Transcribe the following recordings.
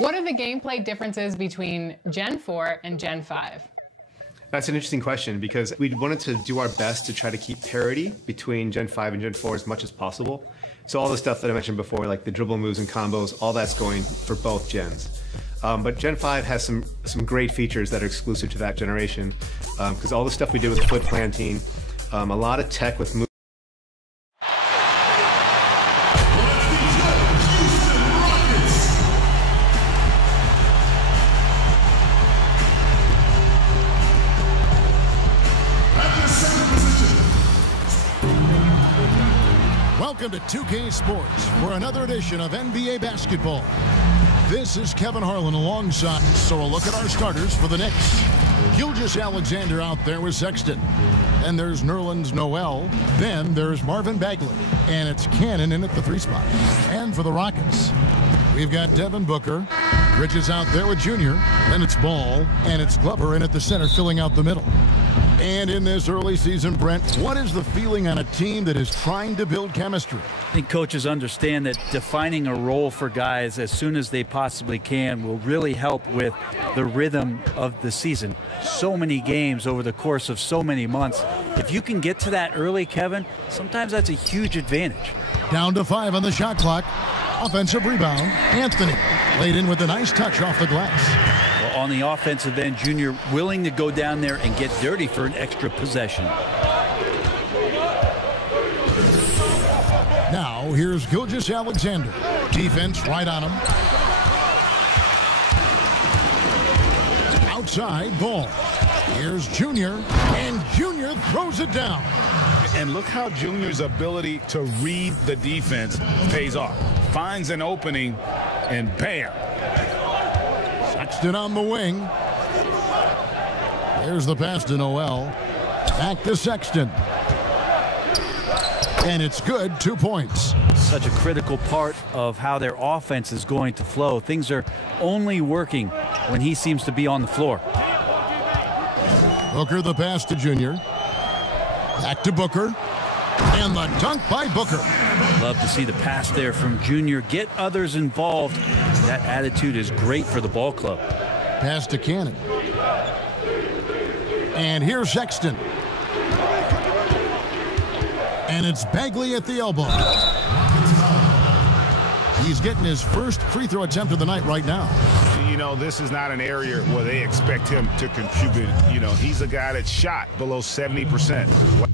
What are the gameplay differences between Gen 4 and Gen 5? That's an interesting question because we wanted to do our best to try to keep parity between Gen 5 and Gen 4 as much as possible. So all the stuff that I mentioned before, like the dribble moves and combos, all that's going for both gens. But Gen 5 has some great features that are exclusive to that generation because all the stuff we did with flip planting, a lot of tech with moves. Welcome to 2K Sports for another edition of NBA basketball. This is Kevin Harlan alongside. So a look at our starters for the Knicks. Gilgeous-Alexander out there with Sexton. Then there's Nerlens Noel. Then there's Marvin Bagley. And it's Cannon in at the 3 spot. And for the Rockets, we've got Devin Booker. Bridges out there with Junior. Then it's Ball. And it's Glover in at the center filling out the middle. And in this early season, Brent, what is the feeling on a team that is trying to build chemistry? I think coaches understand that defining a role for guys as soon as they possibly can will really help with the rhythm of the season. So many games over the course of so many months. If you can get to that early, Kevin, sometimes that's a huge advantage. Down to 5 on the shot clock. Offensive rebound. Anthony laid in with a nice touch off the glass. On the offensive end, Junior willing to go down there and get dirty for an extra possession. Now, here's Gilgeous-Alexander. Defense right on him. Outside, Ball. Here's Junior, and Junior throws it down. And look how Junior's ability to read the defense pays off. Finds an opening, and bam. Sexton on the wing. There's the pass to Noel. Back to Sexton. And it's good, 2 points. Such a critical part of how their offense is going to flow. Things are only working when he seems to be on the floor. Booker the pass to Junior. Back to Booker. And the dunk by Booker. Love to see the pass there from Junior. Get others involved. That attitude is great for the ball club. Pass to Cannon. And here's Sexton. And it's Bagley at the elbow. He's getting his first free throw attempt of the night right now. You know, this is not an area where they expect him to contribute. You know, he's a guy that's shot below 70%.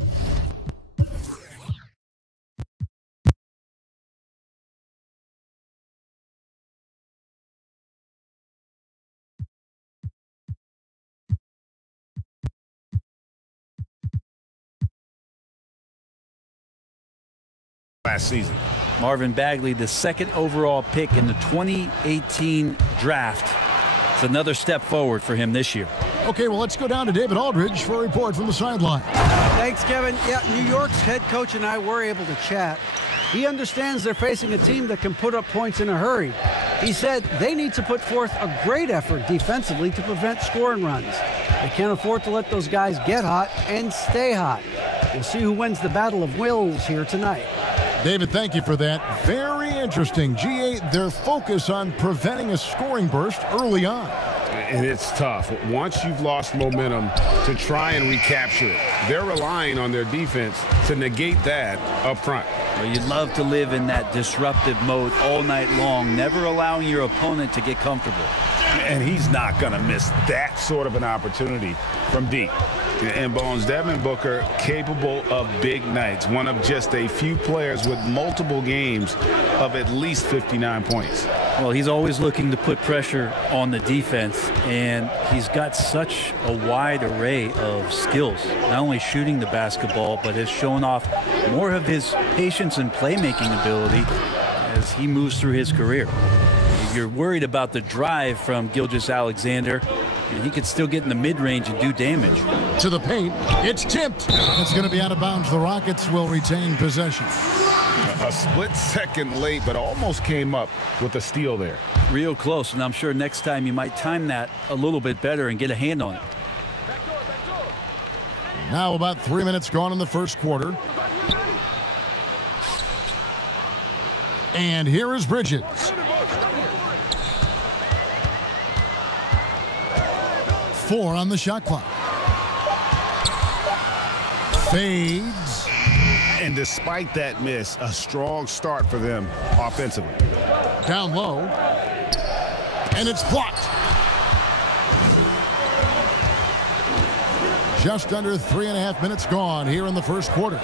Last season. Marvin Bagley, the 2nd overall pick in the 2018 draft. It's another step forward for him this year. Okay, well, let's go down to David Aldridge for a report from the sideline. Thanks, Kevin. Yeah, New York's head coach and I were able to chat. He understands they're facing a team that can put up points in a hurry. He said they need to put forth a great effort defensively to prevent scoring runs. They can't afford to let those guys get hot and stay hot. We'll see who wins the battle of wills here tonight. David, thank you for that. Very interesting. GA, their focus on preventing a scoring burst early on. And it's tough. Once you've lost momentum to try and recapture it, they're relying on their defense to negate that up front. Well, you'd love to live in that disruptive mode all night long, never allowing your opponent to get comfortable. And he's not going to miss that sort of an opportunity from deep. And Bones, Devin Booker, capable of big nights. One of just a few players with multiple games of at least 59 points. Well, he's always looking to put pressure on the defense, and he's got such a wide array of skills. Not only shooting the basketball, but has shown off more of his patience and playmaking ability as he moves through his career. You're worried about the drive from Gilgeous-Alexander, and he could still get in the mid-range and do damage. To the paint, it's tipped. It's going to be out of bounds. The Rockets will retain possession. A split second late, but almost came up with a steal there. Real close, and I'm sure next time you might time that a little bit better and get a hand on it. Now about 3 minutes gone in the first quarter. And here is Bridges. 4 on the shot clock. Fades. And despite that miss, a strong start for them offensively. Down low. And it's blocked. Just under 3.5 minutes gone here in the first quarter.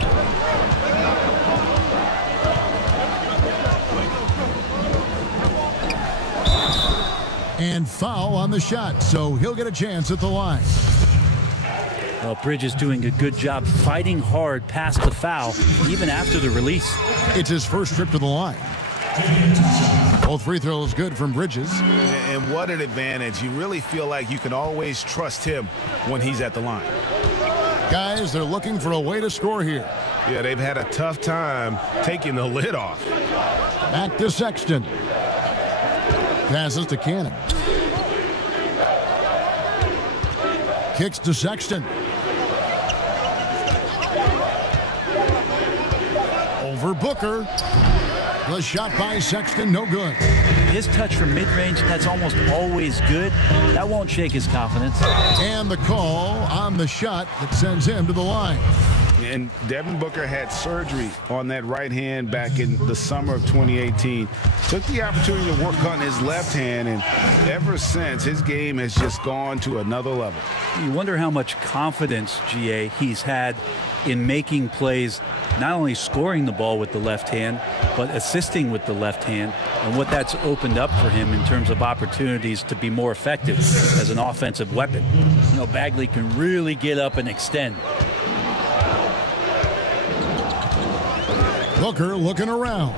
And foul on the shot, so he'll get a chance at the line. Well, Bridges doing a good job fighting hard past the foul, even after the release. It's his first trip to the line. Both free throws good from Bridges. And what an advantage. You really feel like you can always trust him when he's at the line. Guys, they're looking for a way to score here. Yeah, they've had a tough time taking the lid off. Back to Sexton. Passes to Cannon. Kicks to Sexton. Over Booker. The shot by Sexton, no good. His touch from mid-range, that's almost always good. That won't shake his confidence. And the call on the shot that sends him to the line. And Devin Booker had surgery on that right hand back in the summer of 2018. Took the opportunity to work on his left hand, and ever since, his game has just gone to another level. You wonder how much confidence, GA, he's had in making plays, not only scoring the ball with the left hand, but assisting with the left hand, and what that's opened up for him in terms of opportunities to be more effective as an offensive weapon. You know, Bagley can really get up and extend. Booker looking around.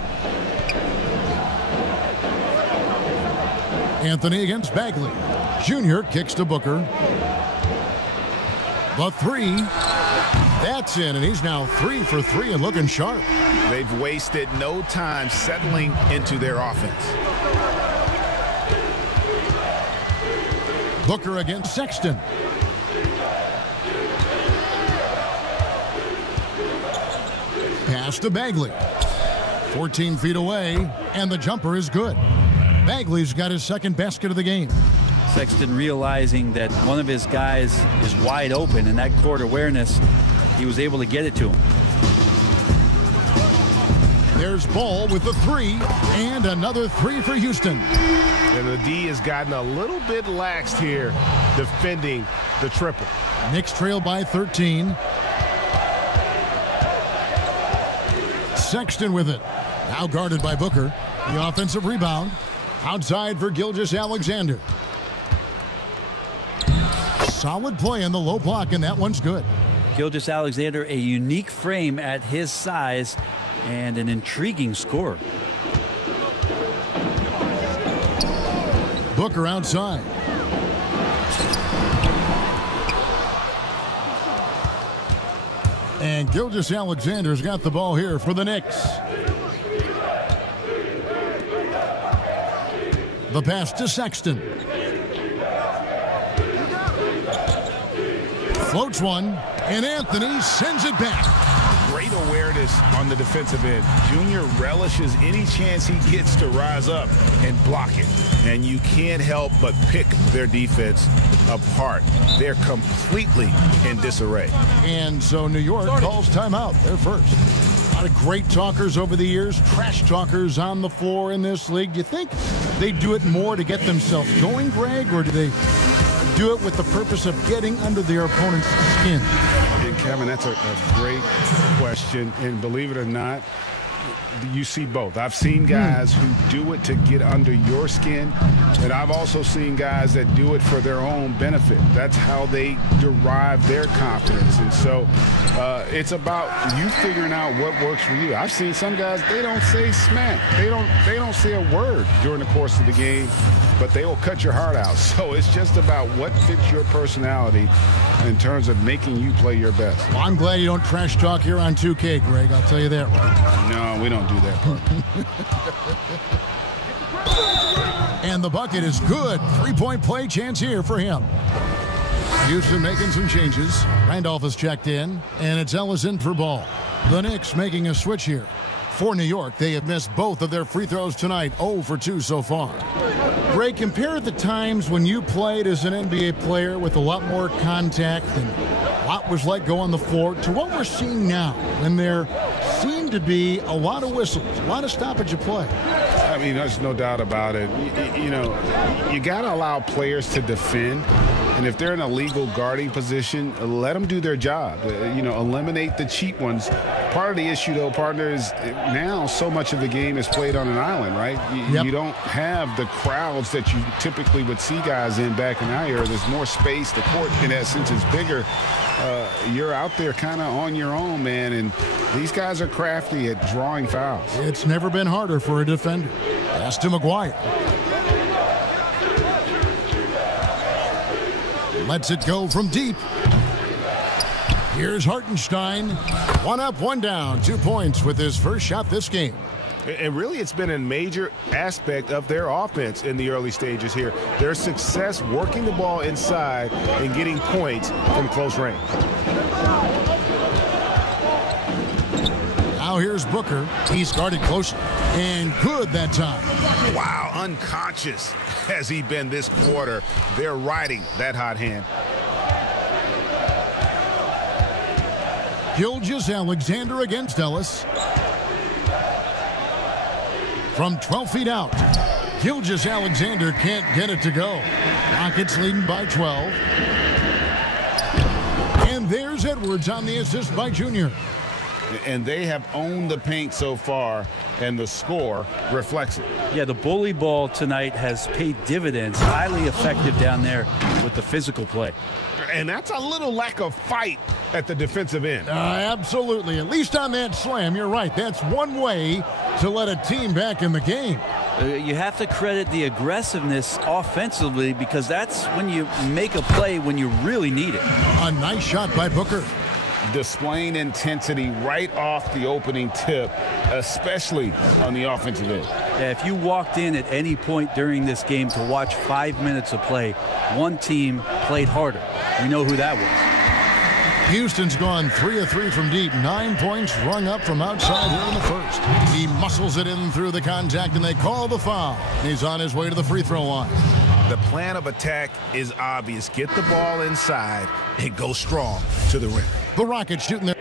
Anthony against Bagley. Junior kicks to Booker. The three. That's in, and he's now 3 for 3 and looking sharp. They've wasted no time settling into their offense. Booker against Sexton. Pass to Bagley. 14 feet away, and the jumper is good. Bagley's got his second basket of the game. Sexton realizing that one of his guys is wide open, and that court awareness, he was able to get it to him. There's Ball with the 3, and another 3 for Houston. And the D has gotten a little bit laxed here defending the triple. Knicks trail by 13. Sexton with it. Now guarded by Booker. The offensive rebound. Outside for Gilgeous-Alexander. Solid play in the low block, and that one's good. Gilgeous-Alexander, a unique frame at his size and an intriguing scorer. Booker outside. And Gilgeous-Alexander's got the ball here for the Knicks. The pass to Sexton. Floats one, and Anthony sends it back. Great awareness on the defensive end. Junior relishes any chance he gets to rise up and block it. And you can't help but pick their defense apart. They're completely in disarray. And so New York calls timeout. They're first. A lot of great talkers over the years, trash talkers on the floor in this league. Do you think they do it more to get themselves going, Greg, or do they do it with the purpose of getting under their opponent's skin? And Kevin, that's a great question. And believe it or not, you see both. I've seen guys who do it to get under your skin, and I've also seen guys that do it for their own benefit. That's how they derive their confidence. And so it's about you figuring out what works for you. I've seen some guys, they don't say smack. They don't say a word during the course of the game, but they will cut your heart out. So it's just about what fits your personality in terms of making you play your best. Well, I'm glad you don't trash talk here on 2K, Greg. I'll tell you that right. No, we don't do that part. And the bucket is good. 3-point play chance here for him. Houston making some changes. Randolph has checked in, and it's Ellis in for Ball. The Knicks making a switch here. For New York, they have missed both of their free throws tonight, 0 for 2 so far. Ray, compare the times when you played as an NBA player with a lot more contact and a lot was let go on the floor to what we're seeing now, when there seem to be a lot of whistles, a lot of stoppage of play. I mean, there's no doubt about it. You know, you got to allow players to defend. And if they're in a legal guarding position, let them do their job. You know, eliminate the cheap ones. Part of the issue, though, partner, is now so much of the game is played on an island, right? You don't have the crowds that you typically would see guys in back in our era. There's more space. The court, in that sense, is bigger. You're out there kind of on your own, man, and these guys are crafty at drawing fouls. It's never been harder for a defender. Pass to McGuire. Lets it go from deep. Here's Hartenstein. 1 up, 1 down. 2 points with his first shot this game. And really, it's been a major aspect of their offense in the early stages here. Their success working the ball inside and getting points from close range. Now here's Booker. He's guarded closely and good that time. Wow, unconscious has he been this quarter. They're riding that hot hand. Gilgeous-Alexander against Ellis. From 12 feet out, Gilgeous-Alexander can't get it to go. Rockets leading by 12. And there's Edwards on the assist by Junior. And they have owned the paint so far, and the score reflects it. Yeah, the bully ball tonight has paid dividends. Highly effective down there with the physical play. And that's a little lack of fight at the defensive end. Absolutely. At least on that slam, you're right. That's one way to let a team back in the game. You have to credit the aggressiveness offensively, because that's when you make a play when you really need it. A nice shot by Booker. Displaying intensity right off the opening tip, especially on the offensive end. Yeah, if you walked in at any point during this game to watch 5 minutes of play, one team played harder. We know who that was. Houston's gone 3 of 3 from deep. 9 points rung up from outside here in the first. He muscles it in through the contact, and they call the foul. He's on his way to the free throw line. The plan of attack is obvious. Get the ball inside and go strong to the rim. The Rockets shooting their...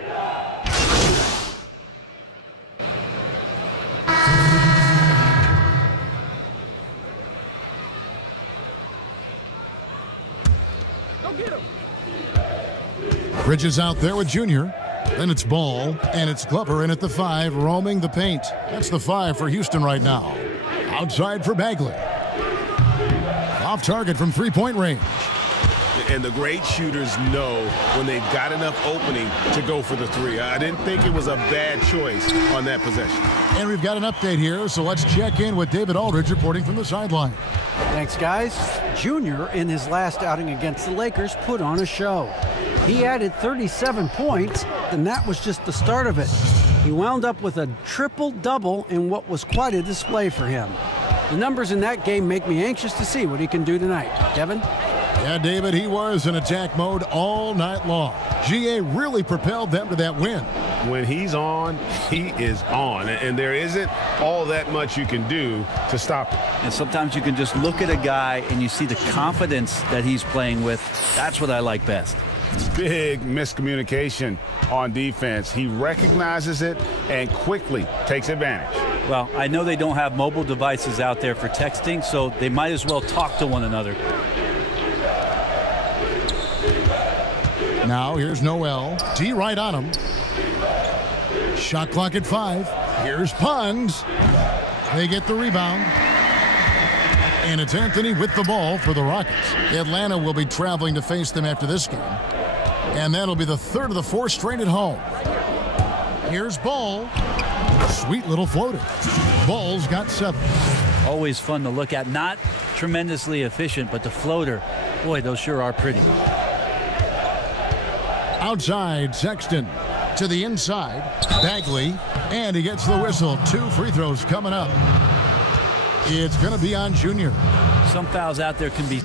Bridges out there with Junior. Then it's Ball, and it's Glover in at the 5, roaming the paint. That's the 5 for Houston right now. Outside for Bagley. Off target from three-point range. And the great shooters know when they've got enough opening to go for the 3. I didn't think it was a bad choice on that possession. And we've got an update here, so let's check in with David Aldridge reporting from the sideline. Thanks, guys. Junior, in his last outing against the Lakers, put on a show. He added 37 points, and that was just the start of it. He wound up with a triple-double in what was quite a display for him. The numbers in that game make me anxious to see what he can do tonight. Kevin? Yeah, David, he was in attack mode all night long. GA really propelled them to that win. When he's on, he is on. And there isn't all that much you can do to stop it. And sometimes you can just look at a guy and you see the confidence that he's playing with. That's what I like best. Big miscommunication on defense. He recognizes it and quickly takes advantage. Well, I know they don't have mobile devices out there for texting, so they might as well talk to one another. Now here's Noel. D right on him. Shot clock at 5. Here's Pons. They get the rebound. And it's Anthony with the ball for the Rockets. Atlanta will be traveling to face them after this game. And that'll be the third of the 4 straight at home. Here's Ball. Sweet little floater. Ball's got 7. Always fun to look at. Not tremendously efficient, but the floater, boy, those sure are pretty. Outside, Sexton to the inside. Bagley, and he gets the whistle. 2 free throws coming up. It's going to be on Junior. Some fouls out there can be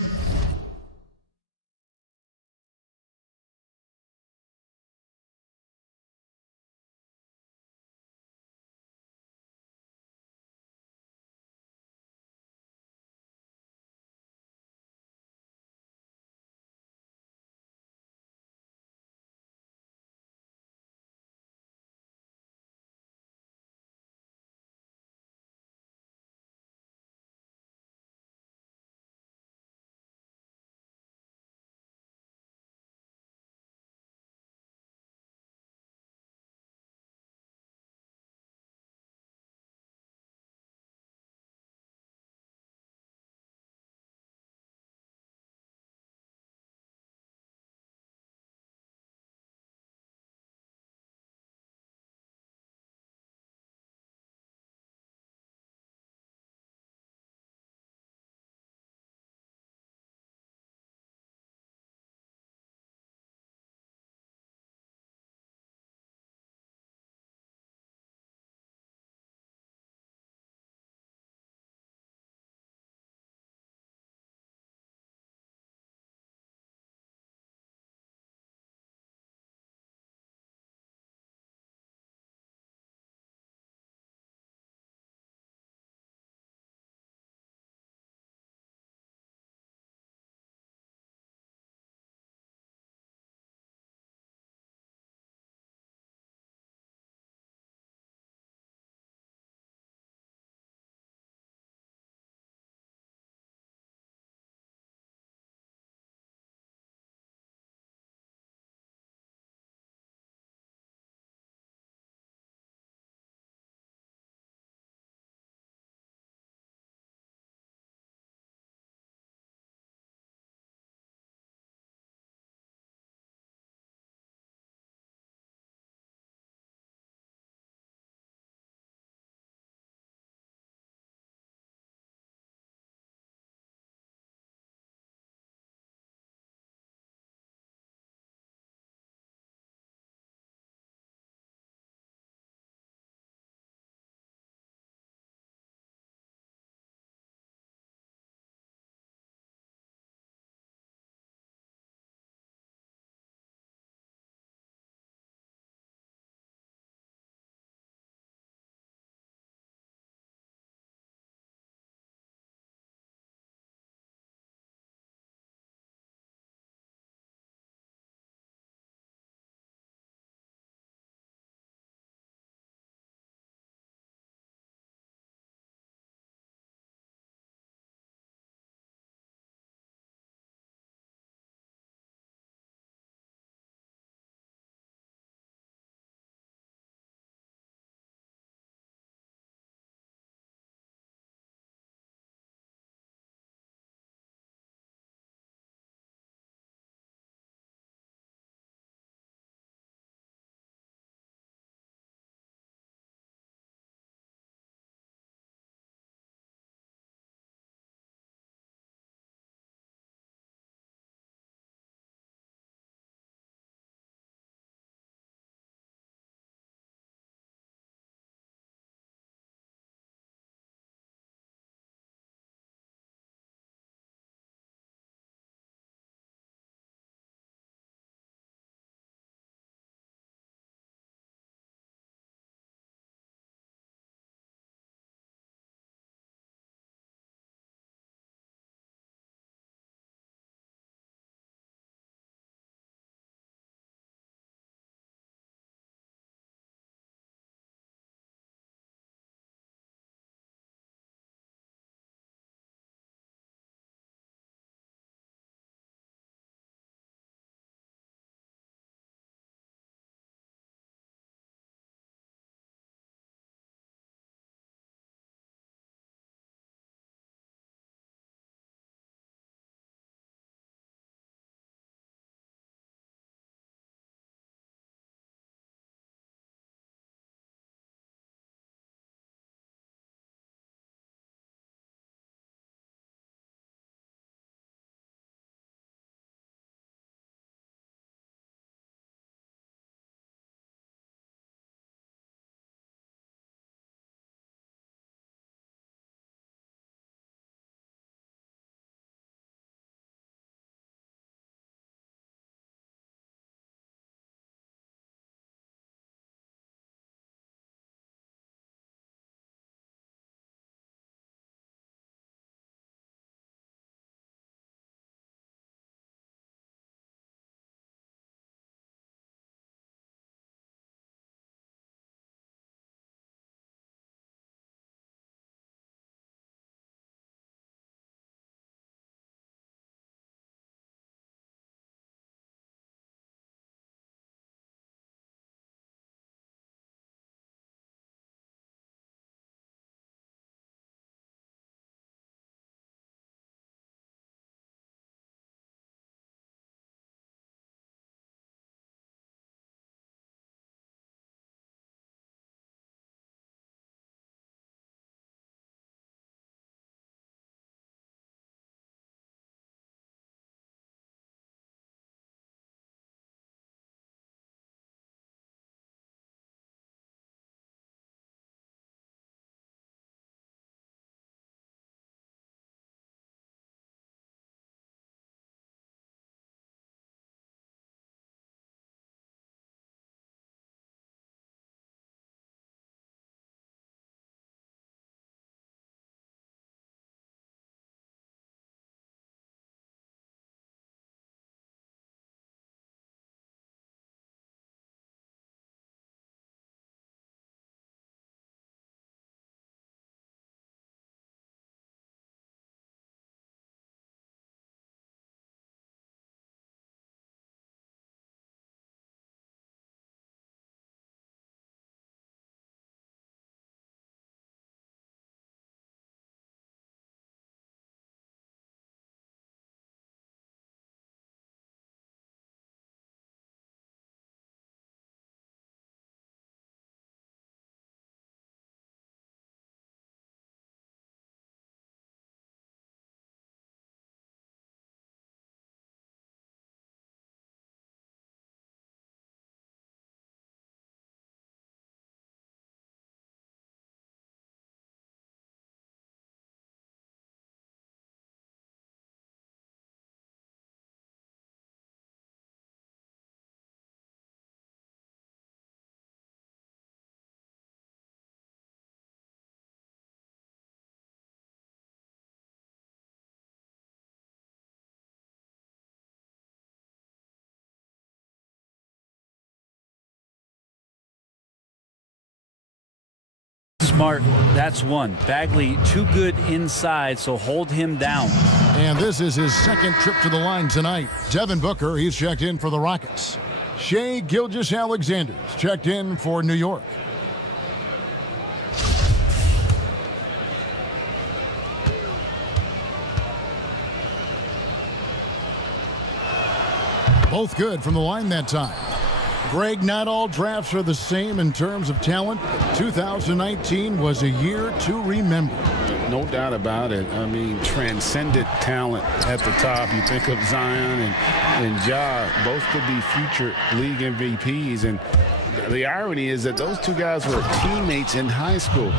Smart, that's one. Bagley, too good inside, so hold him down. And this is his second trip to the line tonight. Devin Booker, he's checked in for the Rockets. Shai Gilgeous-Alexander's checked in for New York. Both good from the line that time. Greg, not all drafts are the same in terms of talent. 2019 was a year to remember. No doubt about it. I mean, transcendent talent at the top. You think of Zion and Ja, both could be future league MVPs. And the irony is that those two guys were teammates in high school.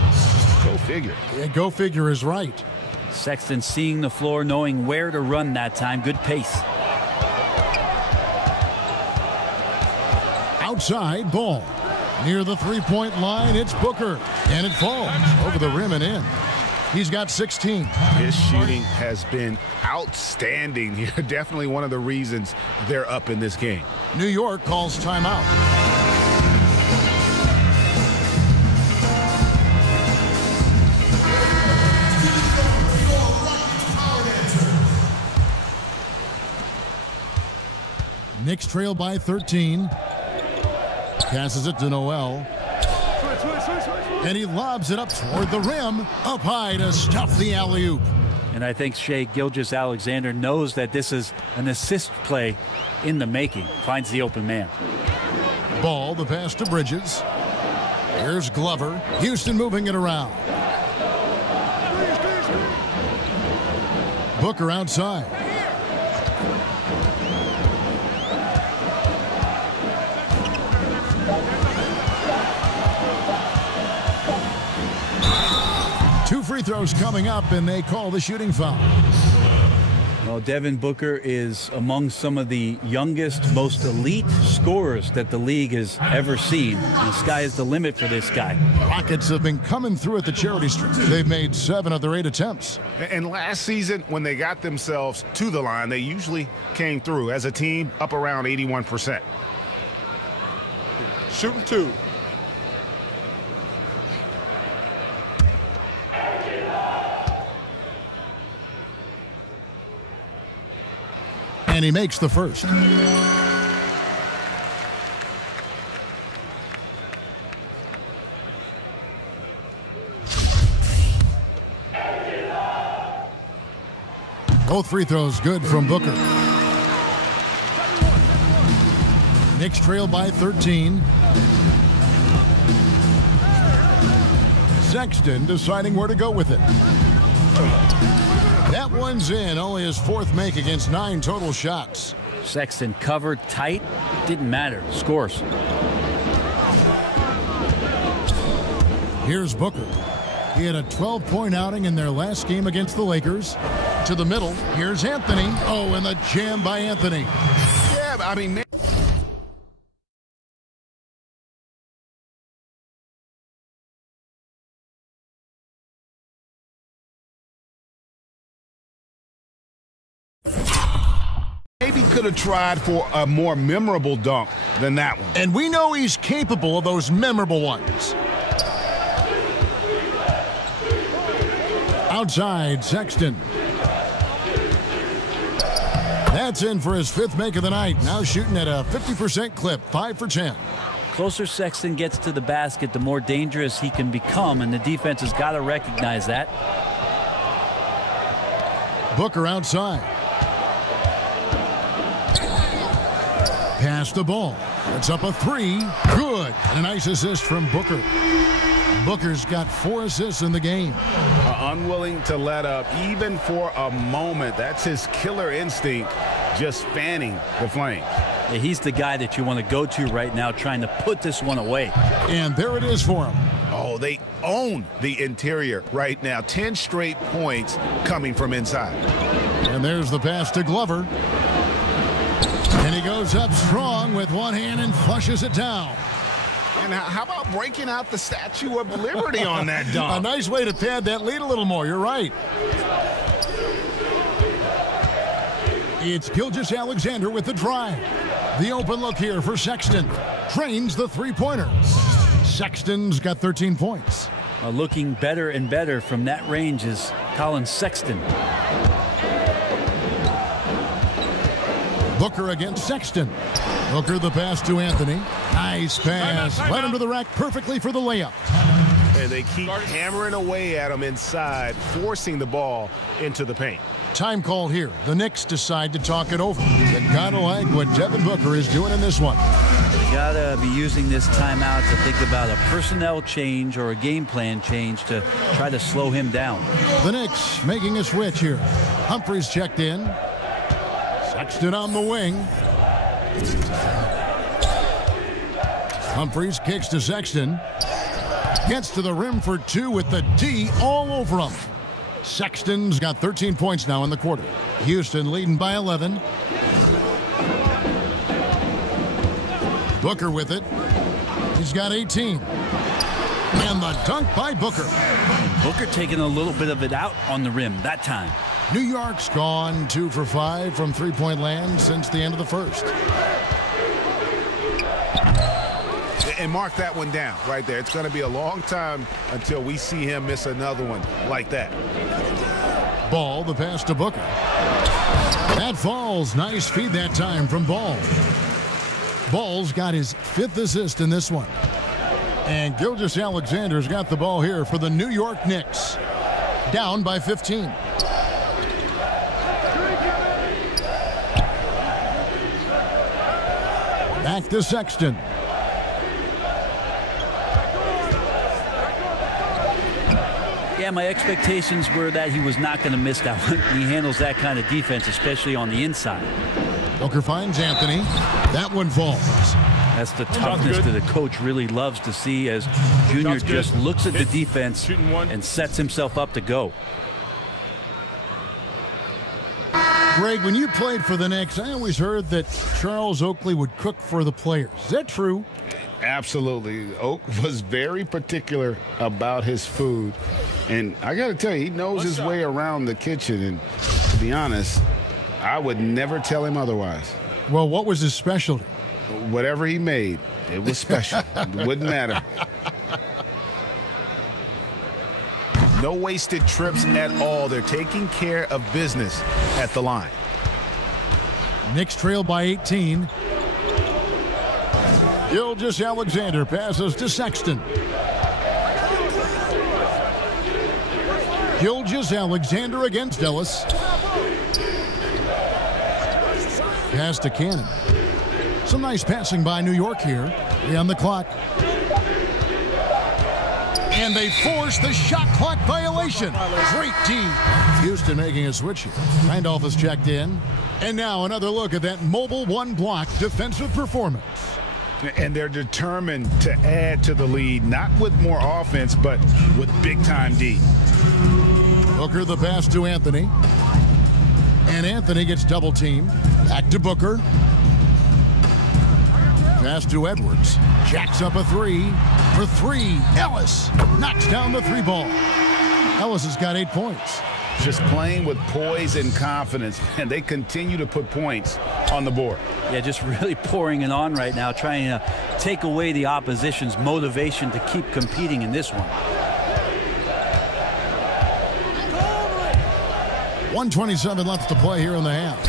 Go figure. Yeah, go figure is right. Sexton seeing the floor, knowing where to run that time. Good pace. Outside ball. Near the three-point line, it's Booker. And it falls over the rim and in. He's got 16. His shooting has been outstanding here. Definitely one of the reasons they're up in this game. New York calls timeout. Knicks trail by 13. Passes it to Noel. And he lobs it up toward the rim. Up high to stuff the alley-oop. And I think Shai Gilgeous-Alexander knows that this is an assist play in the making. Finds the open man. Ball, the pass to Bridges. Here's Glover. Houston moving it around. Booker outside. Two free throws coming up, and they call the shooting foul. Well, Devin Booker is among some of the youngest, most elite scorers that the league has ever seen. And the sky is the limit for this guy. Rockets have been coming through at the charity strip. They've made 7 of their 8 attempts. And last season, when they got themselves to the line, they usually came through as a team up around 81%. Shooting 2. And he makes the first. Both free throws good from Booker. Knicks trail by 13. Sexton deciding where to go with it. That one's in. Only his 4th make against 9 total shots. Sexton covered tight. Didn't matter. Scores. Here's Booker. He had a 12-point outing in their last game against the Lakers. To the middle. Here's Anthony. Oh, and the jam by Anthony. Yeah, I mean, maybe could have tried for a more memorable dunk than that one. And we know he's capable of those memorable ones. Outside, Sexton. That's in for his 5th make of the night. Now shooting at a 50% clip, 5 for 10. Closer Sexton gets to the basket, the more dangerous he can become, and the defense has got to recognize that. Booker outside. Pass the ball. It's up a 3. Good. And a nice assist from Booker. Booker's got 4 assists in the game. Unwilling to let up even for a moment. That's his killer instinct, just fanning the flames. Yeah, he's the guy that you want to go to right now, trying to put this one away. And there it is for him. Oh, they own the interior right now. 10 straight points coming from inside. And there's the pass to Glover. And he goes up strong with one hand and flushes it down. And how about breaking out the Statue of Liberty on that dunk? A nice way to pad that lead a little more. You're right. It's Gilgeous-Alexander with the drive. The open look here for Sexton. Trains the three-pointer. Sexton's got 13 points. Looking better and better from that range is Collin Sexton. Booker against Sexton. Booker the pass to Anthony. Nice pass. Led him to the rack perfectly for the layup. And they keep hammering away at him inside, forcing the ball into the paint. Time called here. The Knicks decide to talk it over. They gotta like what Devin Booker is doing in this one. You gotta be using this timeout to think about a personnel change or a game plan change to try to slow him down. The Knicks making a switch here. Humphries checked in. Sexton on the wing. Humphries kicks to Sexton. Gets to the rim for two with the D all over him. Sexton's got 13 points now in the quarter. Houston leading by 11. Booker with it. He's got 18. And the dunk by Booker. Booker taking a little bit of it out on the rim that time. New York's gone 2 for 5 from three-point land since the end of the first. And mark that one down right there. It's going to be a long time until we see him miss another one like that. Ball, the pass to Booker. That falls. Nice feed that time from Ball. Ball's got his 5th assist in this one. And Gilgeous-Alexander's got the ball here for the New York Knicks. Down by 15. Back to Sexton. Yeah, my expectations were that he was not going to miss that one. He handles that kind of defense, especially on the inside. Booker finds Anthony. That one falls. That's the toughness that the coach really loves to see as Junior just looks at the defense and sets himself up to go. Greg, when you played for the Knicks, I always heard that Charles Oakley would cook for the players. Is that true? Absolutely. Oak was very particular about his food. And I got to tell you, he knows his way around the kitchen. And to be honest, I would never tell him otherwise. Well, what was his specialty? Whatever he made, it was special. It wouldn't matter. No wasted trips at all. They're taking care of business at the line. Knicks trail by 18. Gilgeous-Alexander passes to Sexton. Gilgeous-Alexander against Ellis. Pass to Cannon. Some nice passing by New York here. 3 on the clock. And they force the shot clock violation. Great D. Houston making a switch here. Randolph has checked in. And now another look at that mobile one-block defensive performance. And they're determined to add to the lead, not with more offense, but with big-time D. Booker the pass to Anthony. And Anthony gets double-teamed. Back to Booker. Pass to Edwards. Jacks up a 3 for 3. Ellis knocks down the 3 ball. Ellis has got 8 points. Just playing with poise and confidence, and they continue to put points on the board. Yeah, just really pouring it on right now, trying to take away the opposition's motivation to keep competing in this one. 1:27 left to play here in the half.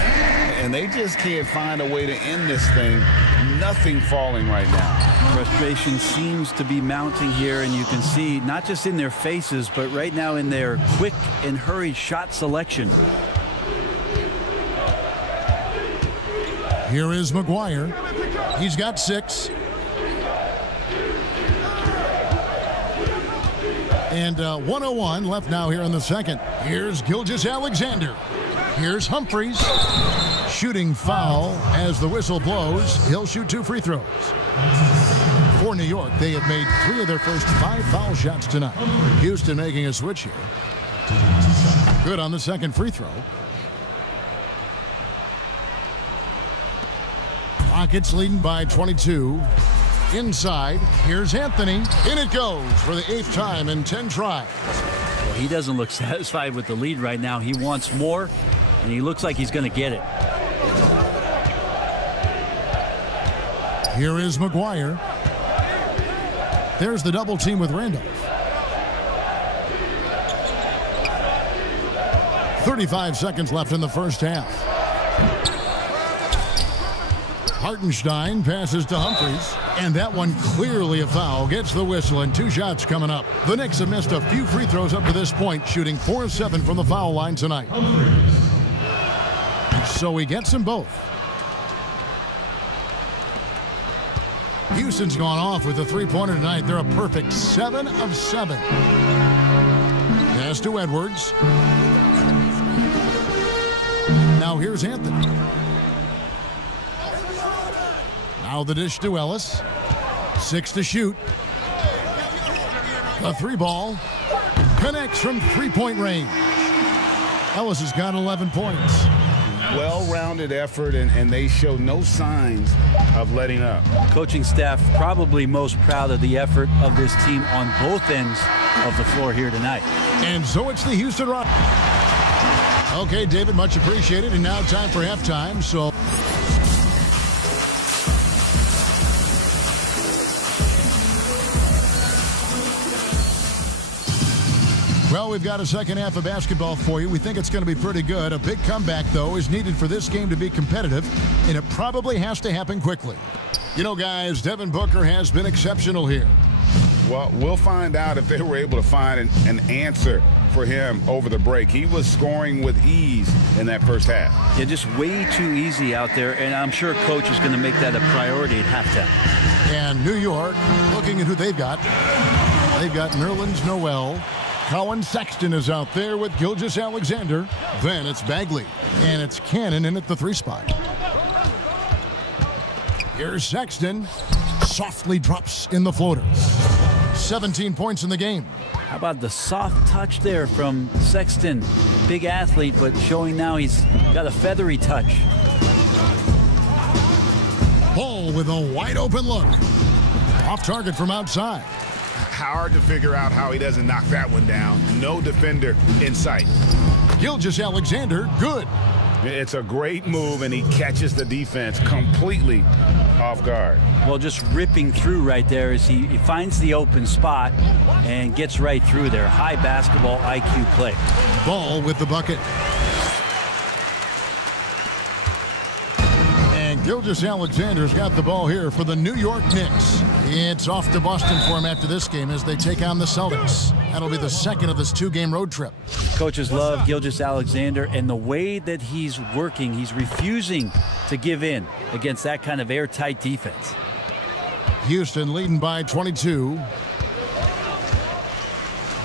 And they just can't find a way to end this thing. Nothing falling right now. Frustration seems to be mounting here, and you can see not just in their faces, but right now in their quick and hurried shot selection. Here is McGuire. He's got 6. And 1:01 left now here in the second. Here's Gilgeous-Alexander. Here's Humphries. Shooting foul as the whistle blows. He'll shoot 2 free throws. For New York, they have made 3 of their first 5 foul shots tonight. Houston making a switch here. Good on the second free throw. Rockets leading by 22. Inside, here's Anthony. In it goes for the 8th time in 10 tries. Well, he doesn't look satisfied with the lead right now. He wants more, and he looks like he's going to get it. Here is McGuire. There's the double team with Randolph. 35 seconds left in the first half. Hartenstein passes to Humphries, and that one clearly a foul. Gets the whistle, and 2 shots coming up. The Knicks have missed a few free throws up to this point, shooting 4 of 7 from the foul line tonight. So he gets them both. Houston's gone off with a three-pointer tonight. They're a perfect 7 of 7. Pass to Edwards. Now here's Anthony. Now the dish to Ellis. 6 to shoot. A 3-ball. Connects from three-point range. Ellis has got 11 points. Well-rounded effort, and they show no signs of letting up. Coaching staff probably most proud of the effort of this team on both ends of the floor here tonight. And so it's the Houston Rockets. Okay, David, much appreciated. And now time for halftime. So well, we've got a second half of basketball for you. We think it's going to be pretty good. A big comeback, though, is needed for this game to be competitive, and it probably has to happen quickly. You know, guys, Devin Booker has been exceptional here. Well, we'll find out if they were able to find an answer for him over the break. He was scoring with ease in that first half. Yeah, just way too easy out there, and I'm sure coach is going to make that a priority at halftime. And New York, looking at who they've got. They've got Nerlens Noel. Colin Sexton is out there with Gilgeous-Alexander. Then it's Bagley. And it's Cannon in at the 3 spot. Here's Sexton. Softly drops in the floater. 17 points in the game. How about the soft touch there from Sexton? Big athlete, but showing now he's got a feathery touch. Ball with a wide open look. Off target from outside. Hard to figure out how he doesn't knock that one down. No defender in sight. Gilgeous-Alexander, good. It's a great move, and he catches the defense completely off guard. Well, just ripping through right there as he finds the open spot and gets right through there. High basketball IQ play. Ball with the bucket. And Gilgeous-Alexander's got the ball here for the New York Knicks. It's off to Boston for him after this game as they take on the Celtics. That'll be the second of this 2-game road trip. Coaches love Gilgeous-Alexander, and the way that he's working, he's refusing to give in against that kind of airtight defense. Houston leading by 22.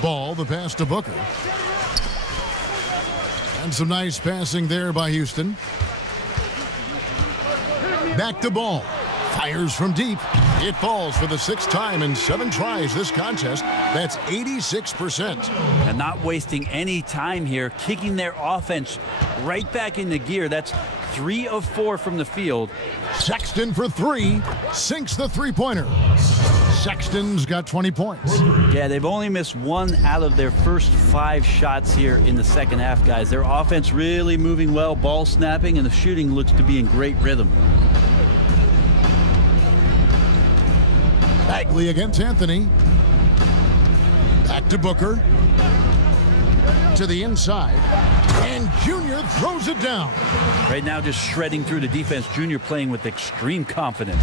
Ball, the pass to Booker. And some nice passing there by Houston. Back to Ball. Fires from deep. It falls for the 6th time in 7 tries this contest. That's 86%. And not wasting any time here, kicking their offense right back into gear. That's 3 of 4 from the field. Sexton for 3. Sinks the three-pointer. Sexton's got 20 points. Yeah, they've only missed 1 out of their first 5 shots here in the second half, guys. Their offense really moving well, ball snapping, and the shooting looks to be in great rhythm. Bagley against Anthony. Back to Booker. To the inside. And Junior throws it down. Right now just shredding through the defense. Junior playing with extreme confidence.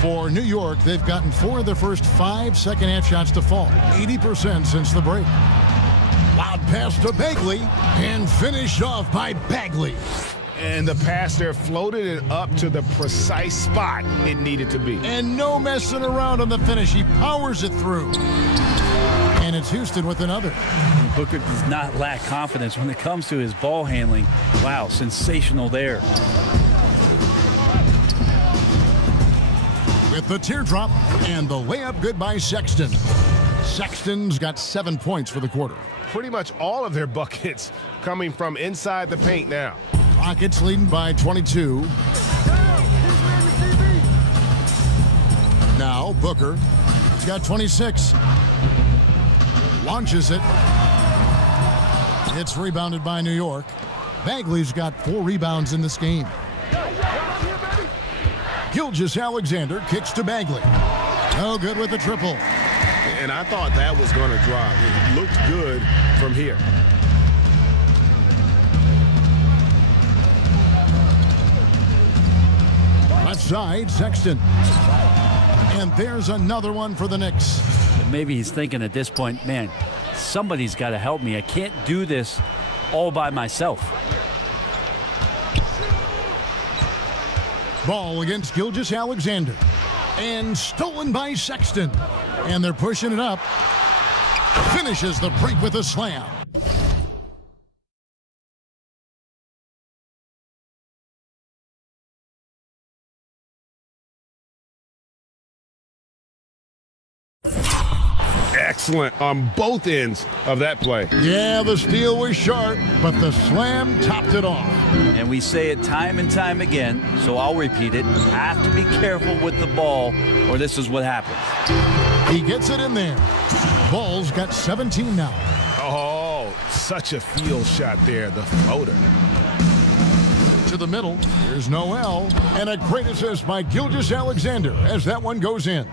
For New York, they've gotten 4 of their first 5 second-half shots to fall. 80% since the break. Loud pass to Bagley. And finished off by Bagley. And the pass there floated it up to the precise spot it needed to be. And no messing around on the finish. He powers it through. And it's Houston with another. Booker does not lack confidence when it comes to his ball handling. Wow, sensational there. With the teardrop and the layup good by Sexton. Sexton's got 7 points for the quarter. Pretty much all of their buckets coming from inside the paint now. Rockets leading by 22. Now Booker. He's got 26. Launches it. It's rebounded by New York. Bagley's got 4 rebounds in this game. Gilgeous-Alexander kicks to Bagley. No good with the triple. And I thought that was going to drop. It looked good from here. Left side, Sexton. And there's another one for the Knicks. Maybe he's thinking at this point, man, somebody's got to help me. I can't do this all by myself. Ball against Gilgeous-Alexander. And stolen by Sexton. And they're pushing it up. Finishes the break with a slam. Excellent on both ends of that play. Yeah, the steal was sharp, but the slam topped it off. And we say it time and time again, so I'll repeat it. Have to be careful with the ball, or this is what happens. He gets it in there. Ball's got 17 now. Oh, such a field shot there, the floater. To the middle, here's Noel, and a great assist by Gilgeous-Alexander as that one goes in.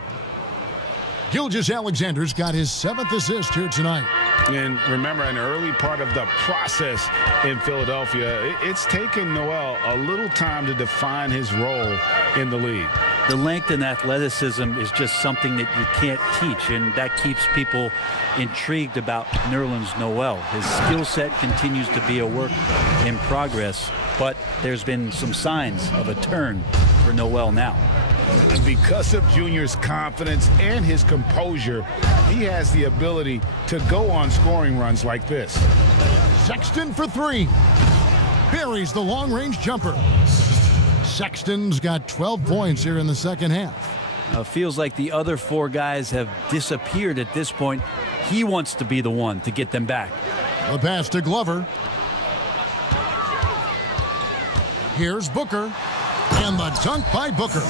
Gilgeous-Alexander's got his 7th assist here tonight. And remember, an early part of the process in Philadelphia, it's taken Noel a little time to define his role in the league. The length and athleticism is just something that you can't teach, and that keeps people intrigued about Nerlens Noel. His skill set continues to be a work in progress, but there's been some signs of a turn for Noel now. And because of Junior's confidence and his composure, he has the ability to go on scoring runs like this. Sexton for 3. Buries the long-range jumper. Sexton's got 12 points here in the second half. Feels like the other 4 guys have disappeared at this point. He wants to be the one to get them back. The pass to Glover. Here's Booker. And the dunk by Booker.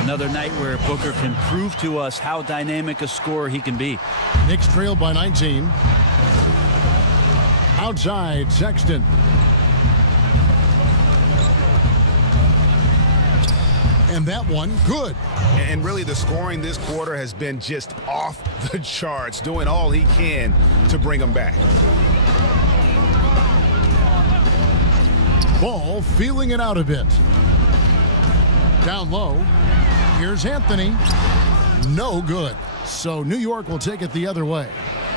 Another night where Booker can prove to us how dynamic a scorer he can be. Knicks trail by 19. Outside, Sexton. And that one, good. And really, the scoring this quarter has been just off the charts, doing all he can to bring them back. Ball feeling it out a bit. Down low. Here's Anthony. No good. So New York will take it the other way.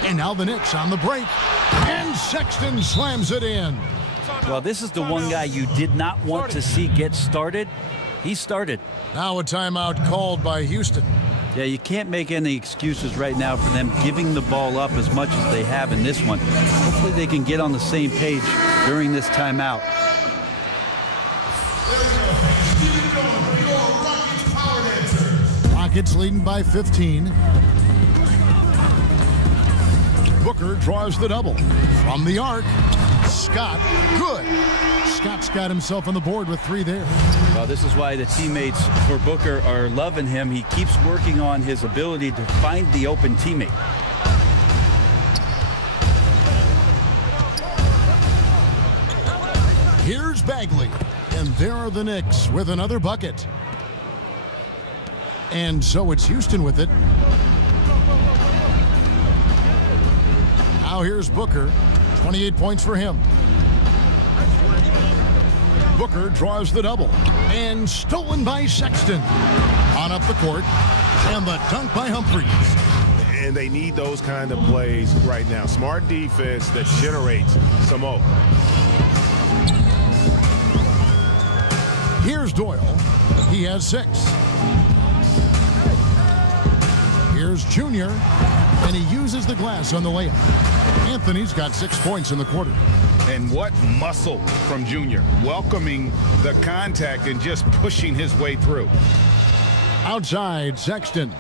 And now the Knicks on the break. And Sexton slams it in. Well, this is the one guy you did not want to see get started. He started. Now a timeout called by Houston. Yeah, you can't make any excuses right now for them giving the ball up as much as they have in this one. Hopefully they can get on the same page during this timeout. Rockets leading by 15. Booker draws the double. From the arc, Scott, good. Scott's got himself on the board with 3 there. Well, this is why the teammates for Booker are loving him. He keeps working on his ability to find the open teammate. Here's Bagley. And there are the Knicks with another bucket. And so it's Houston with it. Now here's Booker. 28 points for him. Booker draws the double. And stolen by Sexton. On up the court. And the dunk by Humphries. And they need those kind of plays right now. Smart defense that generates some hope. Here's Doyle. He has 6. Here's Junior. And he uses the glass on the layup. Anthony's got 6 points in the quarter. And what muscle from Junior. Welcoming the contact and just pushing his way through. Outside, Sexton.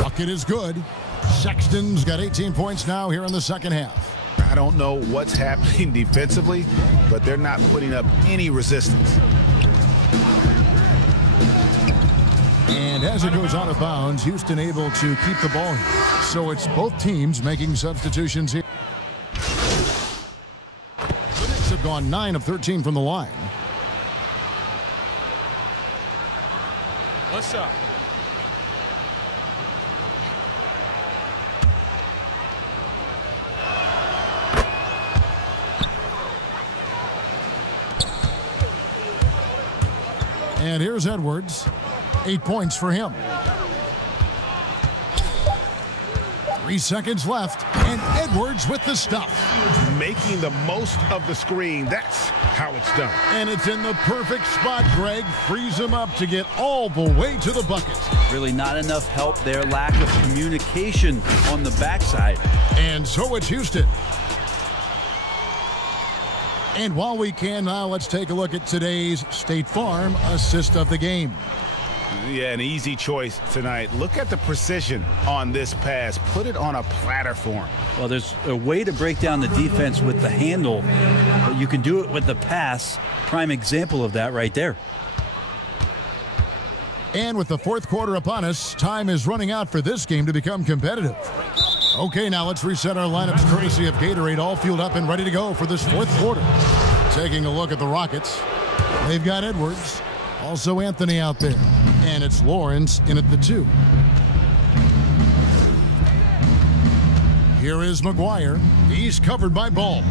Bucket is good. Sexton's got 18 points now here in the second half. I don't know what's happening defensively, but they're not putting up any resistance. And as it goes out of bounds, Houston able to keep the ball here. So it's both teams making substitutions here. The Knicks have gone 9 of 13 from the line. What's up? And here's Edwards. 8 points for him. 3 seconds left, and Edwards with the stuff. Making the most of the screen. That's how it's done. And it's in the perfect spot, Greg. Frees him up to get all the way to the bucket. Really not enough help there. Lack of communication on the backside. And so it's Houston. And while we can now, let's take a look at today's State Farm assist of the game. Yeah, an easy choice tonight. Look at the precision on this pass. Put it on a platter for him. Well, there's a way to break down the defense with the handle, but you can do it with the pass. Prime example of that right there. And with the fourth quarter upon us, time is running out for this game to become competitive. Okay, now let's reset our lineups courtesy of Gatorade, all fueled up and ready to go for this fourth quarter. Taking a look at the Rockets, they've got Edwards, also Anthony out there, and it's Lawrence in at the 2. Here is McGuire. He's covered by Ball.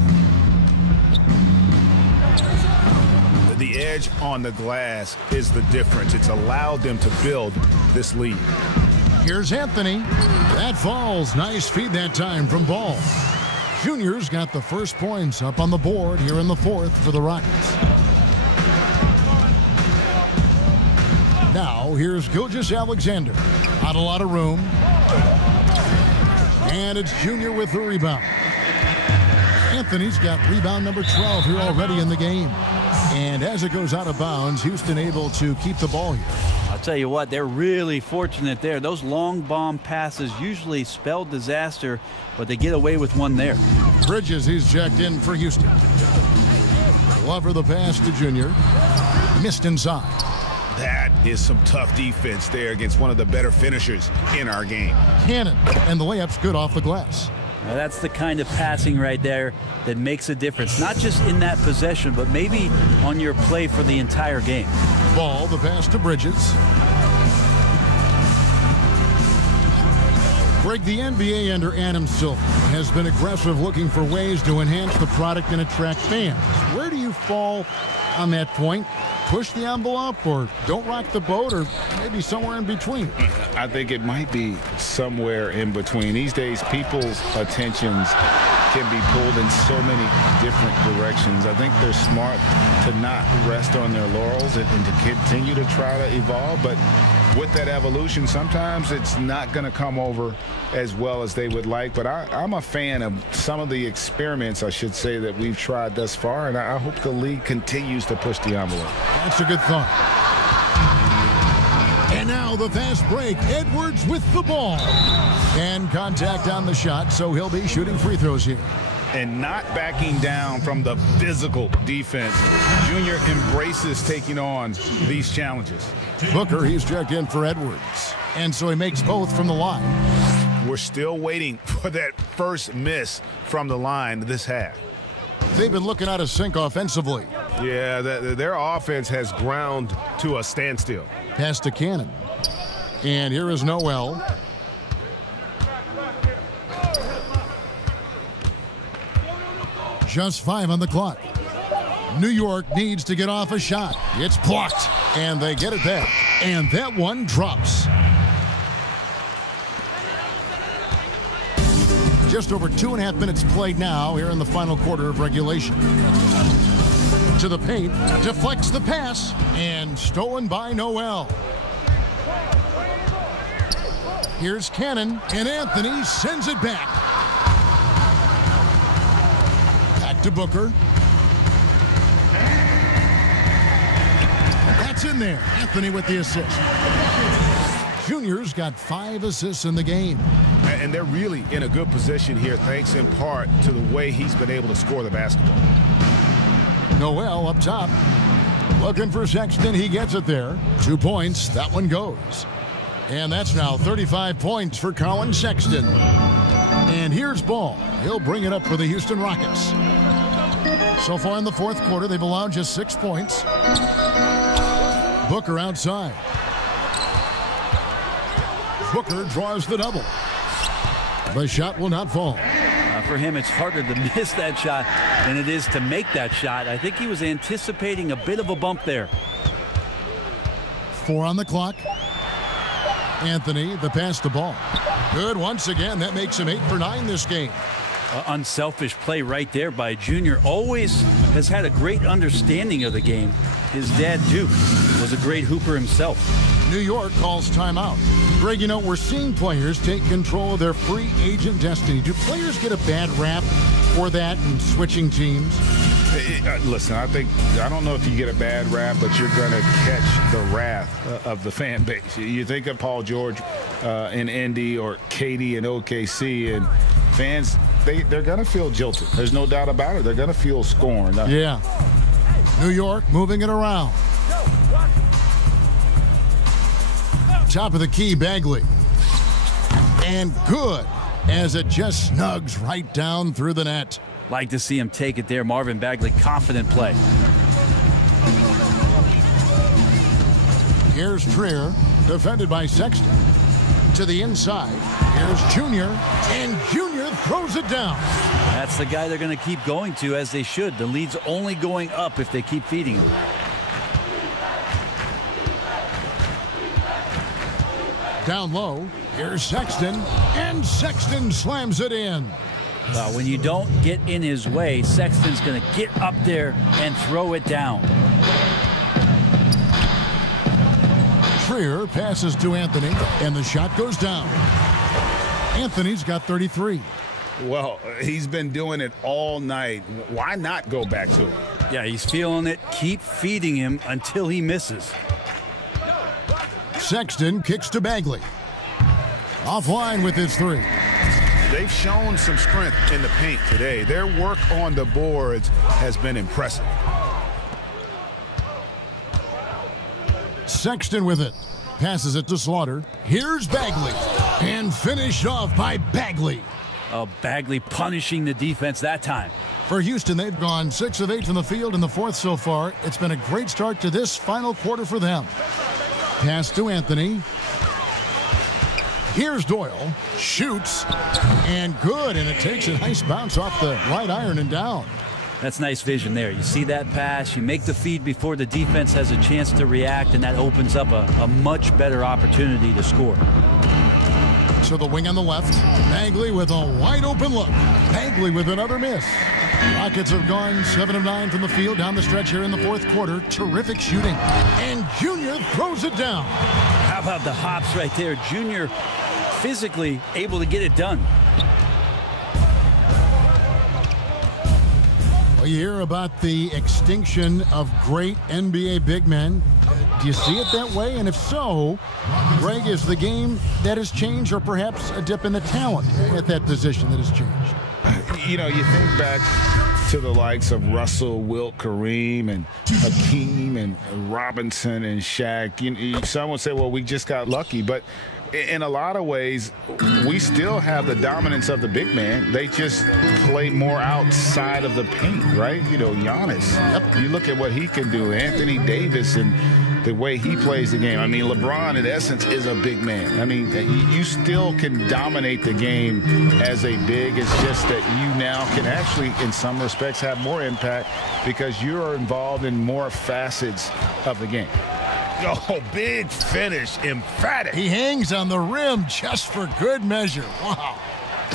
The edge on the glass is the difference. It's allowed them to build this lead. Here's Anthony. That falls. Nice feed that time from Ball. Junior's got the first points up on the board here in the fourth for the Rockets. Now, here's Gilgeous-Alexander. Not a lot of room. And it's Junior with the rebound. Anthony's got rebound number 12 here already in the game. And as it goes out of bounds, Houston able to keep the ball here. I'll tell you what, they're really fortunate there. Those long bomb passes usually spell disaster, but they get away with one there. Bridges, he's checked in for Houston. Glover the pass to Junior. Missed inside. That is some tough defense there against one of the better finishers in our game. Cannon, and the layup's good off the glass. Now that's the kind of passing right there that makes a difference, not just in that possession, but maybe on your play for the entire game. Ball, the pass to Bridges. Greg, the NBA under Adam Silver has been aggressive looking for ways to enhance the product and attract fans. Where do you fall on that point? Push the envelope or don't rock the boat, or maybe somewhere in between? I think it might be somewhere in between. These days, people's attentions can be pulled in so many different directions. I think they're smart to not rest on their laurels and to continue to try to evolve. But with that evolution, sometimes it's not going to come over as well as they would like. But I'm a fan of some of the experiments, I should say, that we've tried thus far. And I hope the league continues to push the envelope. That's a good thought. And now the fast break. Edwards with the ball. And contact on the shot, so he'll be shooting free throws here. And not backing down from the physical defense. Junior embraces taking on these challenges. Booker, he's checked in for Edwards. And so he makes both from the line. We're still waiting for that first miss from the line this half. They've been looking out of sync offensively. Yeah, their offense has ground to a standstill. Pass to Cannon. And here is Noel. Just 5 on the clock. New York needs to get off a shot. It's blocked. And they get it back. And that one drops. Just over 2.5 minutes played now here in the final quarter of regulation. To the paint, deflects the pass, and stolen by Noel. Here's Cannon, and Anthony sends it back. Back to Booker. That's in there. Anthony with the assist. Junior's got 5 assists in the game. And they're really in a good position here, thanks in part to the way he's been able to score the basketball. Noel up top. Looking for Sexton. He gets it there. 2 points. That one goes. And that's now 35 points for Colin Sexton. And here's Ball. He'll bring it up for the Houston Rockets. So far in the fourth quarter, they've allowed just 6 points. Booker outside. Booker draws the double. The shot will not fall. For him, it's harder to miss that shot than it is to make that shot. I think he was anticipating a bit of a bump there. 4 on the clock. Anthony, the pass to Ball. Good once again. That makes him 8 for 9 this game. Unselfish play right there by Junior. Always has had a great understanding of the game. His dad, Duke, was a great hooper himself. New York calls timeout. Greg, you know, we're seeing players take control of their free agent destiny. Do players get a bad rap for that and switching teams? Listen, I don't know if you get a bad rap, but you're going to catch the wrath of the fan base. You think of Paul George in Indy or KD in OKC, and fans, they're going to feel jilted. There's no doubt about it. They're going to feel scorned. Yeah. New York moving it around. Top of the key, Bagley. And good, as it just snugs right down through the net. Like to see him take it there. Marvin Bagley, confident play. Here's Trier, defended by Sexton. To the inside, here's Junior, and Junior throws it down. That's the guy they're going to keep going to, as they should. The lead's only going up if they keep feeding him. Down low, here's Sexton, and Sexton slams it in. When you don't get in his way, Sexton's going to get up there and throw it down. Trier passes to Anthony, and the shot goes down. Anthony's got 33. Well, he's been doing it all night. Why not go back to it? Yeah, he's feeling it. Keep feeding him until he misses. Sexton kicks to Bagley. Offline with his 3. They've shown some strength in the paint today. Their work on the boards has been impressive. Sexton with it. Passes it to Slaughter. Here's Bagley. And finished off by Bagley. Bagley punishing the defense that time. For Houston, they've gone 6 of 8 from the field in the 4th so far. It's been a great start to this final quarter for them. Pass to Anthony. Here's Doyle. Shoots. And good. And it takes a nice bounce off the right iron and down. That's nice vision there. You see that pass, you make the feed before the defense has a chance to react, and that opens up a much better opportunity to score. So the wing on the left. Bagley with a wide open look. Bagley with another miss. Rockets have gone 7 of 9 from the field down the stretch here in the 4th quarter. Terrific shooting. And Junior throws it down. How about the hops right there? Junior physically able to get it done. Well, you hear about the extinction of great NBA big men. Do you see it that way? And if so, Greg, is the game that has changed, or perhaps a dip in the talent at that position that has changed? You know, you think back to the likes of Russell, Wilt, Kareem, and Hakeem, and Robinson, and Shaq. Some would say, well, we just got lucky. But in a lot of ways, we still have the dominance of the big man. They just play more outside of the paint, right? You know, Giannis. Yep. You look at what he can do. Anthony Davis and the way he plays the game. I mean, LeBron, in essence, is a big man. I mean, you still can dominate the game as a big. It's just that you now can actually, in some respects, have more impact because you're involved in more facets of the game. Oh, big finish, emphatic. He hangs on the rim just for good measure. Wow.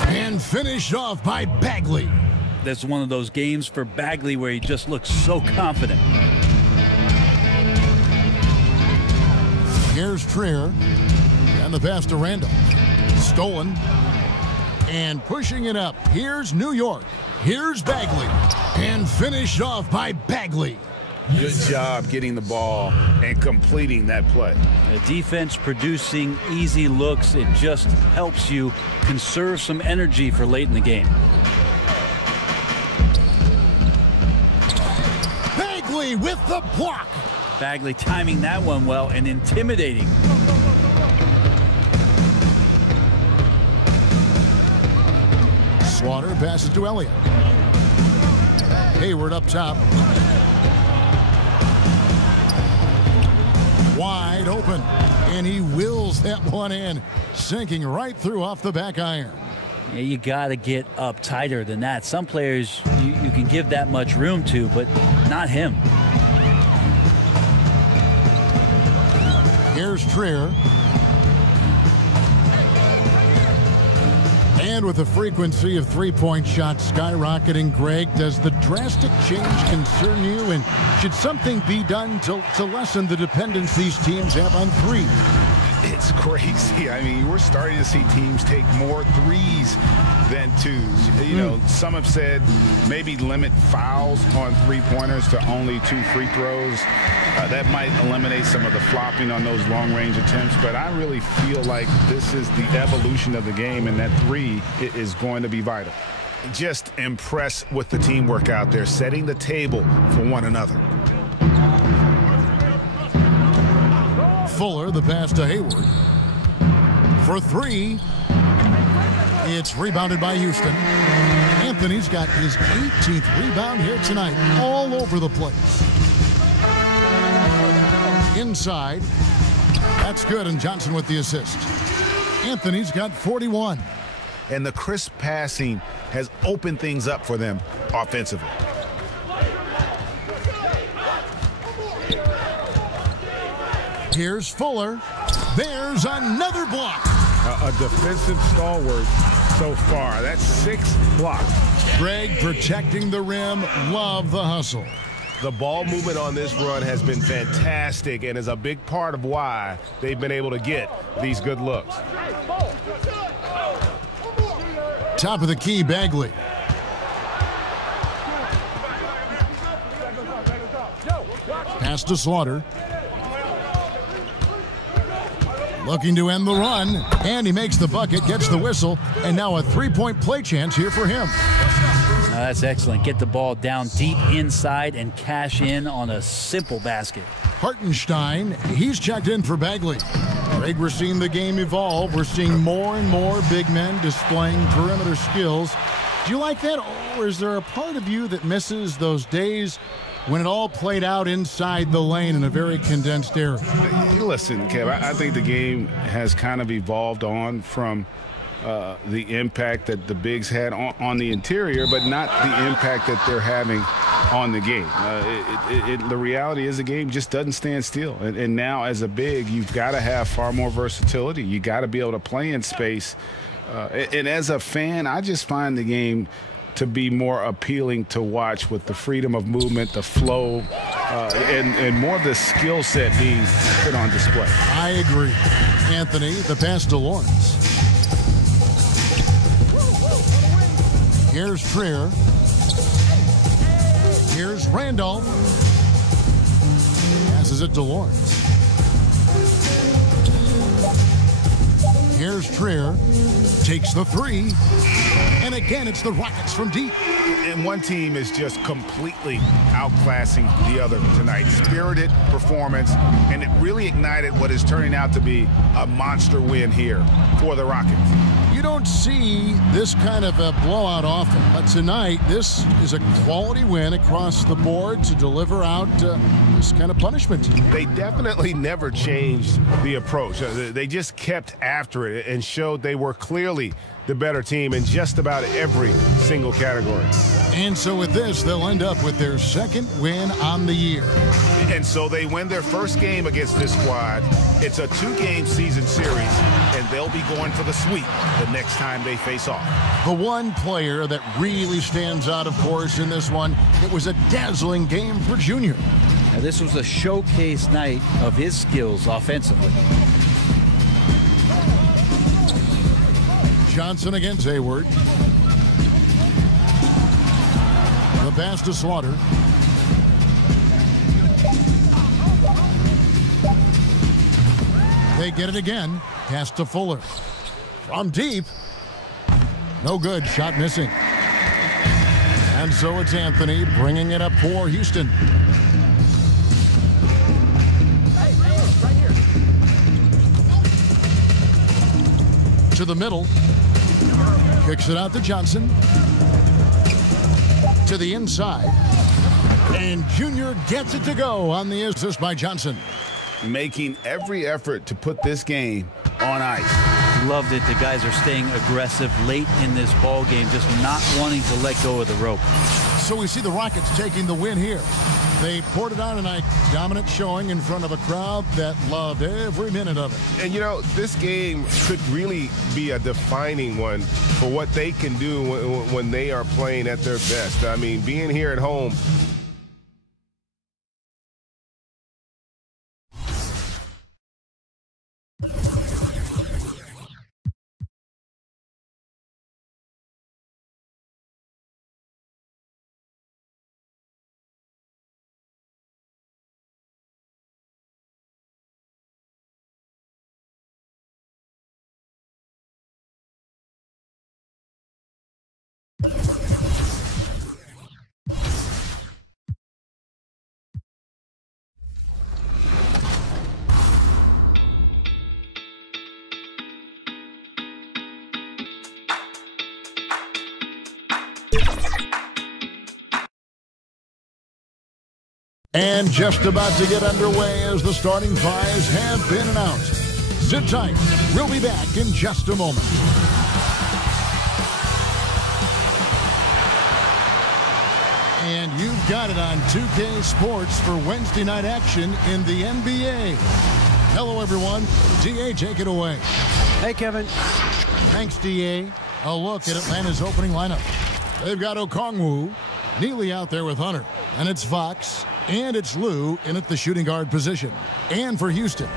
And finished off by Bagley. That's one of those games for Bagley where he just looks so confident. Here's Trier. And the pass to Randall. Stolen. And pushing it up. Here's New York. Here's Bagley. And finished off by Bagley. Good job getting the ball and completing that play. The defense producing easy looks. It just helps you conserve some energy for late in the game. Bagley with the block. Bagley timing that one well and intimidating. Slaughter passes to Elliott. Hayward up top. Wide open, and he wills that one in, sinking right through off the back iron. Yeah, you got to get up tighter than that. Some players you can give that much room to, but not him. Here's Trier. And with the frequency of three-point shots skyrocketing, Greg, does the drastic change concern you? And should something be done to lessen the dependence these teams have on threes? It's crazy. I mean, we're starting to see teams take more threes than twos. You know, some have said maybe limit fouls on three-pointers to only 2 free throws. That might eliminate some of the flopping on those long-range attempts, but I really feel like this is the evolution of the game, and that three is going to be vital. Just impressed with the teamwork out there, setting the table for one another. Fuller, the pass to Hayward. For 3. It's rebounded by Houston. Anthony's got his 18th rebound here tonight, all over the place. Inside. That's good, and Johnson with the assist. Anthony's got 41. And the crisp passing has opened things up for them offensively. Here's Fuller. There's another block. A defensive stalwart so far. That's 6 blocks. Greg protecting the rim. Love the hustle. The ball movement on this run has been fantastic and is a big part of why they've been able to get these good looks. Top of the key, Bagley. Pass to Slaughter. Looking to end the run, and he makes the bucket, gets the whistle, and now a three-point play chance here for him. That's excellent. Get the ball down deep inside and cash in on a simple basket. Hartenstein, he's checked in for Bagley. Greg, we're seeing the game evolve. We're seeing more and more big men displaying perimeter skills. Do you like that, or is there a part of you that misses those days when it all played out inside the lane in a very condensed area? Listen, Kev, I think the game has kind of evolved on from the impact that the bigs had on the interior, but not the impact that they're having on the game. The reality is the game just doesn't stand still. And now as a big, you've got to have far more versatility. You got to be able to play in space. And as a fan, I just find the game to be more appealing to watch with the freedom of movement, the flow, and more of the skill set being put on display. I agree. Anthony, the pass to Lawrence. Here's Trier. Here's Randolph. Passes it to Lawrence. Here's Trier. Takes the 3. And again, it's the Rockets from deep. And one team is just completely outclassing the other tonight. Spirited performance, and it really ignited what is turning out to be a monster win here for the Rockets. You don't see this kind of a blowout often, but tonight this is a quality win across the board to deliver out this kind of punishment. They definitely never changed the approach. They just kept after it and showed they were clearly the better team in just about every single category. And so with this, they'll end up with their second win on the year. And so they win their first game against this squad. It's a 2-game season series, and they'll be going for the sweep the next time they face off. The one player that really stands out, of course, in this one, it was a dazzling game for Junior. Now, this was a showcase night of his skills offensively. Johnson against Hayward. The pass to Slaughter. They get it again. Pass to Fuller. From deep. No good. Shot missing. And so it's Anthony bringing it up for Houston. To the middle. Kicks it out to Johnson. To the inside. And Junior gets it to go on the assist by Johnson. Making every effort to put this game on ice. Loved it. The guys are staying aggressive late in this ball game, just not wanting to let go of the rope. So we see the Rockets taking the win here. They poured it on tonight. Dominant showing in front of a crowd that loved every minute of it. And, you know, this game could really be a defining one for what they can do when they are playing at their best. I mean, being here at home. And just about to get underway as the starting fives have been announced. Sit tight. We'll be back in just a moment. And you've got it on 2K Sports for Wednesday night action in the NBA. Hello, everyone. D.A., take it away. Hey, Kevin. Thanks, D.A. A look at Atlanta's opening lineup. They've got Okongwu, Neely out there with Hunter, and it's Fox, and it's Lou in at the shooting guard position. And for Houston,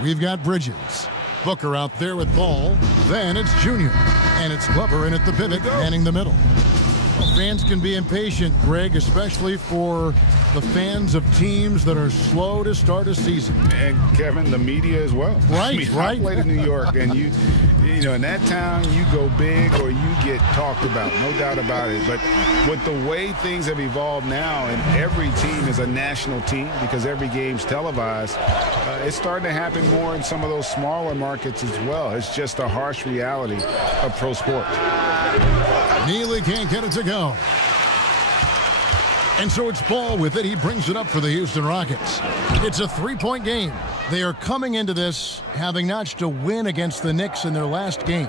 we've got Bridges, Booker out there with Ball, then it's Junior, and it's Glover in at the pivot, manning the middle. Well, fans can be impatient, Greg, especially for the fans of teams that are slow to start a season. And Kevin, the media as well. Right, I mean, right. I played in New York, and you know, in that town, you go big or you get talked about, no doubt about it. But with the way things have evolved now, and every team is a national team because every game's televised, it's starting to happen more in some of those smaller markets as well. It's just a harsh reality of pro sports. Neely can't get it to go. And so it's Ball with it. He brings it up for the Houston Rockets. It's a three-point game. They are coming into this having notched a win against the Knicks in their last game.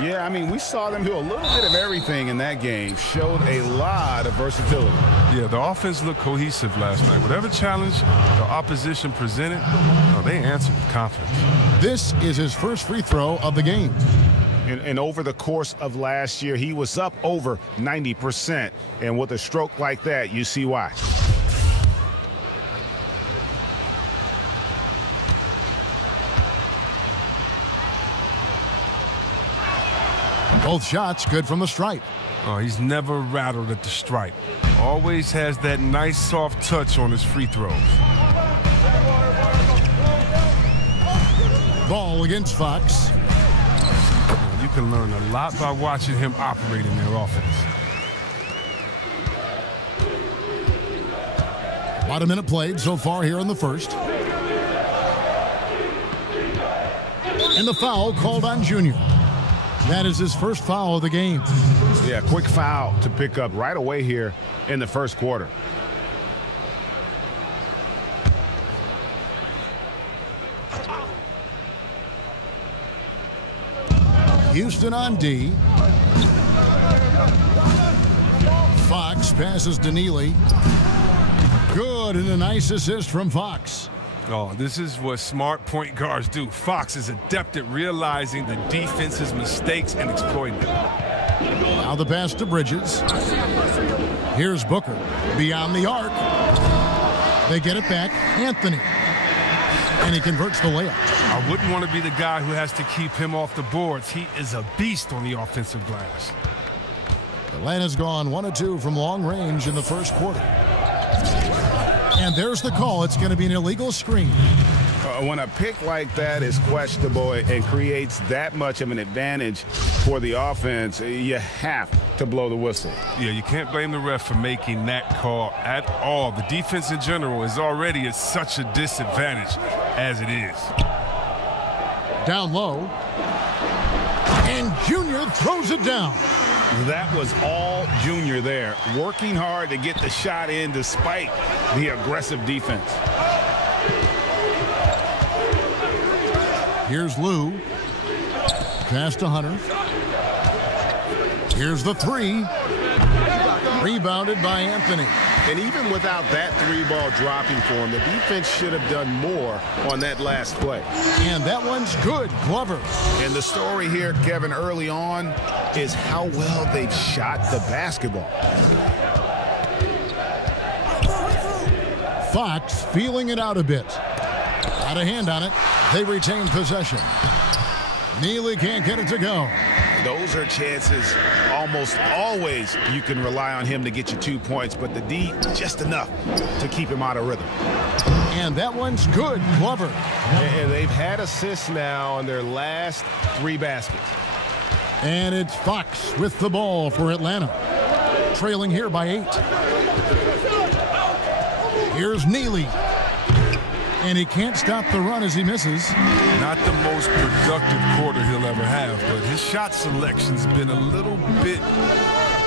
Yeah, I mean, we saw them do a little bit of everything in that game. Showed a lot of versatility. Yeah, the offense looked cohesive last night. Whatever challenge the opposition presented, they answered with confidence. This is his first free throw of the game. And over the course of last year, he was up over 90%. And with a stroke like that, you see why. Both shots good from the stripe. Oh, he's never rattled at the stripe. Always has that nice soft touch on his free throws. Ball against Fox. You can learn a lot by watching him operate in their offense. About a minute played so far here in the first. And the foul called on Junior. That is his first foul of the game. Yeah, quick foul to pick up right away here in the first quarter. Houston on D. Fox passes to Neely. Good, and a nice assist from Fox. Oh, this is what smart point guards do. Fox is adept at realizing the defense's mistakes and exploiting them. Now the pass to Bridges. Here's Booker. Beyond the arc. They get it back. Anthony. And he converts the layup. I wouldn't want to be the guy who has to keep him off the boards. He is a beast on the offensive glass. Atlanta's gone 1 of 2 from long range in the first quarter. And there's the call. It's going to be an illegal screen. When a pick like that is questionable and creates that much of an advantage for the offense, you have to blow the whistle. Yeah, you can't blame the ref for making that call at all. The defense in general is already at such a disadvantage as it is. Down low. And Junior throws it down. That was all Junior there, working hard to get the shot in despite the aggressive defense. Here's Lou. Pass to Hunter. Here's the three. Rebounded by Anthony. And even without that 3-ball dropping for him, the defense should have done more on that last play. And that one's good, Glover. And the story here, Kevin, early on is how well they've shot the basketball. Fox feeling it out a bit. Got a hand on it. They retain possession. Neely can't get it to go. Those are chances almost always you can rely on him to get you 2 points, but the D just enough to keep him out of rhythm. And that one's good, Glover. And they've had assists now on their last 3 baskets. And it's Fox with the ball for Atlanta. Trailing here by 8. Here's Neely. And he can't stop the run as he misses. Not the most productive quarter he'll ever have, but his shot selection's been a little bit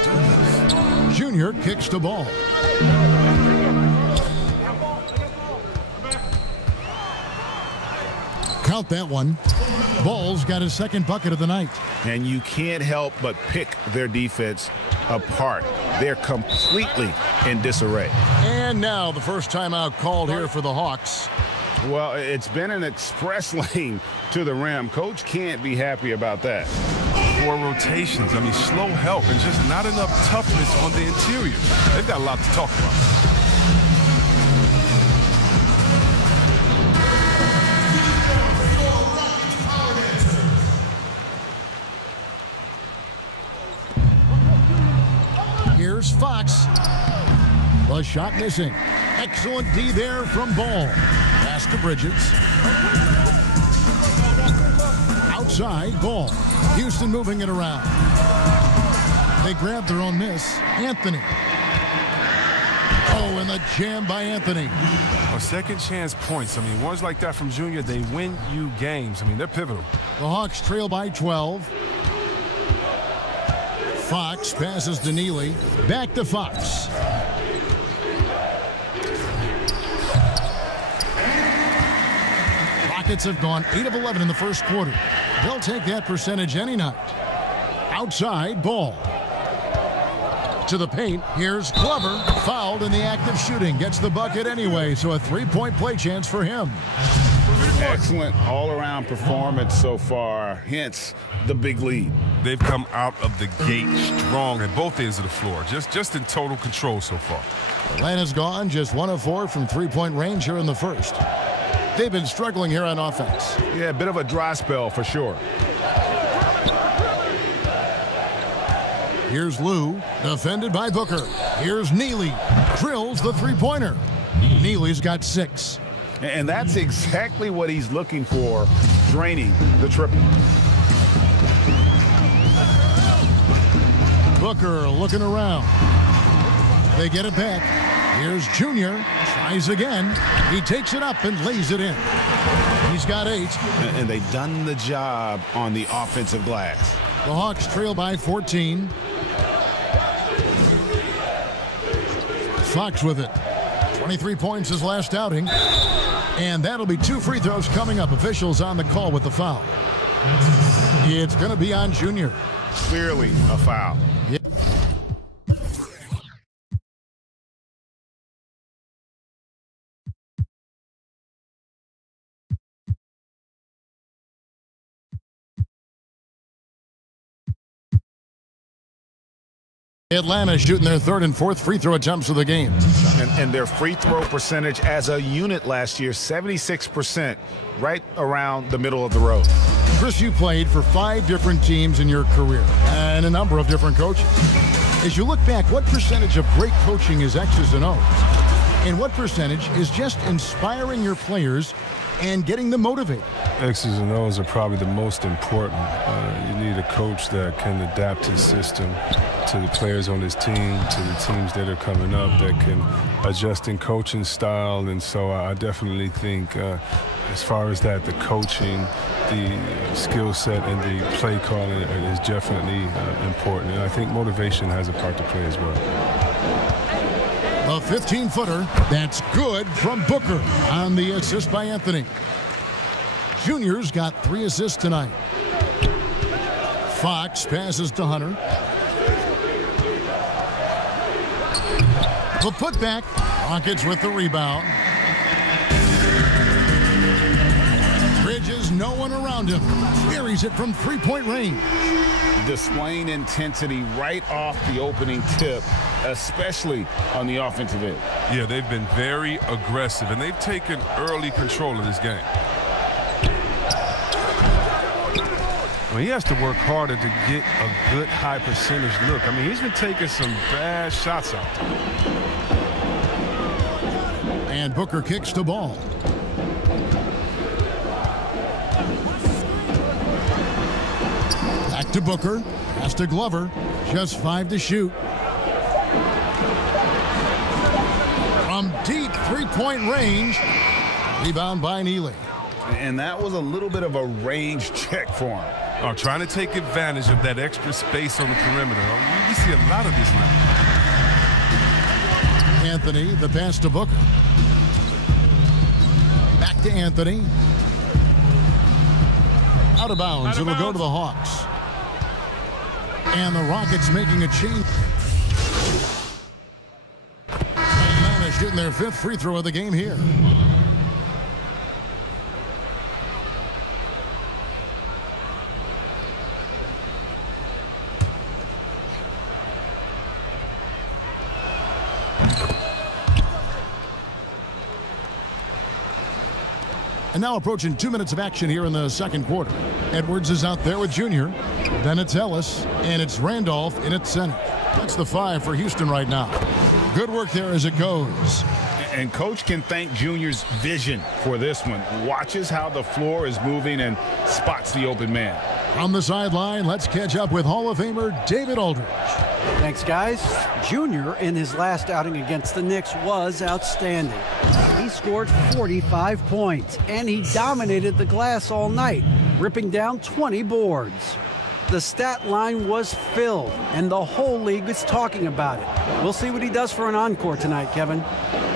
dubious. Junior kicks the ball. Count that one. Ball's got his second bucket of the night. And you can't help but pick their defense apart. They're completely in disarray. And now the first timeout called here for the Hawks. Well, it's been an express lane to the rim. Coach can't be happy about that. 4 rotations. I mean, slow help and just not enough toughness on the interior. They've got a lot to talk about. Here's Fox. The shot missing. Excellent D there from Ball. Pass to Bridges. Outside, Ball. Houston moving it around. They grab their own miss. Anthony. Oh, and the jam by Anthony. Second chance points. I mean, ones like that from Junior, they win you games. I mean, they're pivotal. The Hawks trail by 12. Fox passes to Neely. Back to Fox. Rockets have gone 8 of 11 in the first quarter. They'll take that percentage any night. Outside, Ball. To the paint, here's Glover. Fouled in the act of shooting. Gets the bucket anyway, so a 3-point play chance for him. Excellent all-around performance so far, hence the big lead. They've come out of the gate strong at both ends of the floor, just in total control so far. Atlanta's gone just 1 of 4 from 3-point range here in the first. They've been struggling here on offense. Yeah, a bit of a dry spell for sure. Here's Lou, defended by Booker. Here's Neely, drills the 3-pointer. Neely's got 6. And that's exactly what he's looking for, draining the triple. Booker looking around. They get it back. Here's Junior. Tries again. He takes it up and lays it in. He's got 8. And they've done the job on the offensive glass. The Hawks trail by 14. Fox with it. 23 points his last outing. And that'll be 2 free throws coming up. Officials on the call with the foul. It's going to be on Junior. Clearly a foul. Yeah. Atlanta shooting their 3rd and 4th free throw attempts of the game. And their free throw percentage as a unit last year, 76%, right around the middle of the road. Chris, you played for 5 different teams in your career and a number of different coaches. As you look back, what percentage of great coaching is X's and O's? And what percentage is just inspiring your players and getting them motivated? X's and O's are probably the most important. You need a coach that can adapt his system to the players on his team, to the teams that are coming up, that can adjust in coaching style. And so I definitely think as far as that, the coaching, the skill set, and the play calling is definitely important. And I think motivation has a part to play as well. A 15-footer, that's good from Booker on the assist by Anthony. Junior's got 3 assists tonight. Fox passes to Hunter. The putback. Rockets with the rebound. Bridges, no one around him. Buries it from three-point range. Displaying intensity right off the opening tip, especially on the offensive end. Yeah, they've been very aggressive, and they've taken early control of this game. I mean, he has to work harder to get a good high percentage look. I mean, he's been taking some bad shots out there. And Booker kicks the ball. Back to Booker. Pass to Glover. Just 5 to shoot. From deep three-point range. Rebound by Neely. And that was a little bit of a range check for him. Oh, trying to take advantage of that extra space on the perimeter. We see a lot of this now. Anthony, the pass to Booker. Back to Anthony. Out of bounds. It'll go to the Hawks. And the Rockets making a change. Atlanta shooting their 5th free throw of the game here. And now approaching 2 minutes of action here in the second quarter. Edwards is out there with Junior. Then it's Ellis, and it's Randolph in at center. That's the 5 for Houston right now. Good work there as it goes. And Coach can thank Junior's vision for this one. Watches how the floor is moving and spots the open man. On the sideline, let's catch up with Hall of Famer David Aldridge. Thanks, guys. Junior, in his last outing against the Knicks, was outstanding. He scored 45 points, and he dominated the glass all night, ripping down 20 boards. The stat line was filled, and the whole league is talking about it. We'll see what he does for an encore tonight, Kevin.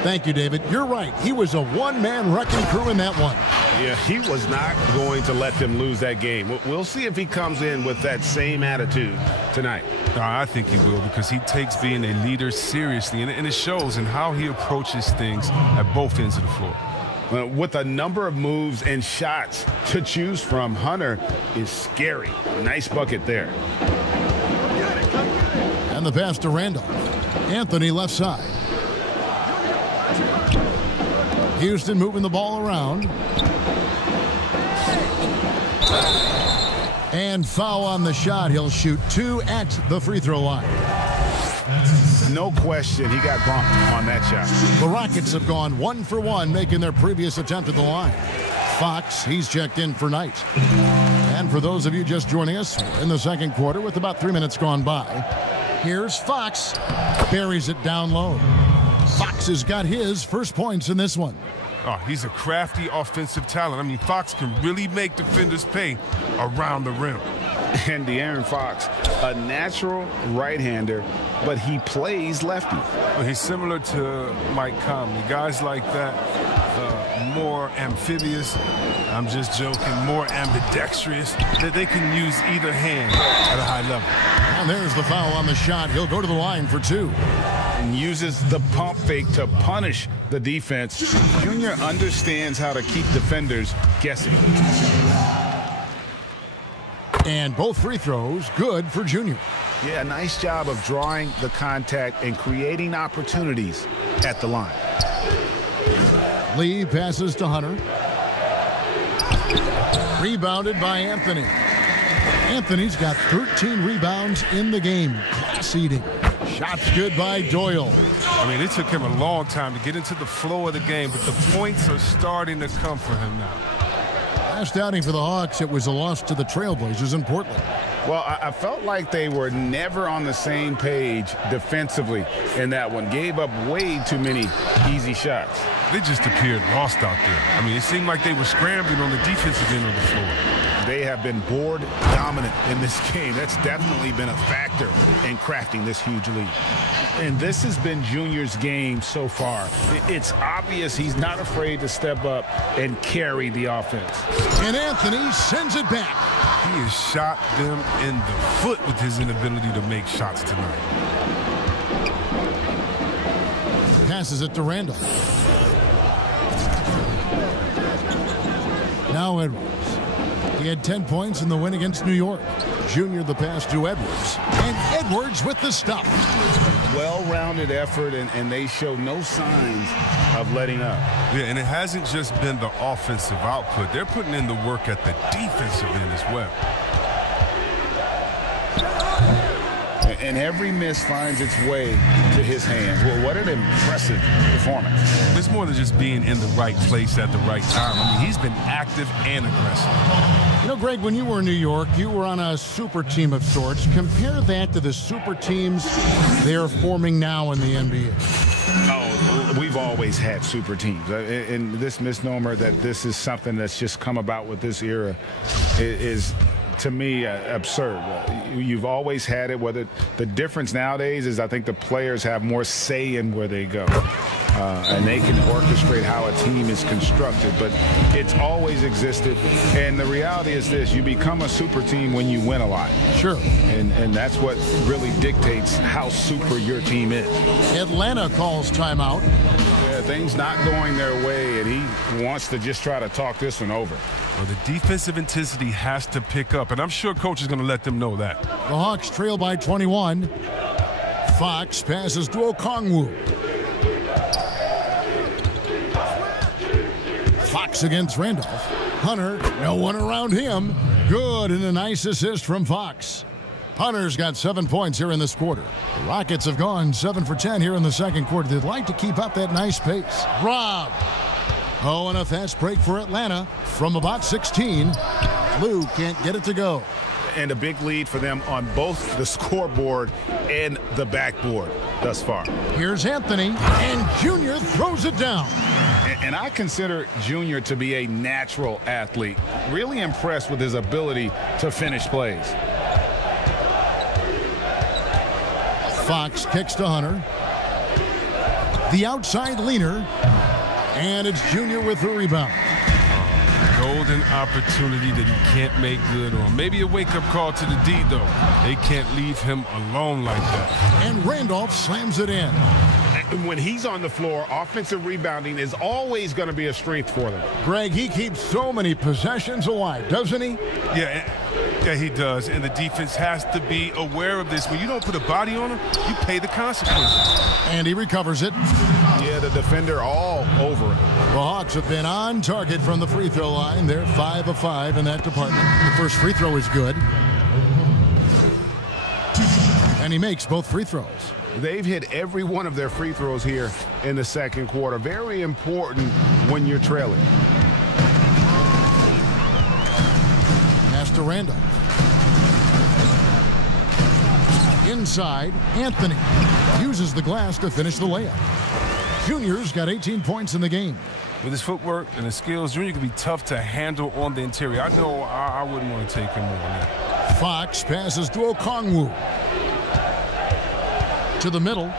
Thank you, David. You're right. He was a one-man wrecking crew in that one. Yeah, he was not going to let them lose that game. We'll see if he comes in with that same attitude tonight. I think he will, because he takes being a leader seriously, and it shows in how he approaches things at both ends of the floor. With a number of moves and shots to choose from, Hunter is scary. Nice bucket there. And the pass to Randolph. Anthony left side. Houston moving the ball around. And foul on the shot. He'll shoot 2 at the free throw line. No question, he got bumped on that shot. The Rockets have gone 1 for 1, making their previous attempt at the line. Fox, he's checked in for Knight. And for those of you just joining us in the second quarter with about 3 minutes gone by, here's Fox. Buries it down low. Fox has got his first points in this one. Oh, he's a crafty offensive talent. I mean, Fox can really make defenders pay around the rim. And De'Aaron Fox, a natural right-hander, but he plays lefty. Well, he's similar to Mike Conley. Guys like that, more amphibious, I'm just joking, more ambidextrous, that they can use either hand at a high level. And there's the foul on the shot. He'll go to the line for 2. And uses the pump fake to punish the defense. Junior understands how to keep defenders guessing. And both free throws good for Junior. Yeah, nice job of drawing the contact and creating opportunities at the line. Lee passes to Hunter. Rebounded by Anthony. Anthony's got 13 rebounds in the game. Class eating. Shots good by Doyle. I mean, it took him a long time to get into the flow of the game, but the points are starting to come for him now. Last outing for the Hawks, it was a loss to the Trailblazers in Portland. Well, I felt like they were never on the same page defensively in that one. Gave up way too many easy shots. They just appeared lost out there. I mean, it seemed like they were scrambling on the defensive end of the floor. They have been board dominant in this game. That's definitely been a factor in crafting this huge lead. And this has been Junior's game so far. It's obvious he's not afraid to step up and carry the offense. And Anthony sends it back. He has shot them in the foot with his inability to make shots tonight. passes it to Randolph. Now Edwards. He had 10 points in the win against New York. Junior the pass to Edwards. And Edwards with the stop. Well-rounded effort, and they show no signs of letting up. Yeah, and it hasn't just been the offensive output. They're putting in the work at the defensive end as well. And every miss finds its way to his hands. Well, what an impressive performance. It's more than just being in the right place at the right time. I mean, he's been active and aggressive. You know, Greg, when you were in New York, you were on a super team of sorts. Compare that to the super teams they're forming now in the NBA. Oh, we've always had super teams. And this misnomer that this is something that's just come about with this era is to me, absurd. You've always had it. Whether the difference nowadays is I think the players have more say in where they go. And they can orchestrate how a team is constructed. But it's always existed. And the reality is this. You become a super team when you win a lot. Sure. And that's what really dictates how super your team is. Atlanta calls timeout. Yeah, things not going their way, and he wants to just try to talk this one over. Well, the defensive intensity has to pick up, and I'm sure coach is going to let them know that. The Hawks trail by 21. Fox passes to Okongwu. Fox against Randolph. Hunter, no one around him. Good, and a nice assist from Fox. Hunter's got 7 points here in this quarter. The Rockets have gone 7 for 10 here in the second quarter. They'd like to keep up that nice pace. Rob. Oh, and a fast break for Atlanta from about 16. Lou can't get it to go. And a big lead for them on both the scoreboard and the backboard thus far. Here's Anthony, and Junior throws it down. And I consider Junior to be a natural athlete. Really impressed with his ability to finish plays. Fox kicks to Hunter. The outside leaner. And it's Junior with the rebound. Golden opportunity that he can't make good on. Maybe a wake-up call to the D, though. They can't leave him alone like that. And Randolph slams it in. When he's on the floor, offensive rebounding is always going to be a strength for them. Greg, he keeps so many possessions alive, doesn't he? Yeah, he does. And the defense has to be aware of this. When you don't put a body on him, you pay the consequences. And he recovers it. Yeah, the defender all over it. The Hawks have been on target from the free throw line. They're 5 of 5 in that department. The first free throw is good. And he makes both free throws. They've hit every one of their free throws here in the second quarter. Very important when you're trailing. Pass to Randolph. Inside, Anthony uses the glass to finish the layup. Junior's got 18 points in the game. With his footwork and his skills, Junior can be tough to handle on the interior. I know I wouldn't want to take him on that. Fox passes to Okongwu. To the middle.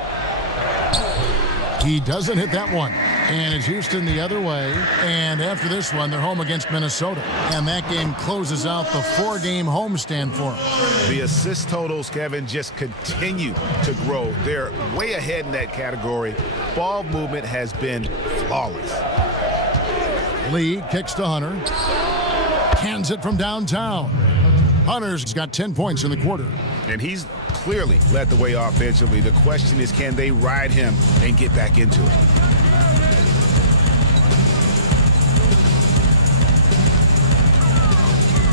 He doesn't hit that one. And it's Houston the other way. And after this one, they're home against Minnesota. And that game closes out the 4-game homestand for them. The assist totals, Kevin, just continue to grow. They're way ahead in that category. Ball movement has been flawless. Lee kicks to Hunter. Cans it from downtown. Hunter's got 10 points in the quarter. And he's clearly led the way offensively. The question is, can they ride him and get back into it?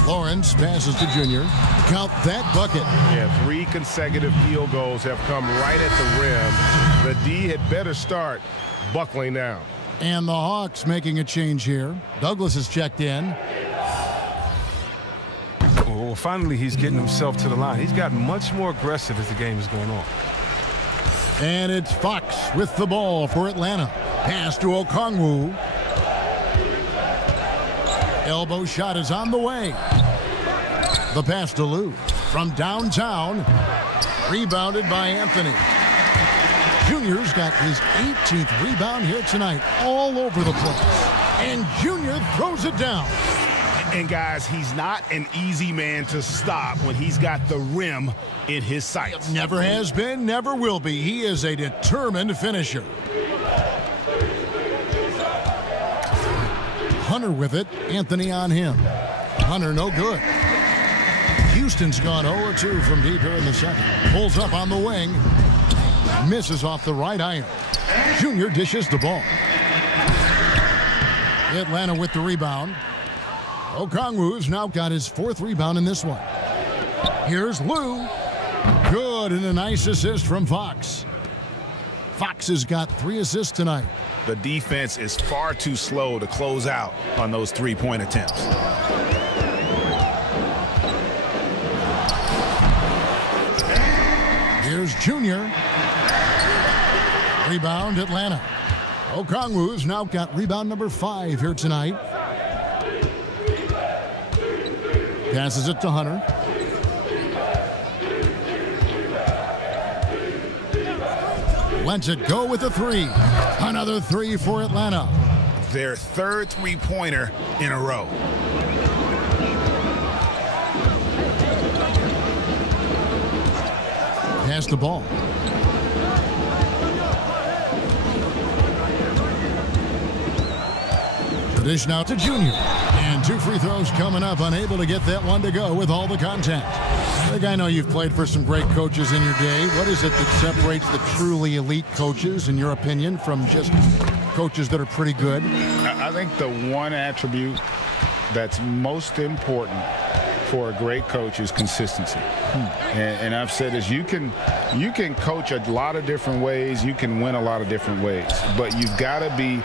Lawrence passes to Junior. Count that bucket. Yeah, 3 consecutive field goals have come right at the rim. The D had better start buckling down. And the Hawks making a change here. Douglas has checked in. Well, finally, he's getting himself to the line. He's gotten much more aggressive as the game is going on. And it's Fox with the ball for Atlanta. Pass to Okongwu. Elbow shot is on the way. The pass to Lou from downtown. Rebounded by Anthony. Junior's got his 18th rebound here tonight, all over the place. And Junior throws it down. And guys, he's not an easy man to stop when he's got the rim in his sights. Never has been, never will be. He is a determined finisher. Hunter with it. Anthony on him. Hunter no good. Houston's gone 0-2 from deep here in the second. Pulls up on the wing. Misses off the right iron. Junior dishes the ball. Atlanta with the rebound. Okongwu's now got his 4th rebound in this one. Here's Lou. Good, and a nice assist from Fox. Fox has got 3 assists tonight. The defense is far too slow to close out on those three-point attempts. Here's Junior. Rebound, Atlanta. Okongwu's now got rebound number 5 here tonight. Passes it to Hunter. Lets it go with a 3. Another 3 for Atlanta. Their 3rd three-pointer in a row. Pass the ball. The dish now to Junior. And 2 free throws coming up. Unable to get that one to go with all the contact. Like, I know you've played for some great coaches in your day. What is it that separates the truly elite coaches, in your opinion, from just coaches that are pretty good? I think the one attribute that's most important for a great coach is consistency. And I've said this, you can coach a lot of different ways, you can win a lot of different ways, but you've got to be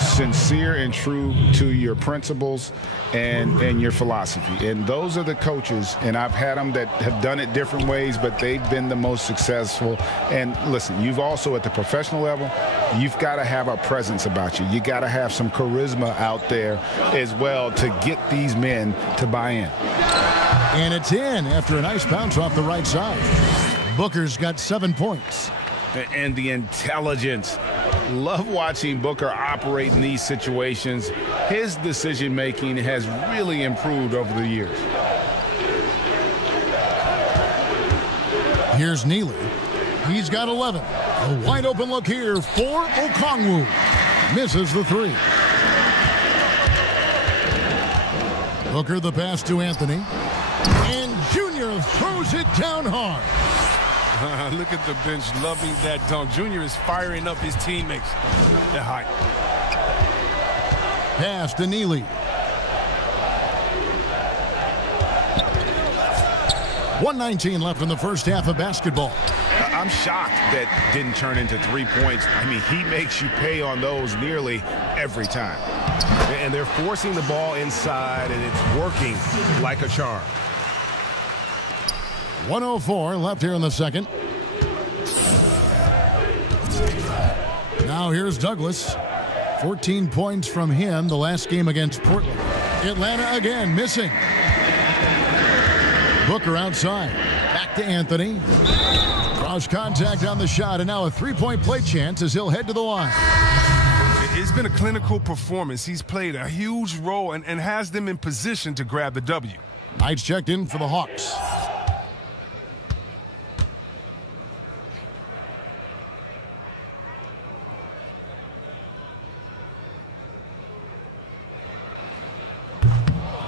sincere and true to your principles and your philosophy. And those are the coaches, and I've had them that have done it different ways, but they've been the most successful. And listen, you've also, at the professional level, you've got to have a presence about you. You got to have some charisma out there as well to get these men to buy in. And it's in after a nice bounce off the right side. Booker's got 7 points. And the intelligence. Love watching Booker operate in these situations. His decision-making has really improved over the years. Here's Neely. He's got 11. A wide open look here for Okongwu. Misses the 3. Booker the pass to Anthony. And Junior throws it down hard. Look at the bench loving that dunk. Junior is firing up his teammates. They're hot. Pass to Neely. .119 left in the first half of basketball. I'm shocked that didn't turn into 3 points. I mean, he makes you pay on those nearly every time. And they're forcing the ball inside, and it's working like a charm. 1:04 left here in the second. Now here's Douglas. 14 points from him the last game against Portland. Atlanta again missing. Booker outside. Back to Anthony. Cross contact on the shot, and now a 3-point play chance as he'll head to the line. It's been a clinical performance. He's played a huge role and has them in position to grab the W. Knights checked in for the Hawks.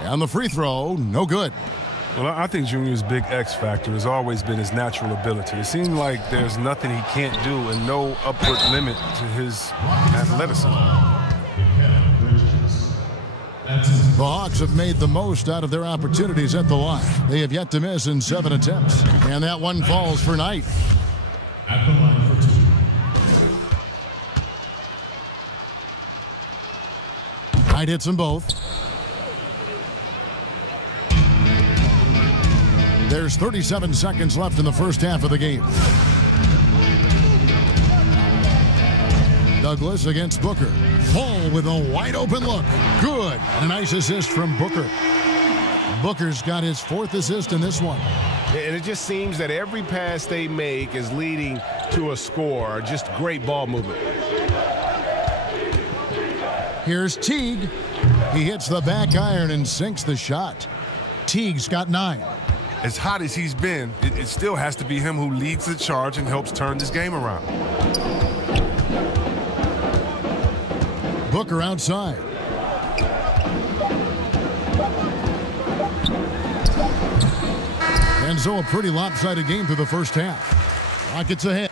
On the free throw, no good. Well, I think Junior's big X factor has always been his natural ability. It seems like there's nothing he can't do and no upward limit to his athleticism. The Hawks have made the most out of their opportunities at the line. They have yet to miss in 7 attempts. And that one falls for Knight. At the line for 2. Knight hits them both. There's 37 seconds left in the first half of the game. Douglas against Booker. Paul with a wide open look. Good. A nice assist from Booker. Booker's got his 4th assist in this one. And it just seems that every pass they make is leading to a score. Just great ball movement. Here's Teague. He hits the back iron and sinks the shot. Teague's got 9. As hot as he's been, it still has to be him who leads the charge and helps turn this game around. Booker outside. And so a pretty lopsided game through the first half. Rockets ahead.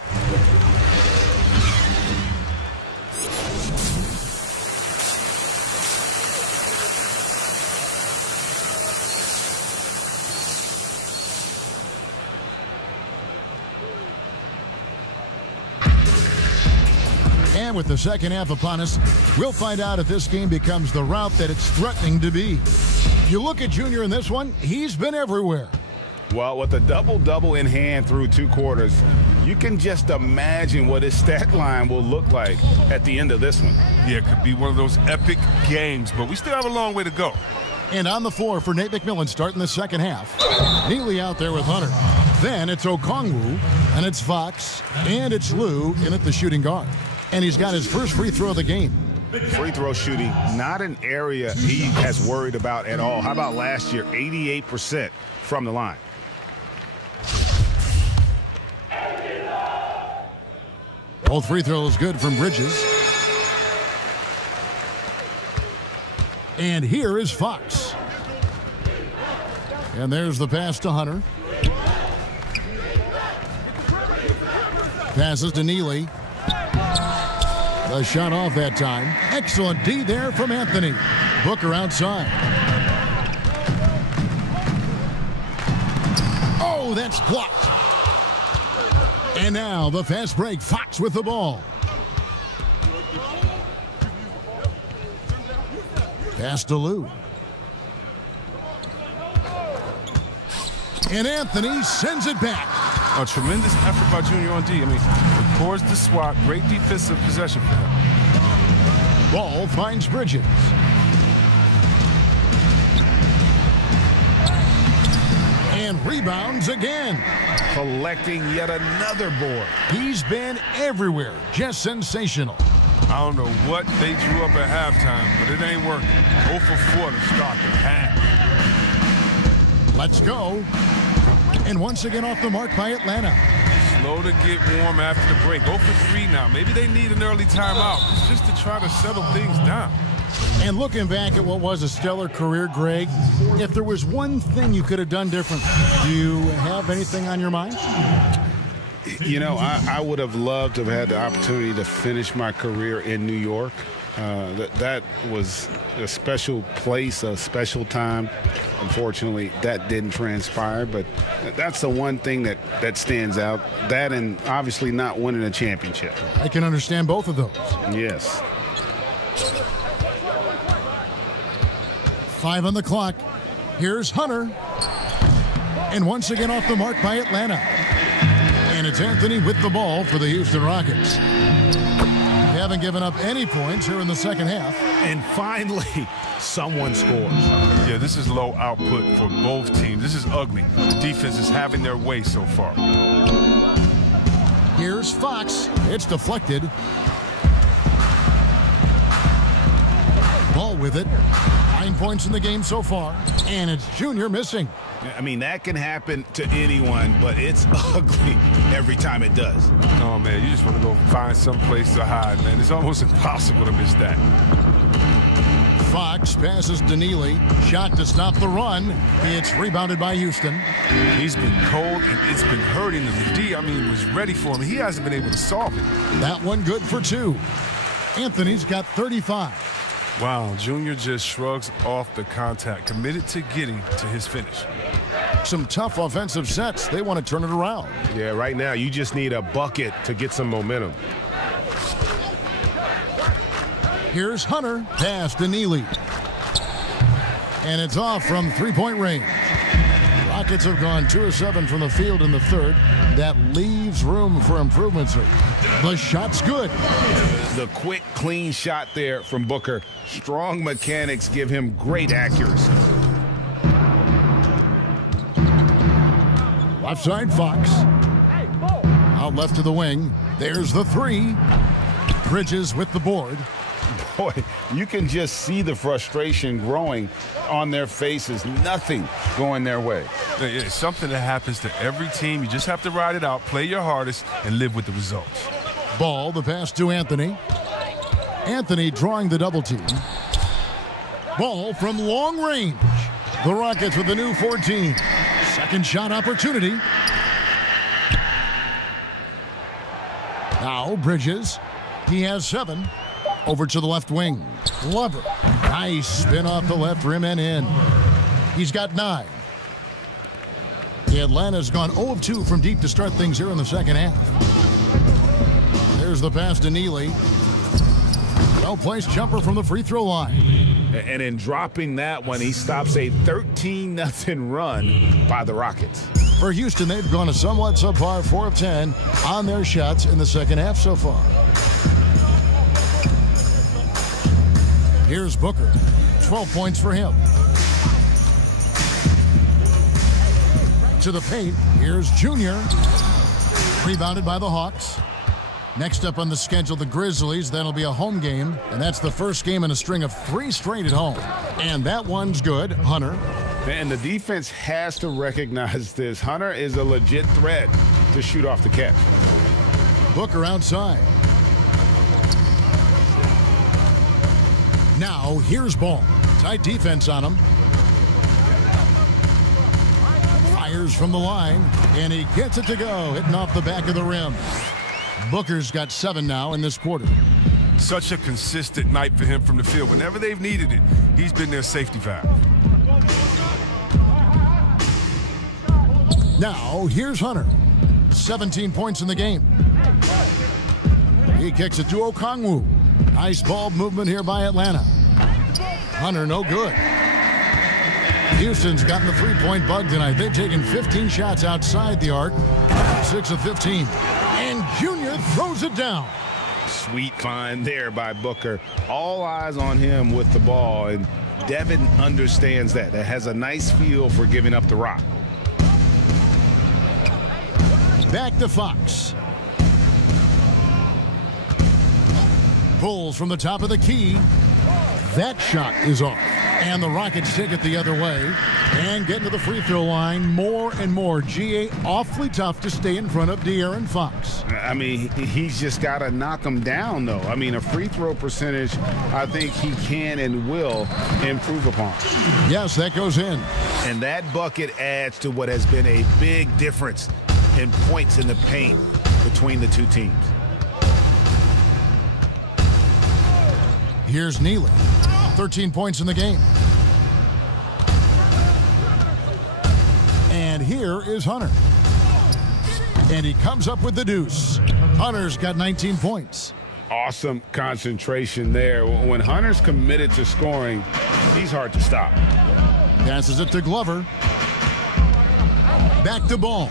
And with the second half upon us, we'll find out if this game becomes the route that it's threatening to be. You look at Junior in this one, he's been everywhere. Well, with a double-double in hand through 2 quarters, you can just imagine what his stat line will look like at the end of this one. Yeah, it could be one of those epic games, but we still have a long way to go. And on the floor for Nate McMillan starting the second half. Neely out there with Hunter. Then it's Okongwu, and it's Fox, and it's Lou in at the shooting guard. And he's got his first free throw of the game. Free throw shooting, not an area he has worried about at all. How about last year, 88% from the line. Both free throws good from Bridges. And here is Fox. And there's the pass to Hunter. Passes to Neely. The shot off that time. Excellent D there from Anthony. Booker outside. Oh, that's blocked. And now the fast break. Fox with the ball. Pass to Lou. And Anthony sends it back. A tremendous effort by Junior on D. I mean, records the swat. Great defensive possession for him. Ball finds Bridges. And rebounds again. Collecting yet another board. He's been everywhere. Just sensational. I don't know what they drew up at halftime, but it ain't working. 0 for 4 to start the half. Let's go. And once again off the mark by Atlanta. Slow to get warm after the break. 0 for 3 now. Maybe they need an early timeout. It's just to try to settle things down. And looking back at what was a stellar career, Greg, if there was one thing you could have done different, do you have anything on your mind? You know, I would have loved to have had the opportunity to finish my career in New York. That was a special place, a special time. Unfortunately, that didn't transpire, but that's the one thing that stands out. That and obviously not winning a championship. I can understand both of those. Yes. 5 on the clock. Here's Hunter. And once again off the mark by Atlanta. And it's Anthony with the ball for the Houston Rockets. They haven't given up any points here in the second half. And finally, someone scores. Yeah, this is low output for both teams. This is ugly. The defense is having their way so far. Here's Fox. It's deflected. Ball with it. 9 points in the game so far. And it's Junior missing. I mean, that can happen to anyone, but it's ugly every time it does. Oh, man, you just want to go find some place to hide, man. It's almost impossible to miss that. Fox passes to Neely. Shot to stop the run. It's rebounded by Houston. He's been cold, and it's been hurting him. The D, I mean, was ready for him. He hasn't been able to solve it. That one good for 2. Anthony's got 35. Wow, Junior just shrugs off the contact, committed to getting to his finish. Some tough offensive sets. They want to turn it around. Yeah, right now you just need a bucket to get some momentum. Here's Hunter. Pass to Neely. And it's off from three-point range. Rockets have gone 2 of 7 from the field in the third. That leaves room for improvement, sir. The shot's good. The quick, clean shot there from Booker. Strong mechanics give him great accuracy. Left side, Fox. Out left to the wing. There's the 3. Bridges with the board. Boy, you can just see the frustration growing on their faces. Nothing going their way. It's something that happens to every team. You just have to ride it out, play your hardest, and live with the results. Ball, the pass to Anthony. Anthony drawing the double team. Ball from long range. The Rockets with the new 14. Second shot opportunity. Now Bridges. He has 7. Over to the left wing. Glover. Nice spin off the left rim and in. He's got 9. Atlanta's gone 0 of 2 from deep to start things here in the second half. There's the pass to Neely. Well-placed jumper from the free throw line. And in dropping that one, he stops a 13-0 run by the Rockets. For Houston, they've gone a somewhat subpar 4 of 10 on their shots in the second half so far. Here's Booker. 12 points for him. To the paint, here's Junior. Rebounded by the Hawks. Next up on the schedule, the Grizzlies. That'll be a home game, and that's the first game in a string of 3 straight at home. And that one's good. Hunter. And the defense has to recognize this. Hunter is a legit threat to shoot off the catch. Booker outside. Now, here's Ball. Tight defense on him. Fires from the line, and he gets it to go, hitting off the back of the rim. Booker's got 7 now in this quarter. Such a consistent night for him from the field. Whenever they've needed it, he's been their safety valve. Now, here's Hunter. 17 points in the game. He kicks it to Okongwu. Nice ball movement here by Atlanta. Hunter, no good. Houston's gotten the 3-point bug tonight. They've taken 15 shots outside the arc. 6 of 15. And Junior throws it down. Sweet find there by Booker. All eyes on him with the ball, and Devin understands that. That has a nice feel for giving up the rock. Back to Fox. Pulls from the top of the key. That shot is off. And the Rockets take it the other way and get to the free throw line more and more. GA awfully tough to stay in front of De'Aaron Fox. I mean, he's just got to knock him down, though. I mean, a free throw percentage, I think he can and will improve upon. Yes, that goes in. And that bucket adds to what has been a big difference in points in the paint between the two teams. Here's Neely. 13 points in the game. And here is Hunter. And he comes up with the deuce. Hunter's got 19 points. Awesome concentration there. When Hunter's committed to scoring, he's hard to stop. Passes it to Glover. Back to Ball.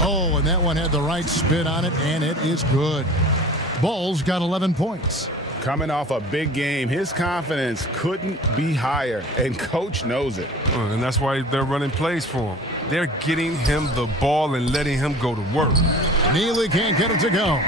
Oh, and that one had the right spin on it, and it is good. Ball's got 11 points. Coming off a big game, his confidence couldn't be higher, and Coach knows it. And that's why they're running plays for him. They're getting him the ball and letting him go to work. Neely can't get it to go.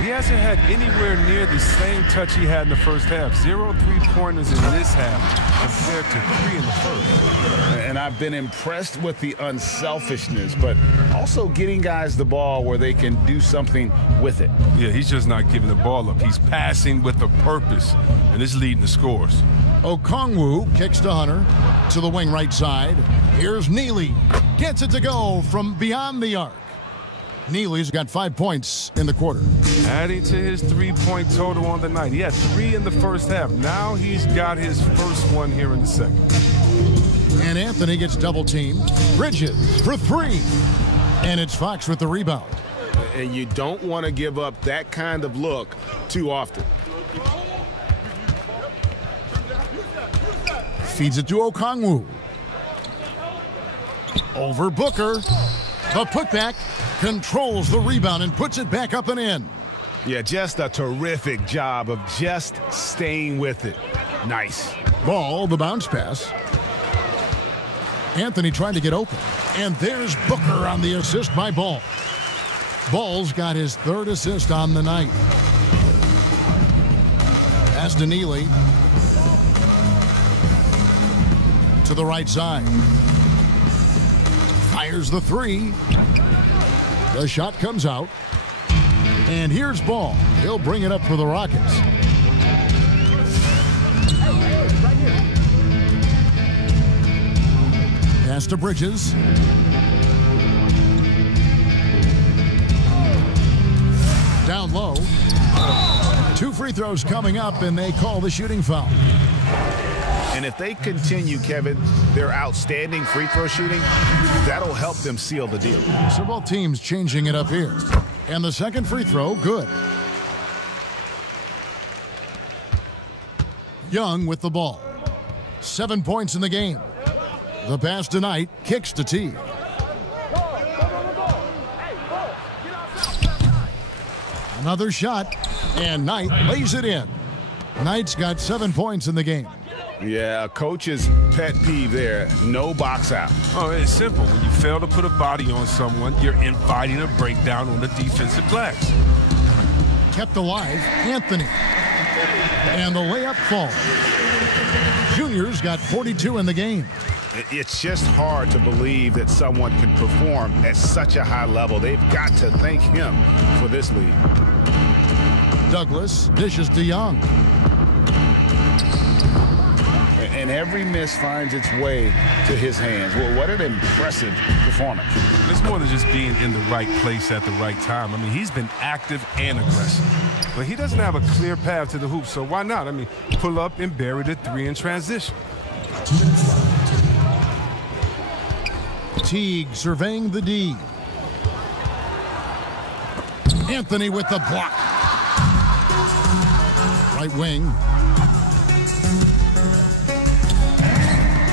He hasn't had anywhere near the same touch he had in the first half. 0 3-pointers in this half compared to 3 in the first. And I've been impressed with the unselfishness, but also getting guys the ball where they can do something with it. Yeah, he's just not giving the ball up. He's passing with a purpose, and it's leading to scores. Okongwu kicks to Hunter to the wing right side. Here's Neely. Gets it to go from beyond the arc. Neely's got 5 points in the quarter. Adding to his 3-point total on the night. He had 3 in the first half. Now he's got his first one here in the second. And Anthony gets double teamed. Bridges for 3. And it's Fox with the rebound. And you don't want to give up that kind of look too often. Feeds it to Okongwu. Over Booker. The putback. Controls the rebound and puts it back up and in. Yeah, just a terrific job of just staying with it. Nice. Ball, the bounce pass. Anthony trying to get open. And there's Booker on the assist by Ball. Ball's got his 3rd assist on the night. Pass to Neely. To the right side. Fires the 3. The shot comes out. And here's Ball. He'll bring it up for the Rockets. Pass to Bridges. Down low. 2 free throws coming up, and they call the shooting foul. And if they continue, Kevin, their outstanding free throw shooting, that'll help them seal the deal. So both teams changing it up here. And the second free throw, good. Young with the ball. 7 points in the game. The pass to Knight, kicks to Teague. Another shot, and Knight lays it in. Knight's got 7 points in the game. Yeah, coach's pet peeve there, no box out. Oh, it's simple. When you fail to put a body on someone, you're inviting a breakdown on the defensive glass. Kept alive, Anthony. And the layup falls. Junior's got 42 in the game. It's just hard to believe that someone can perform at such a high level. They've got to thank him for this lead. Douglas dishes to Young. And every miss finds its way to his hands. Well, what an impressive performance. It's more than just being in the right place at the right time. I mean, he's been active and aggressive. But he doesn't have a clear path to the hoop, so why not? I mean, pull up and bury the 3 in transition. Teague surveying the D. Anthony with the block. Right wing.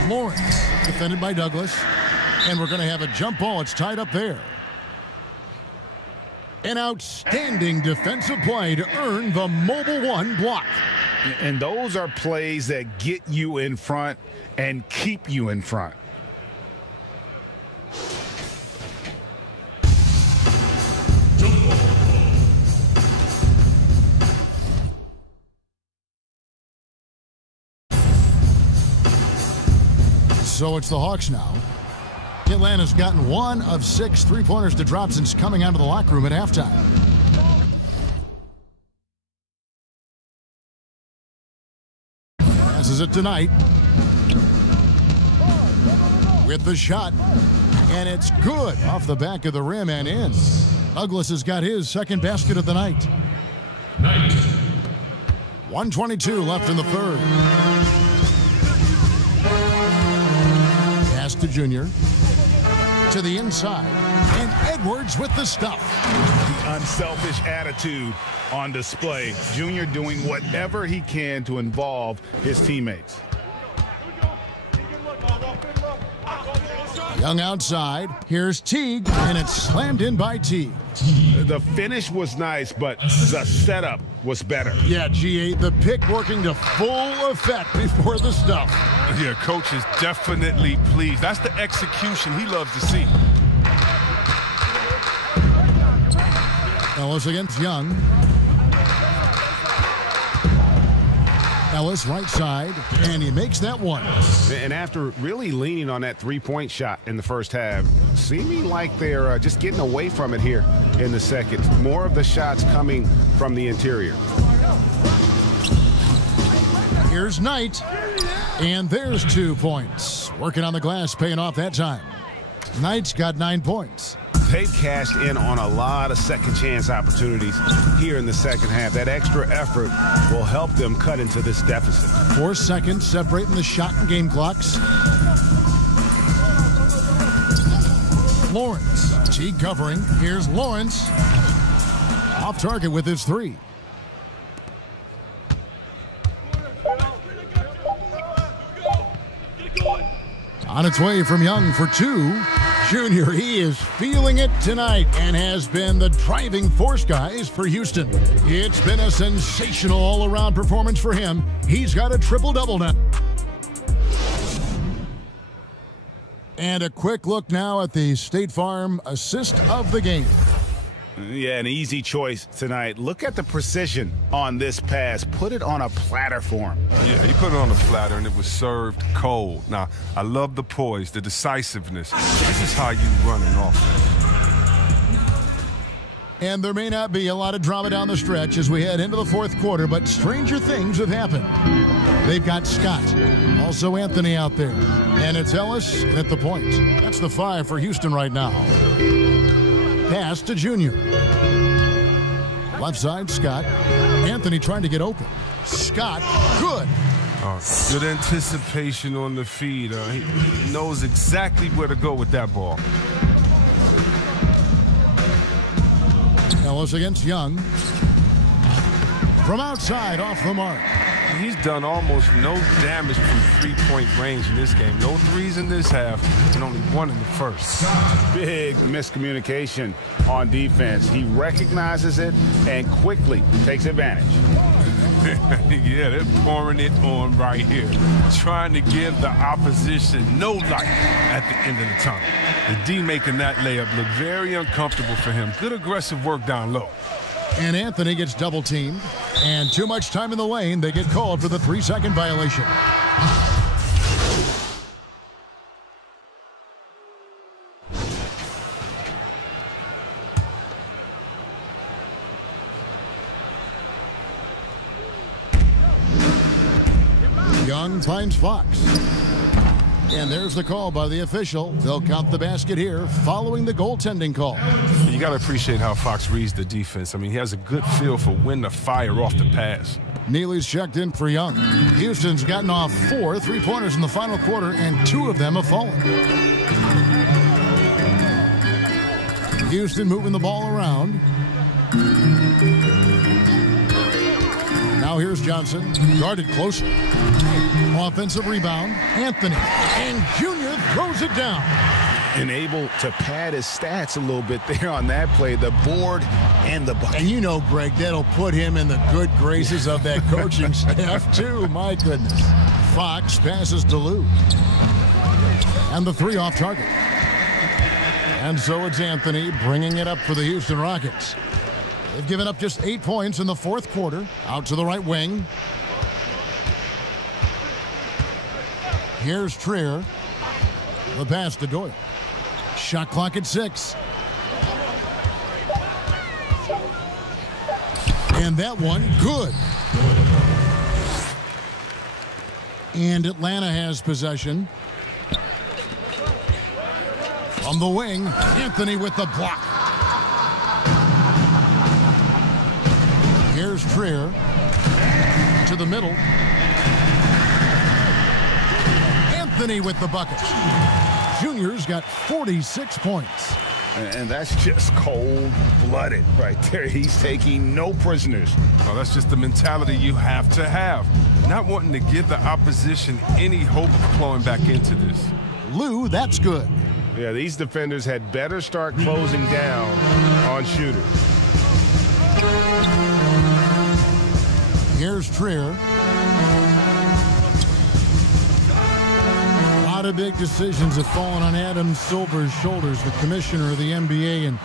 Lawrence, defended by Douglas. And we're going to have a jump ball. It's tied up there. An outstanding defensive play to earn the Mobile One block. And those are plays that get you in front and keep you in front. So it's the Hawks now. Atlanta's gotten 1 of 6 3-pointers to drop since coming out of the locker room at halftime. Passes it to Knight. With the shot. And it's good off the back of the rim and in. Douglas has got his second basket of the night. 1:22 left in the third. Pass to Junior. To the inside. And Edwards with the stuff. The unselfish attitude on display. Junior doing whatever he can to involve his teammates. Young outside. Here's Teague, and it's slammed in by Teague. The finish was nice, but the setup was better. Yeah, G8, the pick working to full effect before the stuff. Yeah, coach is definitely pleased. That's the execution he loves to see. Ellis against Young. Ellis right side, and he makes that one. And after really leaning on that three-point shot in the first half, seeming like they're just getting away from it here in the second. More of the shots coming from the interior. Here's Knight, and there's 2 points. Working on the glass, paying off that time. Knight's got 9 points. They've cashed in on a lot of second chance opportunities here in the second half. That extra effort will help them cut into this deficit. 4 seconds separating the shot and game clocks. Lawrence, Teague covering. Here's Lawrence. Off target with his 3. On its way from Young for 2. Junior, he is feeling it tonight and has been the driving force, guys, for Houston. It's been a sensational all-around performance for him. He's got a triple-double now. And a quick look now at the State Farm assist of the game. Yeah, an easy choice tonight. Look at the precision on this pass. Put it on a platter for him. Yeah, he put it on a platter, and it was served cold. Now, I love the poise, the decisiveness. This is how you run an offense. And there may not be a lot of drama down the stretch as we head into the fourth quarter, but stranger things have happened. They've got Scott, also Anthony out there, and it's Ellis at the point. That's the 5 for Houston right now. Pass to Junior. Left side, Scott. Anthony trying to get open. Scott, good. Good anticipation on the feed. He knows exactly where to go with that ball. Ellis against Young. From outside, off the mark. He's done almost no damage from three-point range in this game. No threes in this half, and only 1 in the first. Big miscommunication on defense. He recognizes it and quickly takes advantage. Yeah, they're pouring it on right here, trying to give the opposition no light at the end of the tunnel. The D making that layup look very uncomfortable for him. Good aggressive work down low. And Anthony gets double teamed. And too much time in the lane. They get called for the 3-second violation. Young finds Fox. And there's the call by the official. They'll count the basket here following the goaltending call. You got to appreciate how Fox reads the defense. I mean, he has a good feel for when to fire off the pass. Neely's checked in for Young. Houston's gotten off 4 3-pointers in the final quarter, and 2 of them have fallen. Houston moving the ball around. Now here's Johnson, guarded closely. Offensive rebound, Anthony, and Junior throws it down. And able to pad his stats a little bit there on that play, the board and the bucket. And you know, Greg, that'll put him in the good graces of that coaching staff, too. My goodness. Fox passes to Lou. And the 3 off target. And so it's Anthony bringing it up for the Houston Rockets. They've given up just 8 points in the fourth quarter. Out to the right wing. Here's Trier. The pass to Doyle. Shot clock at 6. And that one, good. And Atlanta has possession. From the wing, Anthony with the block. Here's Trier. To the middle. Anthony with the bucket. Junior's got 46 points. And that's just cold-blooded right there. He's taking no prisoners. Well, that's just the mentality you have to have. Not wanting to give the opposition any hope of clawing back into this. Lou, that's good. Yeah, these defenders had better start closing down on shooters. Here's Trier. A lot of big decisions have fallen on Adam Silver's shoulders, the commissioner of the NBA. And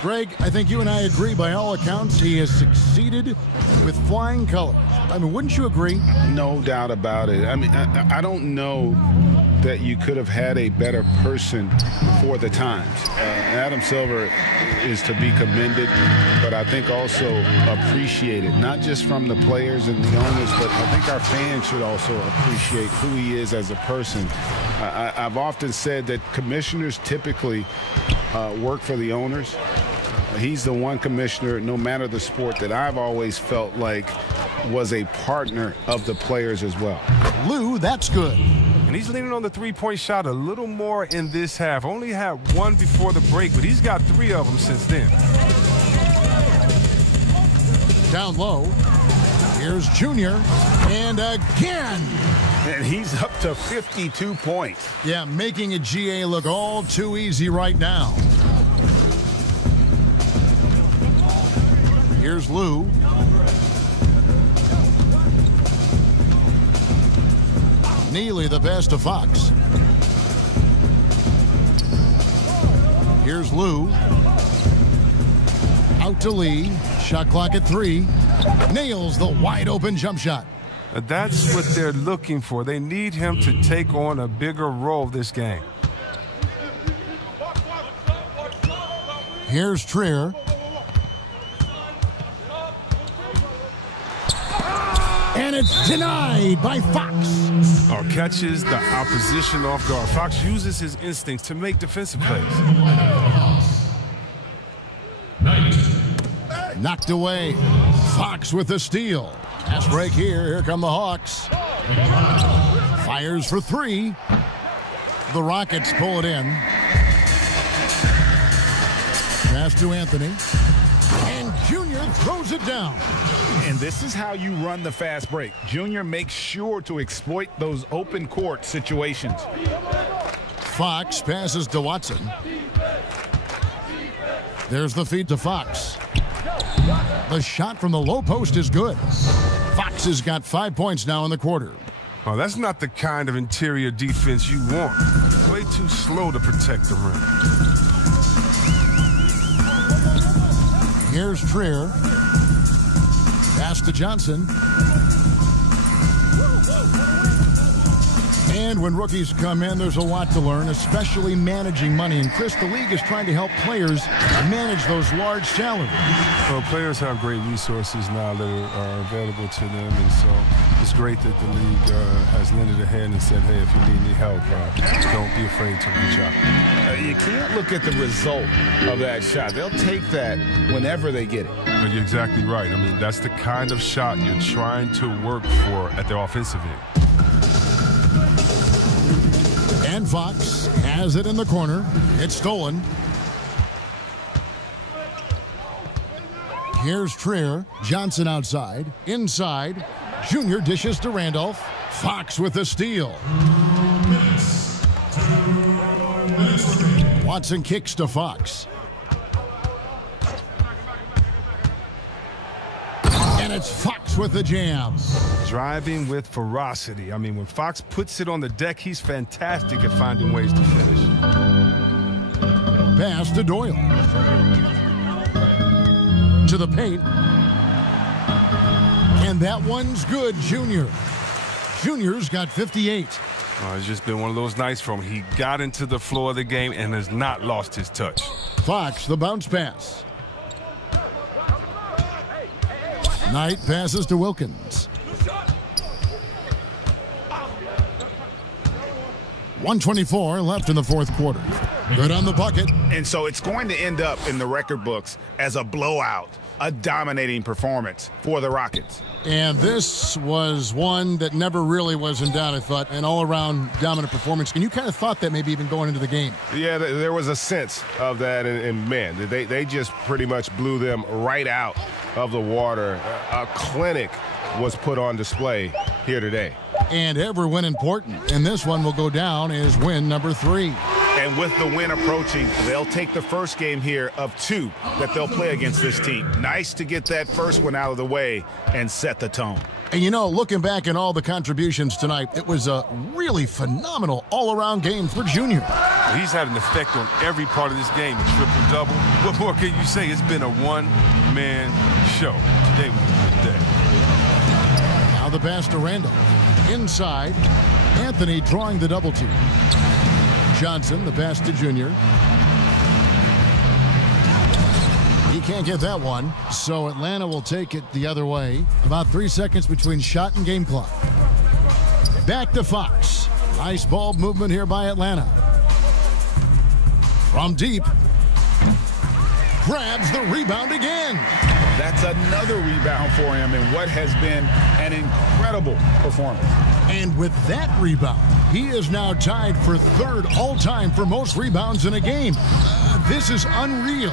Greg, I think you and I agree, by all accounts, he has succeeded with flying colors. I mean, wouldn't you agree? No doubt about it. I mean, I don't know that you could have had a better person for the times. Adam Silver is to be commended, but I think also appreciated, not just from the players and the owners, but I think our fans should also appreciate who he is as a person. I've often said that commissioners typically work for the owners. He's the one commissioner, no matter the sport, that I've always felt like was a partner of the players as well. Lou, that's good. And he's leaning on the three-point shot a little more in this half. Only had 1 before the break, but he's got 3 of them since then. Down low. Here's Junior. And again. And he's up to 52 points. Yeah, making a GA look all too easy right now. Here's Lou. Neely the pass to Fox. Here's Lou. Out to Lee. Shot clock at 3. Nails the wide open jump shot. That's what they're looking for. They need him to take on a bigger role this game. Here's Trier. And it's denied by Fox. Catches the opposition off guard. Fox uses his instincts to make defensive plays. Knocked away. Fox with the steal. Pass break here. Here come the Hawks. Fires for three. The Rockets pull it in. Pass to Anthony. And Junior throws it down. And this is how you run the fast break. Junior makes sure to exploit those open court situations. Fox passes to Watson. There's the feed to Fox. The shot from the low post is good. Fox has got 5 points now in the quarter. Oh, that's not the kind of interior defense you want. Way too slow to protect the rim. Here's Trier. Pass to Johnson. And when rookies come in, there's a lot to learn, especially managing money. And Chris, the league is trying to help players manage those large salaries. Well, players have great resources now that are available to them, and so it's great that the league has lended a hand and said, hey, if you need any help, don't be afraid to reach out. You can't look at the result of that shot. They'll take that whenever they get it. But you're exactly right. I mean, that's the kind of shot you're trying to work for at the offensive end. And Fox has it in the corner. It's stolen. Here's Trier. Johnson outside. Inside. Junior dishes to Randolph. Fox with the steal. Watson kicks to Fox. And it's Fox with the jam. Driving with ferocity. I mean, when Fox puts it on the deck, he's fantastic at finding ways to finish. Pass to Doyle. To the paint. And that one's good, Junior. Junior's got 58. It's just been one of those nights from him. He got into the floor of the game and has not lost his touch. Fox, the bounce pass. Knight passes to Wilkins. 1:24 left in the fourth quarter. Good on the bucket. And so it's going to end up in the record books as a blowout, a dominating performance for the Rockets. And this was one that never really was in doubt, I thought, an all-around dominant performance. And you kind of thought that maybe even going into the game. Yeah, there was a sense of that, and man, they just pretty much blew them right out of the water. A clinic was put on display here today. And every win important. And this one will go down as win number 3. And with the win approaching, they'll take the first game here of 2 that they'll play against this team. Nice to get that first one out of the way and set the tone. And you know, looking back at all the contributions tonight, it was a really phenomenal all-around game for Junior. He's had an effect on every part of this game, a triple-double. What more can you say? It's been a one-man show. Today was a good day. Now the pass to Randall. Inside, Anthony drawing the double team. Johnson, the pass to Junior. He can't get that one, so Atlanta will take it the other way. About 3 seconds between shot and game clock. Back to Fox. Nice ball movement here by Atlanta. From deep. Grabs the rebound again. That's another rebound for him in what has been an incredible performance. And with that rebound, he is now tied for 3rd all-time for most rebounds in a game. This is unreal.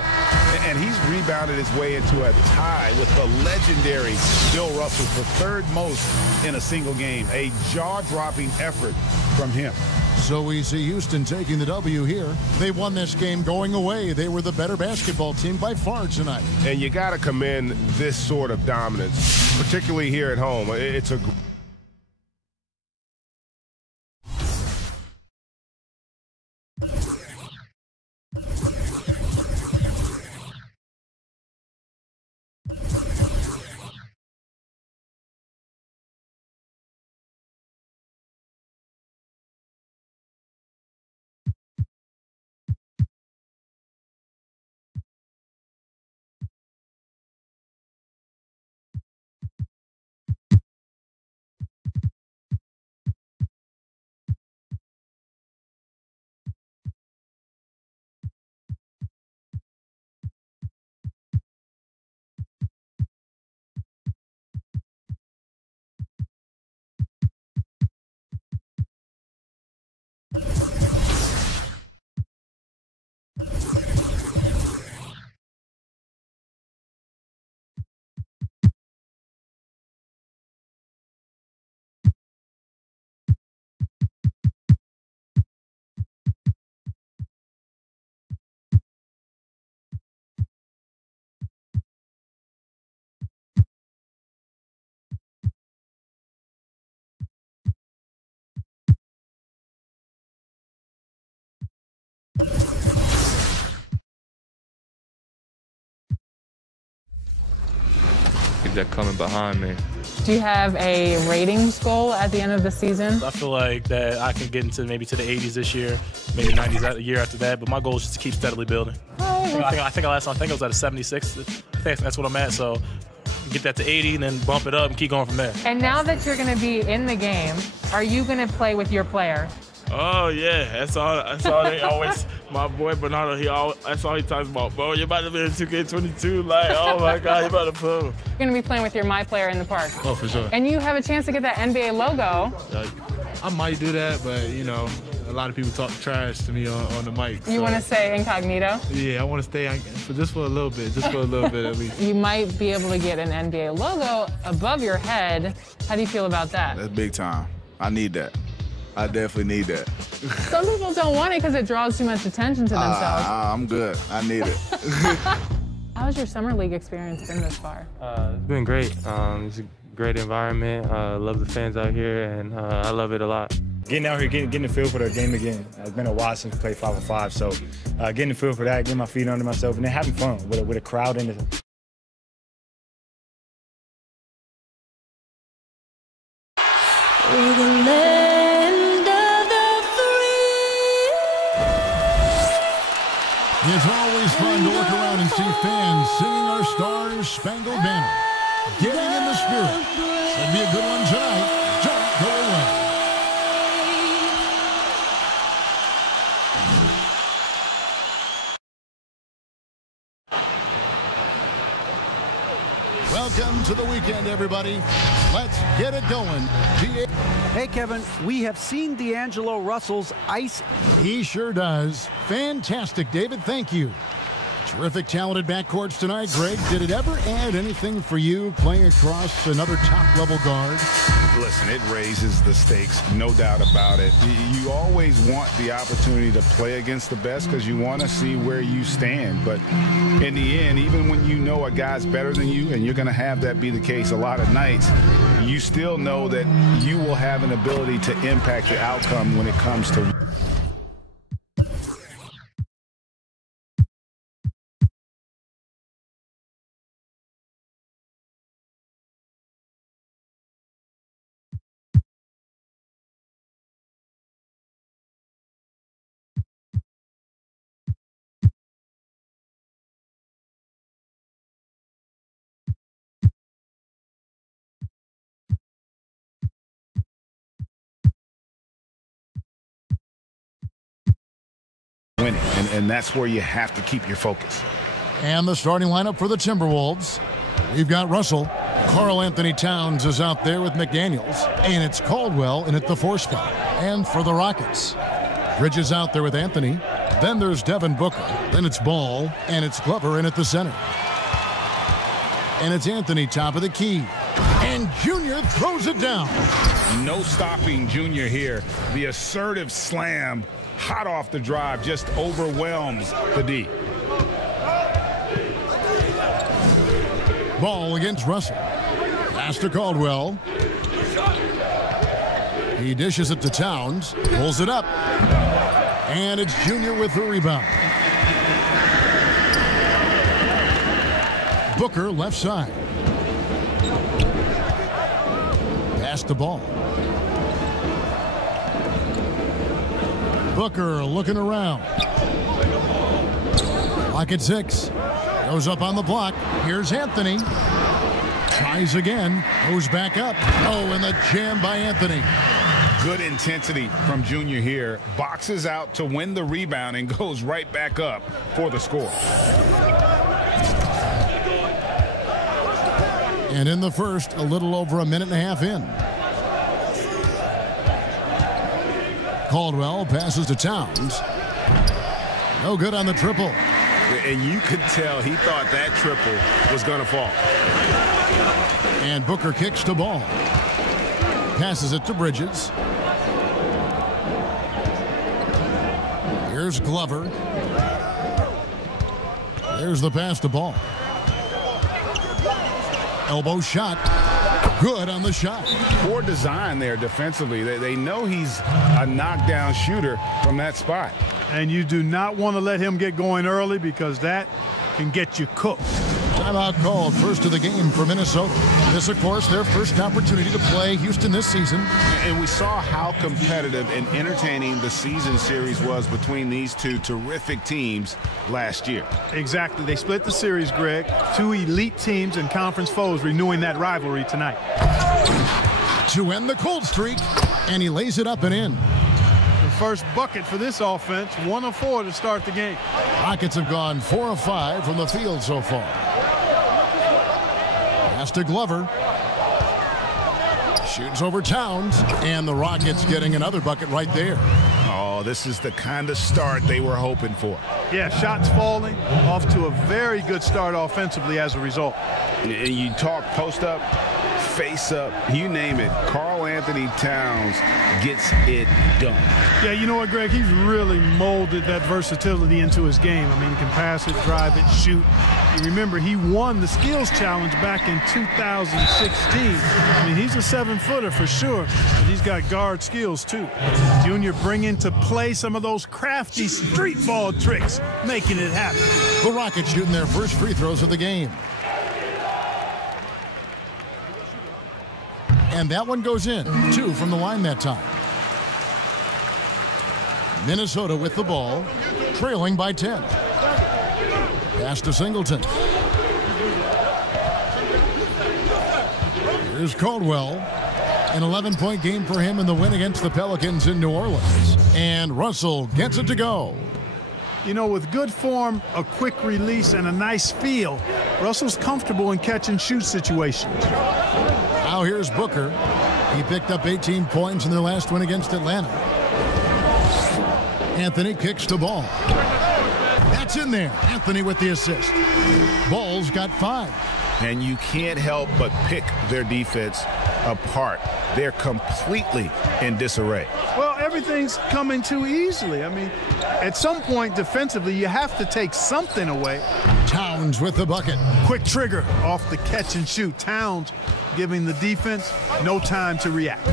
And he's rebounded his way into a tie with the legendary Bill Russell for 3rd most in a single game. A jaw-dropping effort from him. So we see Houston taking the W here. They won this game going away. They were the better basketball team by far tonight. And you got to commend this sort of dominance, particularly here at home. It's a that coming behind me. Do you have a ratings goal at the end of the season? I feel like that I can get into maybe to the 80s this year, maybe 90s the year after that, but my goal is just to keep steadily building. I think I was at a 76. I think that's what I'm at, so get that to 80 and then bump it up and keep going from there. And now that you're going to be in the game, are you going to play with your player? Oh, yeah. That's all they always, my boy Bernardo, that's all he talks about. Bro, you're about to be in 2K22. Like, oh, my God, you're about to play. You're going to be playing with your My Player in the park. Oh, for sure. And you have a chance to get that NBA logo. I might do that, but, you know, a lot of people talk trash to me on the mic. You want to stay incognito? Yeah, I want to stay just for a little bit, at least. You might be able to get an NBA logo above your head. How do you feel about that? That's big time. I need that. I definitely need that. Some people don't want it because it draws too much attention to themselves. I'm good. I need it. How's your summer league experience been this far? It's been great. It's a great environment. Love the fans out here, and I love it a lot. Getting out here, getting the feel for the game again. It's been a while since we played 5-on-5, so getting the feel for that, getting my feet under myself, and then having fun with a crowd in it. It's always fun to look around and see fans singing our Stars Spangled Banner. Getting in the spirit. Should be a good one tonight. Don't go away. Welcome to the weekend, everybody. Let's get it going. Hey, Kevin, we have seen D'Angelo Russell's ice. He sure does. Fantastic, David. Thank you. Terrific, talented backcourts tonight. Greg, did it ever add anything for you playing across another top-level guard? Listen, it raises the stakes, no doubt about it. You always want the opportunity to play against the best because you want to see where you stand. But in the end, even when you know a guy's better than you, and you're going to have that be the case a lot of nights, you still know that you will have an ability to impact the outcome when it comes to winning, and that's where you have to keep your focus. And the starting lineup for the Timberwolves. We've got Russell. Karl Anthony Towns is out there with McDaniels, and it's Caldwell in at the 4 spot. And for the Rockets, Bridges out there with Anthony. Then there's Devin Booker. Then it's Ball, and it's Glover in at the center. And it's Anthony top of the key. And Junior throws it down. No stopping Junior here. The assertive slam, hot off the drive, just overwhelms the D. Ball against Russell. Pass to Caldwell. He dishes it to Towns. Pulls it up. And it's Junior with the rebound. Booker left side. Pass the ball. Booker looking around. Clock at 6. Goes up on the block. Here's Anthony. Tries again. Goes back up. Oh, and the jam by Anthony. Good intensity from Junior here. Boxes out to win the rebound and goes right back up for the score. And in the first, a little over a minute and a half in. Caldwell passes to Towns. No good on the triple. And you could tell he thought that triple was going to fall. And Booker kicks to Ball. Passes it to Bridges. Here's Glover. There's the pass to Ball. Elbow shot. Good on the shot. Poor design there defensively. They know he's a knockdown shooter from that spot. And you do not want to let him get going early because that can get you cooked. Timeout called, first of the game for Minnesota. This, of course, their first opportunity to play Houston this season. And we saw how competitive and entertaining the season series was between these two terrific teams last year. Exactly. They split the series, Greg. Two elite teams and conference foes renewing that rivalry tonight. To end the cold streak, and he lays it up and in. The first bucket for this offense, 1 of 4 to start the game. Rockets have gone 4 of 5 from the field so far. Pass to Glover. Shoots over Towns, and the Rockets getting another bucket right there. Oh, this is the kind of start they were hoping for. Yeah, shots falling, off to a very good start offensively as a result. And you talk post up, face up, you name it. Karl Anthony Towns gets it done. Yeah, you know what, Greg? He's really molded that versatility into his game. I mean, he can pass it, drive it, shoot. You remember, he won the skills challenge back in 2016. I mean, he's a 7-footer for sure, but he's got guard skills too. Junior bringing to play some of those crafty street ball tricks, making it happen. The Rockets shooting their first free throws of the game. And that one goes in. 2 from the line that time. Minnesota with the ball, trailing by 10. Pass to Singleton. Here's Caldwell. An 11-point game for him in the win against the Pelicans in New Orleans. And Russell gets it to go. You know, with good form, a quick release, and a nice feel, Russell's comfortable in catch-and-shoot situations. Now here's Booker. He picked up 18 points in their last win against Atlanta. Anthony kicks the ball. That's in there. Anthony with the assist. Ball's got 5. And you can't help but pick their defense apart. They're completely in disarray. Well, everything's coming too easily. I mean, at some point defensively, you have to take something away. Towns with the bucket. Quick trigger off the catch and shoot. Towns giving the defense no time to react.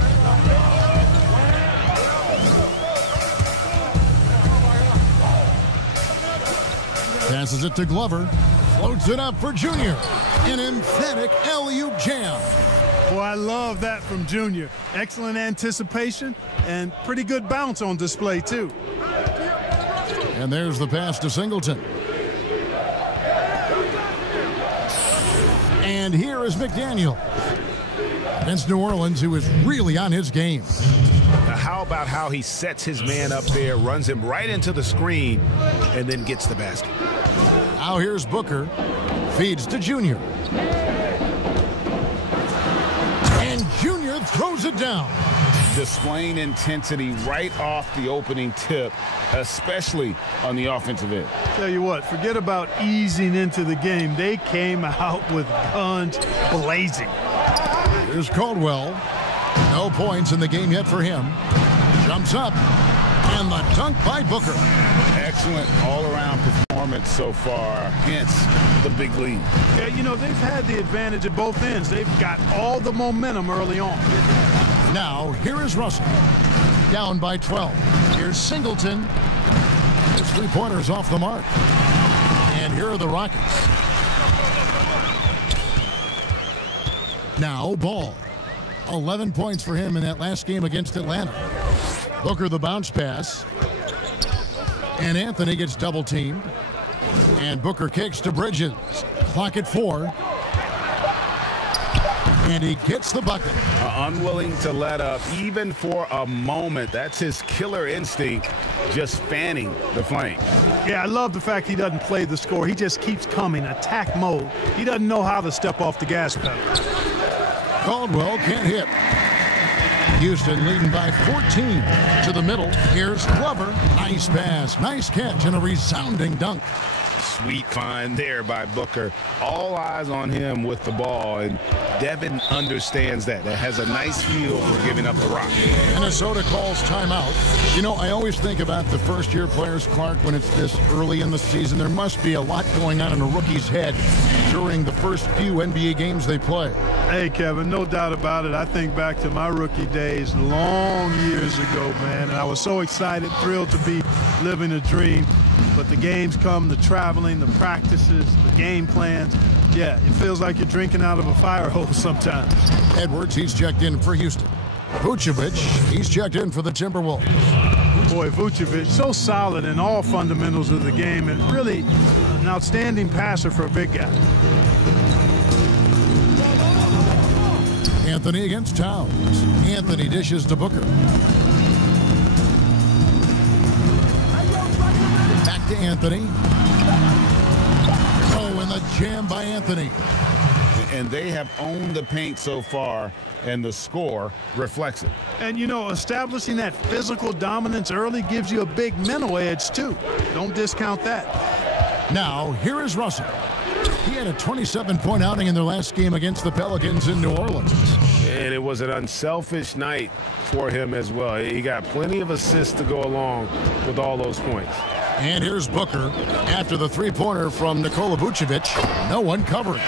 Passes it to Glover. Floats it up for Junior. An emphatic alley-oop jam. Boy, I love that from Junior. Excellent anticipation and pretty good bounce on display, too. And there's the pass to Singleton. And here is McDaniel. Against New Orleans, who is really on his game. Now, how about how he sets his man up there, runs him right into the screen, and then gets the basket. Now here's Booker. Feeds to Junior. And Junior throws it down. Displaying intensity right off the opening tip, especially on the offensive end. Tell you what, forget about easing into the game. They came out with guns blazing. Here's Caldwell. No points in the game yet for him. Jumps up. And the dunk by Booker. Excellent all-around performance so far, hence the big lead. Yeah, you know, they've had the advantage at both ends. They've got all the momentum early on. Now, here is Russell. Down by 12. Here's Singleton. His three-pointers off the mark. And here are the Rockets. Now, Ball. 11 points for him in that last game against Atlanta. Booker the bounce pass. And Anthony gets double-teamed. And Booker kicks to Bridges. Clock at 4. And he gets the bucket. Unwilling to let up even for a moment. That's his killer instinct, just fanning the flame. Yeah, I love the fact he doesn't play the score. He just keeps coming, attack mode. He doesn't know how to step off the gas pedal. Caldwell can't hit. Houston leading by 14 to the middle. Here's Glover. Nice pass, nice catch, and a resounding dunk. Sweet find there by Booker. All eyes on him with the ball, and Devin understands that. That has a nice feel for giving up the rock. Minnesota calls timeout. You know, I always think about the first-year players, Clark, when it's this early in the season. There must be a lot going on in a rookie's head during the first few NBA games they play. Hey, Kevin, no doubt about it. I think back to my rookie days long years ago, man, and I was so excited, thrilled to be living a dream. But the games come, the traveling, the practices, the game plans. Yeah, it feels like you're drinking out of a fire hose sometimes. Edwards, he's checked in for Houston. Vucevic, he's checked in for the Timberwolves. Boy, Vucevic, so solid in all fundamentals of the game and really an outstanding passer for a big guy. Anthony against Towns. Anthony dishes to Booker. Back to Anthony. Oh, and the jam by Anthony. And they have owned the paint so far, and the score reflects it. And, you know, establishing that physical dominance early gives you a big mental edge, too. Don't discount that. Now, here is Russell. He had a 27-point outing in their last game against the Pelicans in New Orleans. And it was an unselfish night for him as well. He got plenty of assists to go along with all those points. And here's Booker after the three-pointer from Nikola Vucevic. No one covering.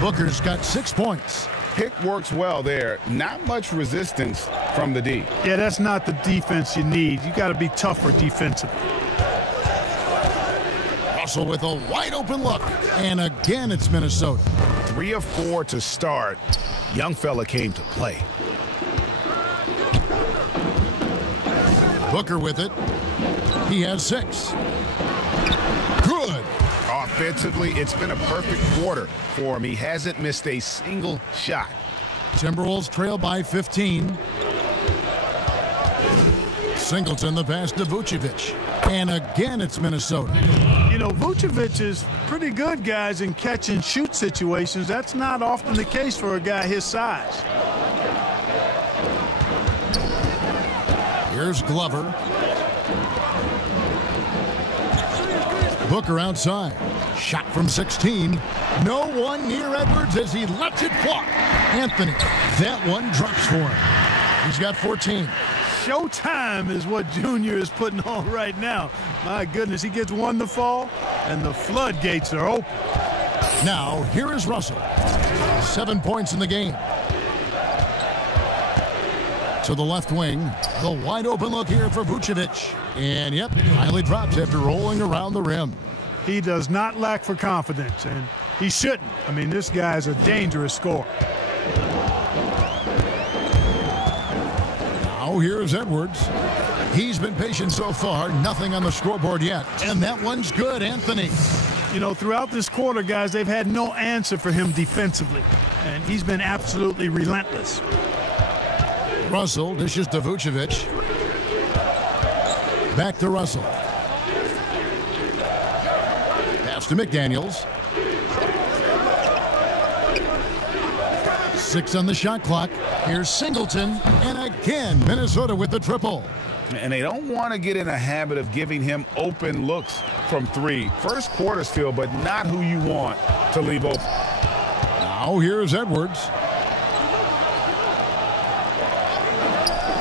Booker's got 6 points. Pick works well there. Not much resistance from the D. Yeah, that's not the defense you need. You got to be tougher defensively. Russell with a wide-open look. And again, it's Minnesota. 3 of 4 to start. Young fella came to play. Booker with it. He has 6. Good. Offensively, it's been a perfect quarter for him. He hasn't missed a single shot. Timberwolves trail by 15. Singleton the pass to Vucevic. And again, it's Minnesota. You know, Vucevic is pretty good, guys, in catch and shoot situations. That's not often the case for a guy his size. Here's Glover. Booker outside. Shot from 16. No one near Edwards as he lets it fly. Anthony, that one drops for him. He's got 14. Showtime is what Junior is putting on right now. My goodness, he gets one to fall, and the floodgates are open. Now, here is Russell. 7 points in the game. To the left wing. The wide open look here for Vucevic. And, yep, finally drops after rolling around the rim. He does not lack for confidence, and he shouldn't. I mean, this guy's a dangerous scorer. Now here's Edwards. He's been patient so far. Nothing on the scoreboard yet. And that one's good, Anthony. You know, throughout this quarter, guys, they've had no answer for him defensively. And he's been absolutely relentless. Russell dishes to Vucevic. Back to Russell. Pass to McDaniels. 6 on the shot clock. Here's Singleton. And again, Minnesota with the triple. And they don't want to get in a habit of giving him open looks from 3. First quarter still, but not who you want to leave open. Now here's Edwards.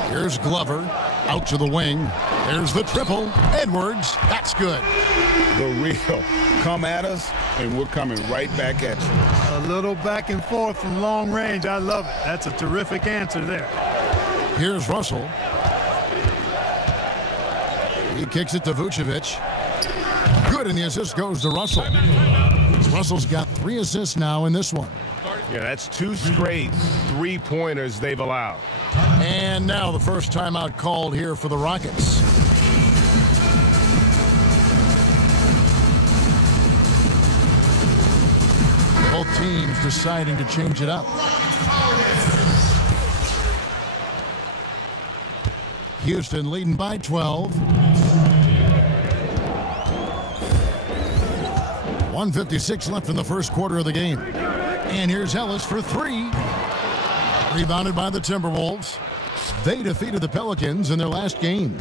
Here's Glover. Out to the wing. There's the triple. Edwards. That's good. The real. Come at us, and we're coming right back at you. A little back and forth from long range. I love it. That's a terrific answer there. Here's Russell. He kicks it to Vucevic. Good, and the assist goes to Russell. Russell's got 3 assists now in this one. Yeah, that's 2 straight 3-pointers they've allowed. And now the first timeout called here for the Rockets. Both teams deciding to change it up. Houston leading by 12. 1:56 left in the first quarter of the game. And here's Ellis for 3. Rebounded by the Timberwolves. They defeated the Pelicans in their last game.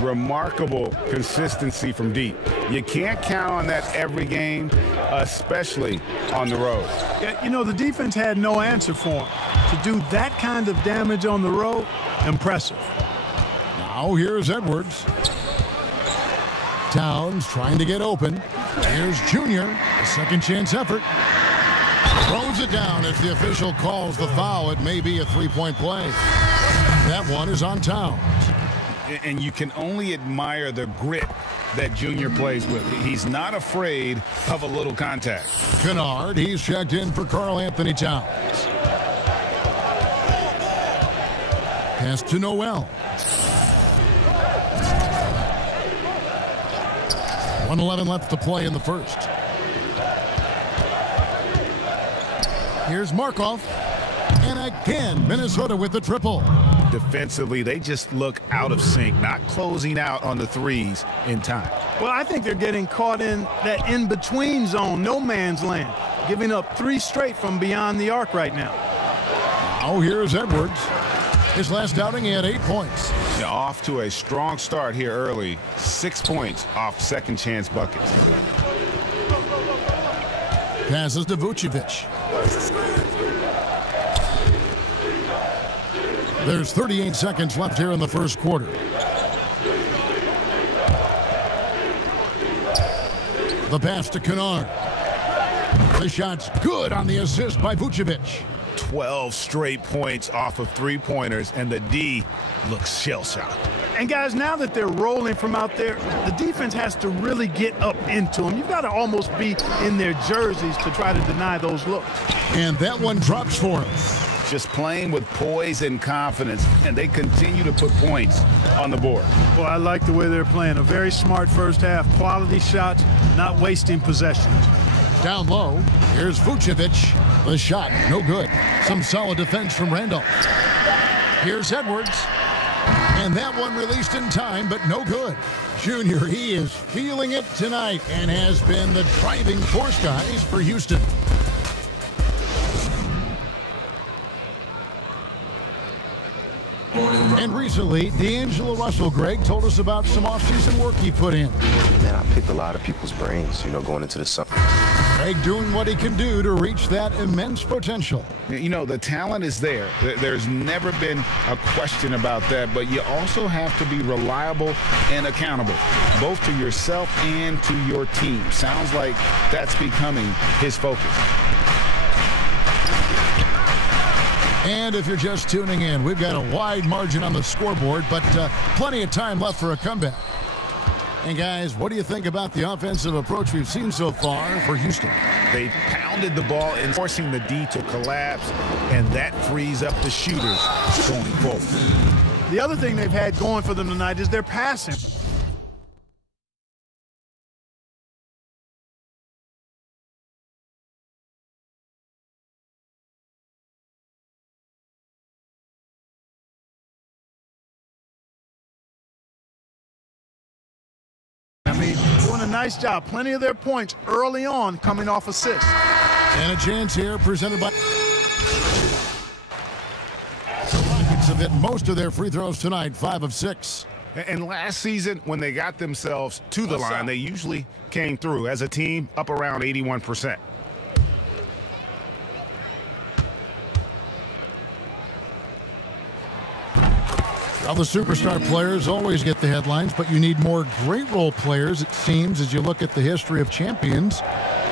Remarkable consistency from deep. You can't count on that every game, especially on the road. Yeah, you know, the defense had no answer for him. To do that kind of damage on the road, impressive. Now here's Edwards. Towns trying to get open. Here's Junior, a second chance effort. Throws it down as the official calls the foul. It may be a 3-point play. That one is on Towns. And you can only admire the grit that Junior plays with. He's not afraid of a little contact. Kennard, he's checked in for Karl Anthony Towns. Pass to Noel. 1:11 left to play in the first. Here's Markov. And again, Minnesota with the triple. Defensively, they just look out of sync, not closing out on the threes in time. Well, I think they're getting caught in that in-between zone, no man's land, giving up 3 straight from beyond the arc right now. Oh, here's Edwards. His last outing, he had 8 points. Yeah, off to a strong start here early. 6 points off second chance buckets. Passes to Vucevic. There's 38 seconds left here in the first quarter. The pass to Kennard. The shot's good on the assist by Vucevic. 12 straight points off of 3-pointers, and the D looks shell-shocked. And guys, now that they're rolling from out there, the defense has to really get up into them. You've got to almost be in their jerseys to try to deny those looks. And that one drops for him. Just playing with poise and confidence, and they continue to put points on the board. Well, I like the way they're playing. A very smart first half, quality shots, not wasting possessions. Down low, here's Vucevic. The shot, no good. Some solid defense from Randolph. Here's Edwards. And that one released in time, but no good. Junior, he is feeling it tonight and has been the driving force, guys, for Houston. And recently, D'Angelo Russell, Greg, told us about some offseason work he put in. Man, I picked a lot of people's brains, going into the summer. Greg doing what he can do to reach that immense potential. The talent is there. There's never been a question about that, but you also have to be reliable and accountable, both to yourself and to your team. Sounds like that's becoming his focus. And if you're just tuning in, we've got a wide margin on the scoreboard, but plenty of time left for a comeback. And guys, what do you think about the offensive approach we've seen so far for Houston? They pounded the ball and forcing the D to collapse, and that frees up the shooters going forward. The other thing they've had going for them tonight is their passing. Doing a nice job. Plenty of their points early on coming off assists. And a chance here presented by Rockets have hit most of their free throws tonight, 5 of 6. And last season, when they got themselves to the line, they usually came through as a team up around 81%. Well, the superstar players always get the headlines, but you need more great role players, it seems, as you look at the history of champions,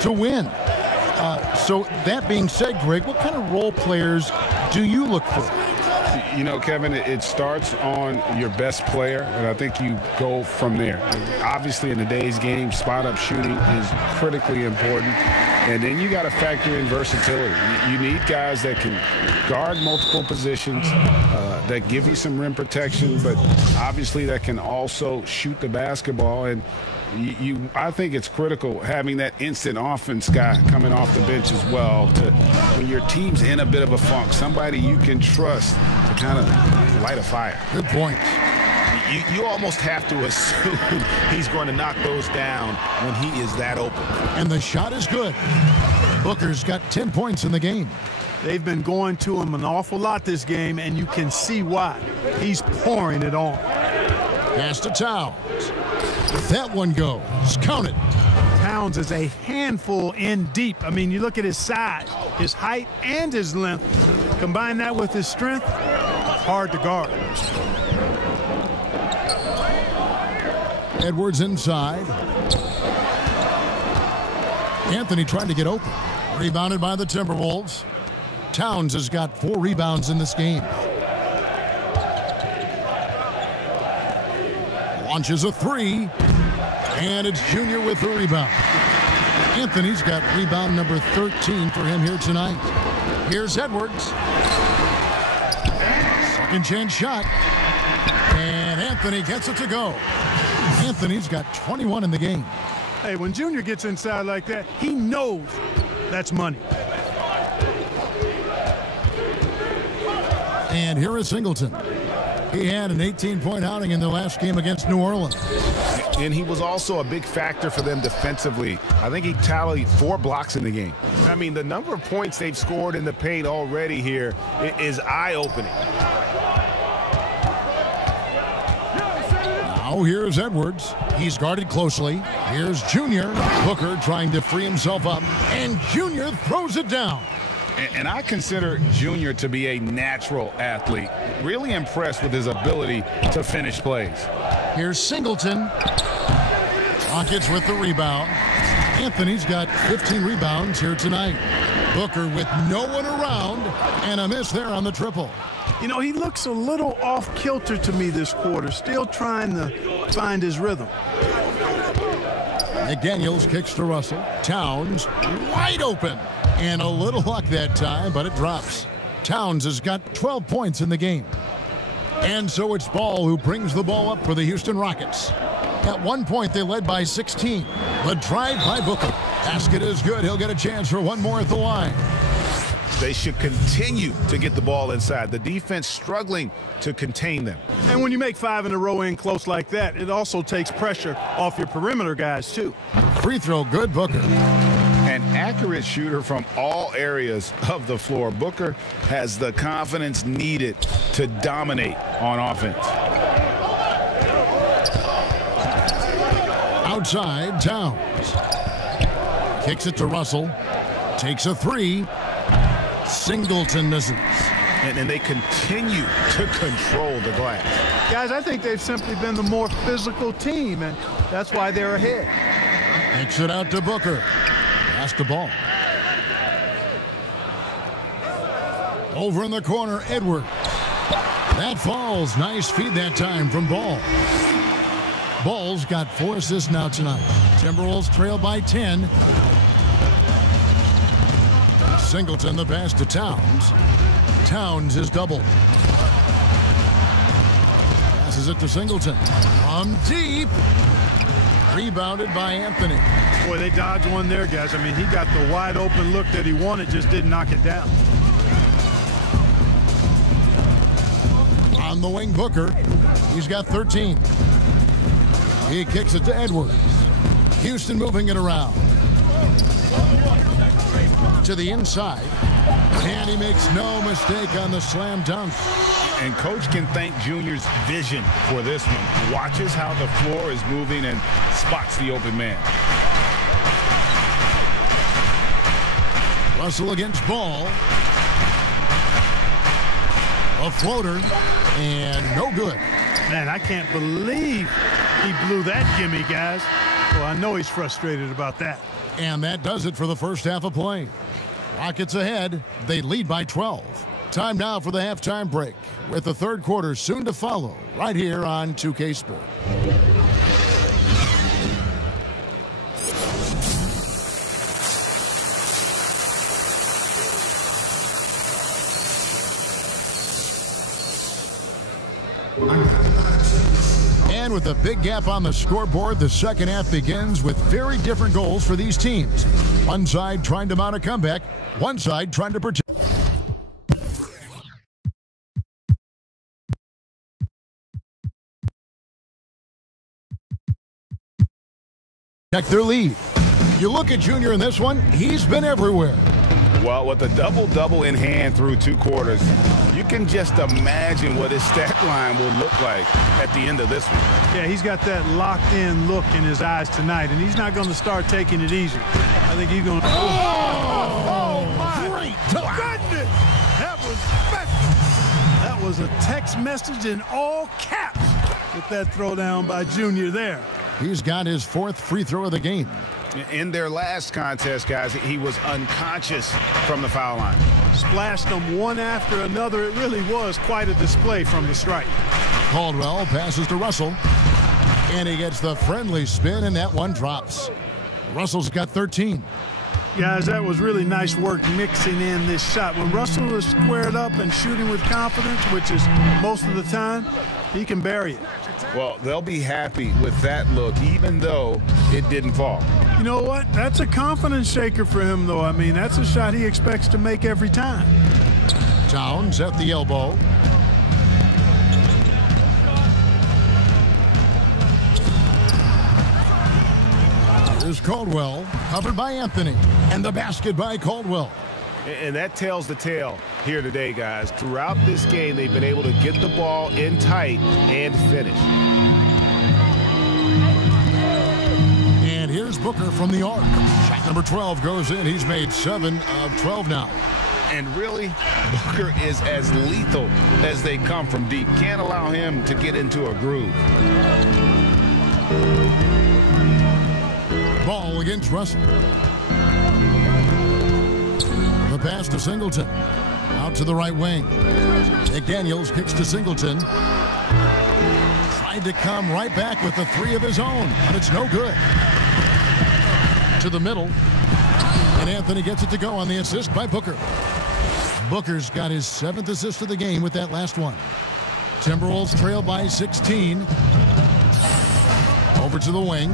to win. So that being said, Greg, what kind of role players do you look for? Kevin, it starts on your best player, and I think you go from there. Obviously, in today's game, spot-up shooting is critically important, and then you got to factor in versatility. You need guys that can guard multiple positions, that give you some rim protection, but obviously that can also shoot the basketball. And I think it's critical having that instant offense guy coming off the bench as well. When your team's in a bit of a funk, somebody you can trust to kind of light a fire. Good point. You almost have to assume he's going to knock those down when he is that open. And the shot is good. Booker's got 10 points in the game. They've been going to him an awful lot this game, and you can see why. He's pouring it on. Pass to Towns. That one goes. Count it. Towns is a handful in deep. I mean, you look at his size, his height, and his length. Combine that with his strength, hard to guard. Edwards inside. Anthony trying to get open. Rebounded by the Timberwolves. Towns has got 4 rebounds in this game. Launches a three. And it's Junior with the rebound. Anthony's got rebound number 13 for him here tonight. Here's Edwards. Second chance shot. And Anthony gets it to go. Anthony's got 21 in the game. Hey, when Junior gets inside like that, he knows that's money. And here is Singleton. He had an 18-point outing in the last game against New Orleans. And he was also a big factor for them defensively. I think he tallied 4 blocks in the game. I mean, the number of points they've scored in the paint already here is eye-opening. Now here's Edwards. He's guarded closely. Here's Junior. Booker trying to free himself up. And Junior throws it down. And I consider Junior to be a natural athlete. Really impressed with his ability to finish plays. Here's Singleton. Rockets with the rebound. Anthony's got 15 rebounds here tonight. Booker with no one around, and a miss there on the triple. You know, he looks a little off kilter to me this quarter, still trying to find his rhythm. McDaniels kicks to Russell. Towns wide open. And a little luck that time, but it drops. Towns has got 12 points in the game. And so it's Ball who brings the ball up for the Houston Rockets. At one point, they led by 16. The drive by Booker. Basket is good. He'll get a chance for one more at the line. They should continue to get the ball inside. The defense struggling to contain them. And when you make 5 in a row in close like that, it also takes pressure off your perimeter guys, too. Free throw good, Booker. An accurate shooter from all areas of the floor. Booker has the confidence needed to dominate on offense. Outside, Towns. Kicks it to Russell. Takes a three. Singleton misses. And they continue to control the glass. Guys, I think they've simply been the more physical team, and that's why they're ahead. Kicks it out to Booker. Pass the ball. Over in the corner, Edwards. That falls. Nice feed that time from Ball. Ball's got 4 assists now tonight. Timberwolves trail by 10. Singleton the pass to Towns. Towns is doubled. Passes it to Singleton. From deep. Rebounded by Anthony. Boy, they dodged one there, guys. I mean, he got the wide open look that he wanted, just didn't knock it down. On the wing, Booker. He's got 13. He kicks it to Edwards. Houston moving it around. To the inside. And he makes no mistake on the slam dunk. And coach can thank Junior's vision for this one. Watches how the floor is moving and spots the open man. Russell against Ball. A floater. And no good. Man, I can't believe he blew that gimme, guys. Well, I know he's frustrated about that. And that does it for the first half of play. Rockets ahead. They lead by 12. Time now for the halftime break, with the third quarter soon to follow, right here on 2K Sport. And with a big gap on the scoreboard, the second half begins with very different goals for these teams. One side trying to mount a comeback, one side trying to protect their lead. You look at Junior in this one, he's been everywhere. Well, with a double-double in hand through 2 quarters, you can just imagine what his stat line will look like at the end of this one. Yeah, he's got that locked-in look in his eyes tonight, and he's not going to start taking it easy. I think he's going to... Oh, my goodness! That was special. That was a text message in all caps with that throwdown by Junior there. He's got his 4th free throw of the game. In their last contest, guys, he was unconscious from the foul line. Splashed them one after another. It really was quite a display from the stripe. Caldwell passes to Russell. And he gets the friendly spin, and that one drops. Russell's got 13. Guys, that was really nice work mixing in this shot. When Russell is squared up and shooting with confidence, which is most of the time, he can bury it. Well, they'll be happy with that look, even though it didn't fall. You know what? That's a confidence shaker for him, though. I mean, that's a shot he expects to make every time. Towns at the elbow. Here's Caldwell, covered by Anthony, and the basket by Caldwell. And that tells the tale here today, guys. Throughout this game, they've been able to get the ball in tight and finish. And here's Booker from the arc. Shot number 12 goes in. He's made 7 of 12 now. And really, Booker is as lethal as they come from deep. Can't allow him to get into a groove. Ball against Russell. The pass to Singleton. Out to the right wing. McDaniels kicks to Singleton. Tried to come right back with the 3 of his own, but it's no good. To the middle. And Anthony gets it to go on the assist by Booker. Booker's got his 7th assist of the game with that last one. Timberwolves trail by 16. Over to the wing.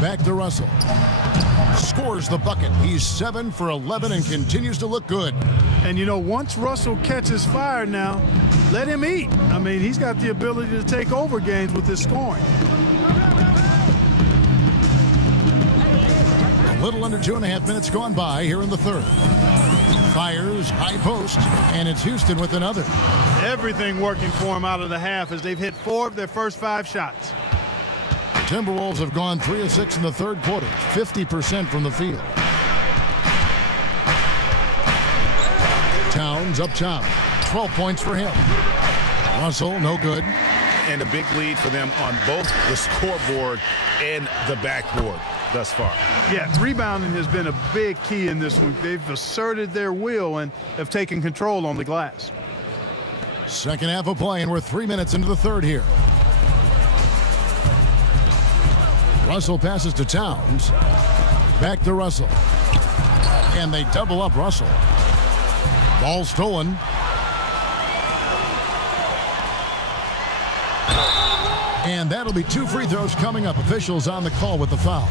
Back to Russell. Scores the bucket. He's 7 for 11 and continues to look good. And, you know, once Russell catches fire now, let him eat. I mean, he's got the ability to take over games with his scoring. A little under 2.5 minutes gone by here in the third. Fires, high post, and it's Houston with another. Everything working for him out of the half as they've hit 4 of their first 5 shots. Timberwolves have gone 3 of 6 in the third quarter, 50% from the field. Towns up top, 12 points for him. Russell, no good. And a big lead for them on both the scoreboard and the backboard thus far. Yeah, rebounding has been a big key in this one. They've asserted their will and have taken control on the glass. Second half of play, and we're 3 minutes into the third here. Russell passes to Towns. Back to Russell. And they double up Russell. Ball stolen. And that'll be 2 free throws coming up. Officials on the call with the foul.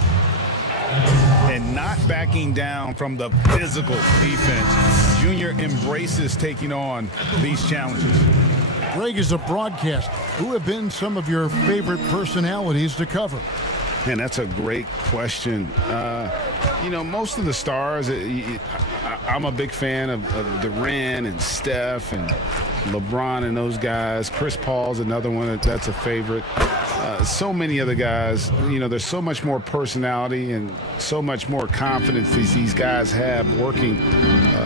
And not backing down from the physical defense. Junior embraces taking on these challenges. Greg, is a broadcaster, who have been some of your favorite personalities to cover? Man, that's a great question. You know, most of the stars, I'm a big fan of Durant and Steph and LeBron and those guys. Chris Paul's another one that's a favorite. So many other guys, you know, there's so much more personality and so much more confidence these guys have working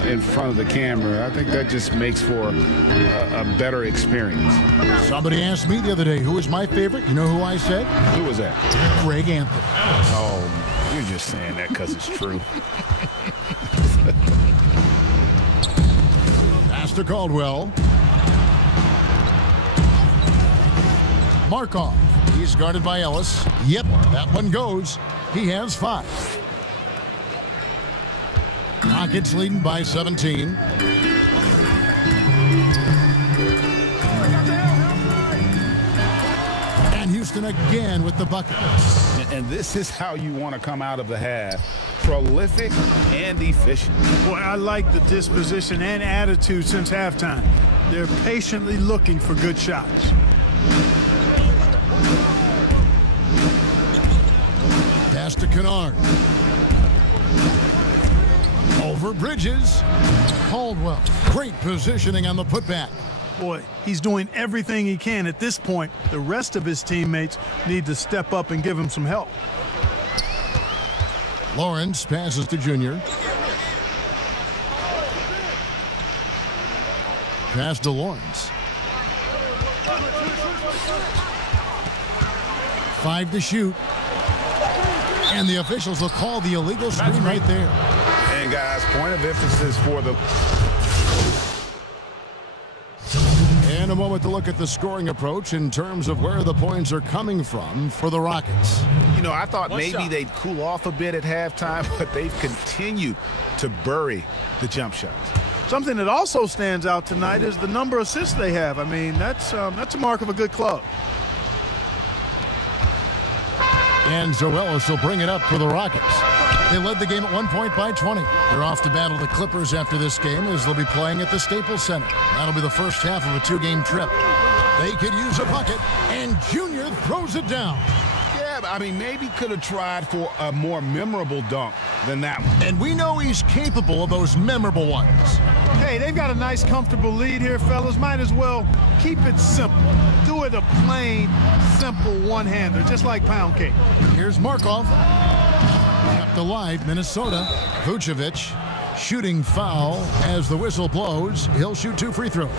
in front of the camera. I think that just makes for a better experience. Somebody asked me the other day, who was my favorite? You know who I said? Who was that? Greg Anthony. Oh, you're just saying that because it's true. Pass to Caldwell. Markov. He's guarded by Ellis. Yep, that one goes. He has 5. Rockets leading by 17. And Houston again with the bucket. And this is how you want to come out of the half. Prolific and efficient. Boy, I like the disposition and attitude since halftime. They're patiently looking for good shots. Pass to Kennard. Over Bridges. Caldwell. Great positioning on the putback. Boy, he's doing everything he can. At this point, the rest of his teammates need to step up and give him some help. Lawrence passes to Junior. Pass to Lawrence. 5 to shoot. And the officials will call the illegal screen right there. And guys, point of emphasis for the... And a moment to look at the scoring approach in terms of where the points are coming from for the Rockets. You know, I thought maybe they'd cool off a bit at halftime, but they've continued to bury the jump shots. Something that also stands out tonight is the number of assists they have. I mean, that's a mark of a good club. And Zoelis will bring it up for the Rockets. They led the game at 1 point by 20. They're off to battle the Clippers after this game, as they'll be playing at the Staples Center. That'll be the first half of a 2-game trip. They could use a bucket, and Junior throws it down. Yeah, I mean, maybe could have tried for a more memorable dunk than that one. And we know he's capable of those memorable ones. Hey, they've got a nice, comfortable lead here, fellas. Might as well keep it simple. Do it a plain, simple one-hander, just like pound cake. Here's Markov. Kept alive, Minnesota. Vucevic shooting foul as the whistle blows. He'll shoot 2 free throws.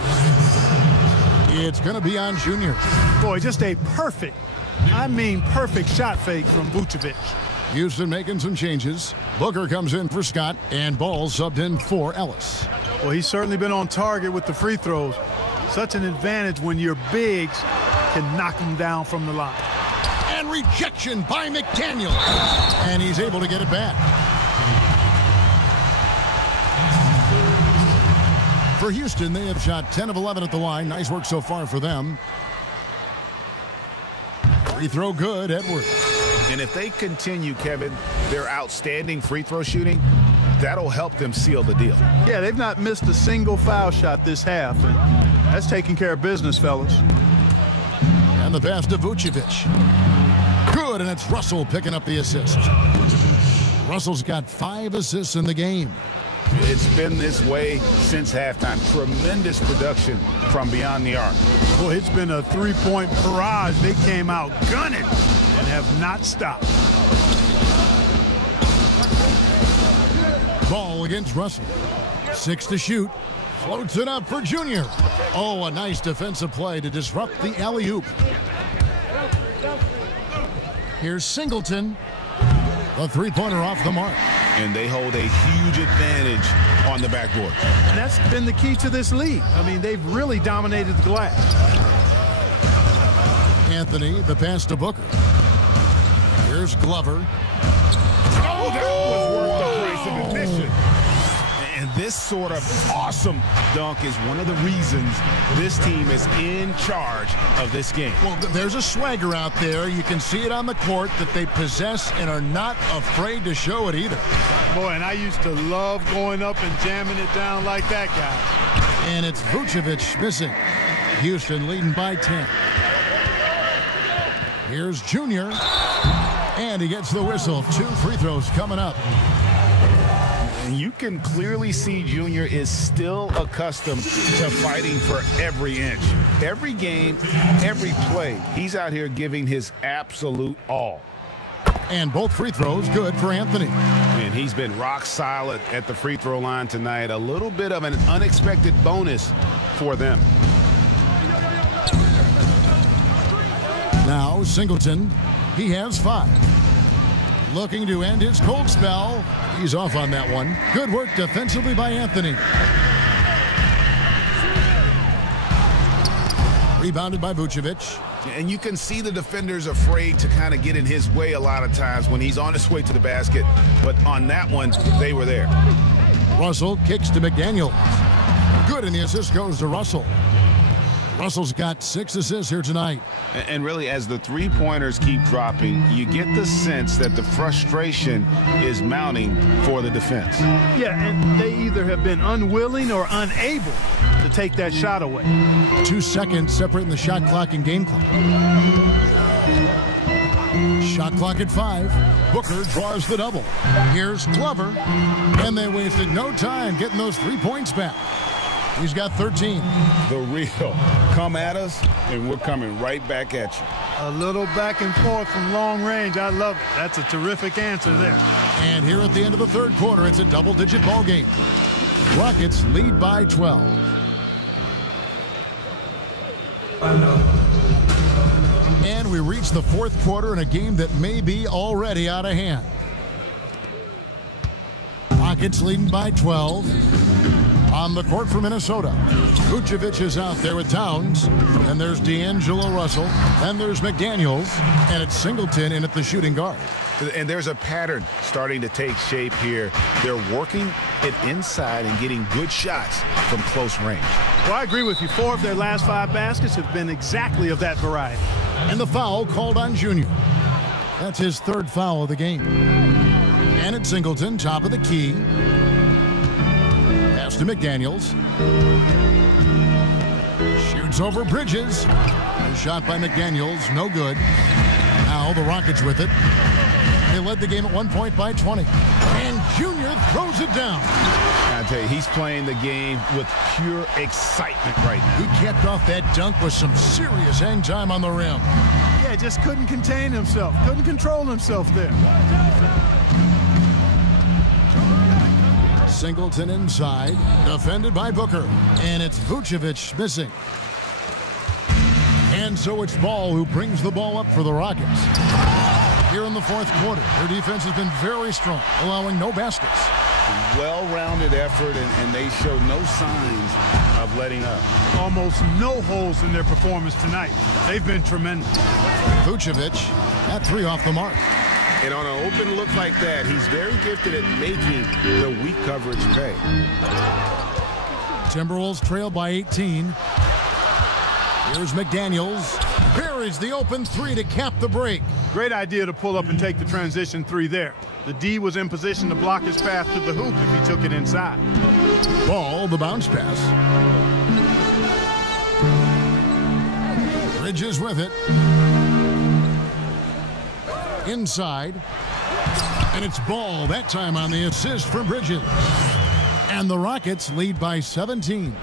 It's going to be on Junior. Boy, just a perfect shot fake from Vucevic. Houston making some changes. Booker comes in for Scott, and Ball subbed in for Ellis. Well, he's certainly been on target with the free throws. Such an advantage when your bigs can knock them down from the line. And rejection by McDaniel. And he's able to get it back. For Houston, they have shot 10 of 11 at the line. Nice work so far for them. Free throw good, Edwards. And if they continue, Kevin, their outstanding free throw shooting, that'll help them seal the deal. Yeah, they've not missed a single foul shot this half, and that's taking care of business, fellas. And the pass to Vucevic. Good, and it's Russell picking up the assist. Russell's got 5 assists in the game. It's been this way since halftime. Tremendous production from beyond the arc. Boy, it's been a 3-point barrage. They came out gunning and have not stopped. Ball against Russell. 6 to shoot. Floats it up for Junior. Oh, a nice defensive play to disrupt the alley-oop. Here's Singleton. The 3-pointer off the mark. And they hold a huge advantage on the backboard. And that's been the key to this lead. I mean, they've really dominated the glass. Anthony, the pass to Booker. Here's Glover. Oh, that was worth the price of admission. And this sort of awesome dunk is one of the reasons this team is in charge of this game. Well, there's a swagger out there. You can see it on the court that they possess and are not afraid to show it either. Boy, and I used to love going up and jamming it down like that guy. And it's Vucevic missing. Houston leading by 10. Here's Junior. And he gets the whistle. 2 free throws coming up. And you can clearly see Junior is still accustomed to fighting for every inch. Every game, every play, he's out here giving his absolute all. And both free throws good for Anthony. And he's been rock solid at the free throw line tonight. A little bit of an unexpected bonus for them. Now Singleton, he has 5. Looking to end his cold spell. He's off on that one. Good work defensively by Anthony. Rebounded by Vucevic. And you can see the defenders afraid to kind of get in his way a lot of times when he's on his way to the basket. But on that one, they were there. Russell kicks to McDaniel. Good, and the assist goes to Russell. Russell's got 6 assists here tonight. And really, as the three-pointers keep dropping, you get the sense that the frustration is mounting for the defense. Yeah, and they either have been unwilling or unable to take that shot away. 2 seconds separating the shot clock and game clock. Shot clock at 5. Booker draws the double. Here's Glover. And they wasted no time getting those 3 points back. He's got 13. The real. Come at us, and we're coming right back at you. A little back and forth from long range. I love it. That's a terrific answer there. And here at the end of the 3rd quarter, it's a double-digit ball game. Rockets lead by 12. And we reach the 4th quarter in a game that may be already out of hand. Rockets leading by 12. On the court for Minnesota, Vucevic is out there with Towns. And there's D'Angelo Russell. And there's McDaniels. And it's Singleton in at the shooting guard. And there's a pattern starting to take shape here. They're working it inside and getting good shots from close range. Well, I agree with you. 4 of their last 5 baskets have been exactly of that variety. And the foul called on Junior. That's his 3rd foul of the game. And it's Singleton, top of the key. Pass to McDaniels. Shoots over Bridges. A shot by McDaniels, no good. Now the Rockets with it. They led the game at 1 point by 20. And Junior throws it down. I tell you, he's playing the game with pure excitement right now. He kept off that dunk with some serious hang time on the rim. Yeah, just couldn't contain himself. Couldn't control himself there. Singleton inside, defended by Booker. And it's Vucevic missing. And so it's Ball who brings the ball up for the Rockets. Here in the 4th quarter, their defense has been very strong, allowing no baskets. Well-rounded effort, and they show no signs of letting up. Almost no holes in their performance tonight. They've been tremendous. Vucevic, that 3 off the mark. And on an open look like that, he's very gifted at making the weak coverage pay. Timberwolves trail by 18. Here's McDaniels. Buries the open 3 to cap the break. Great idea to pull up and take the transition 3 there. The D was in position to block his path to the hoop if he took it inside. Ball, the bounce pass. Bridges with it. Inside. And it's Ball, that time on the assist for Bridges. And the Rockets lead by 17.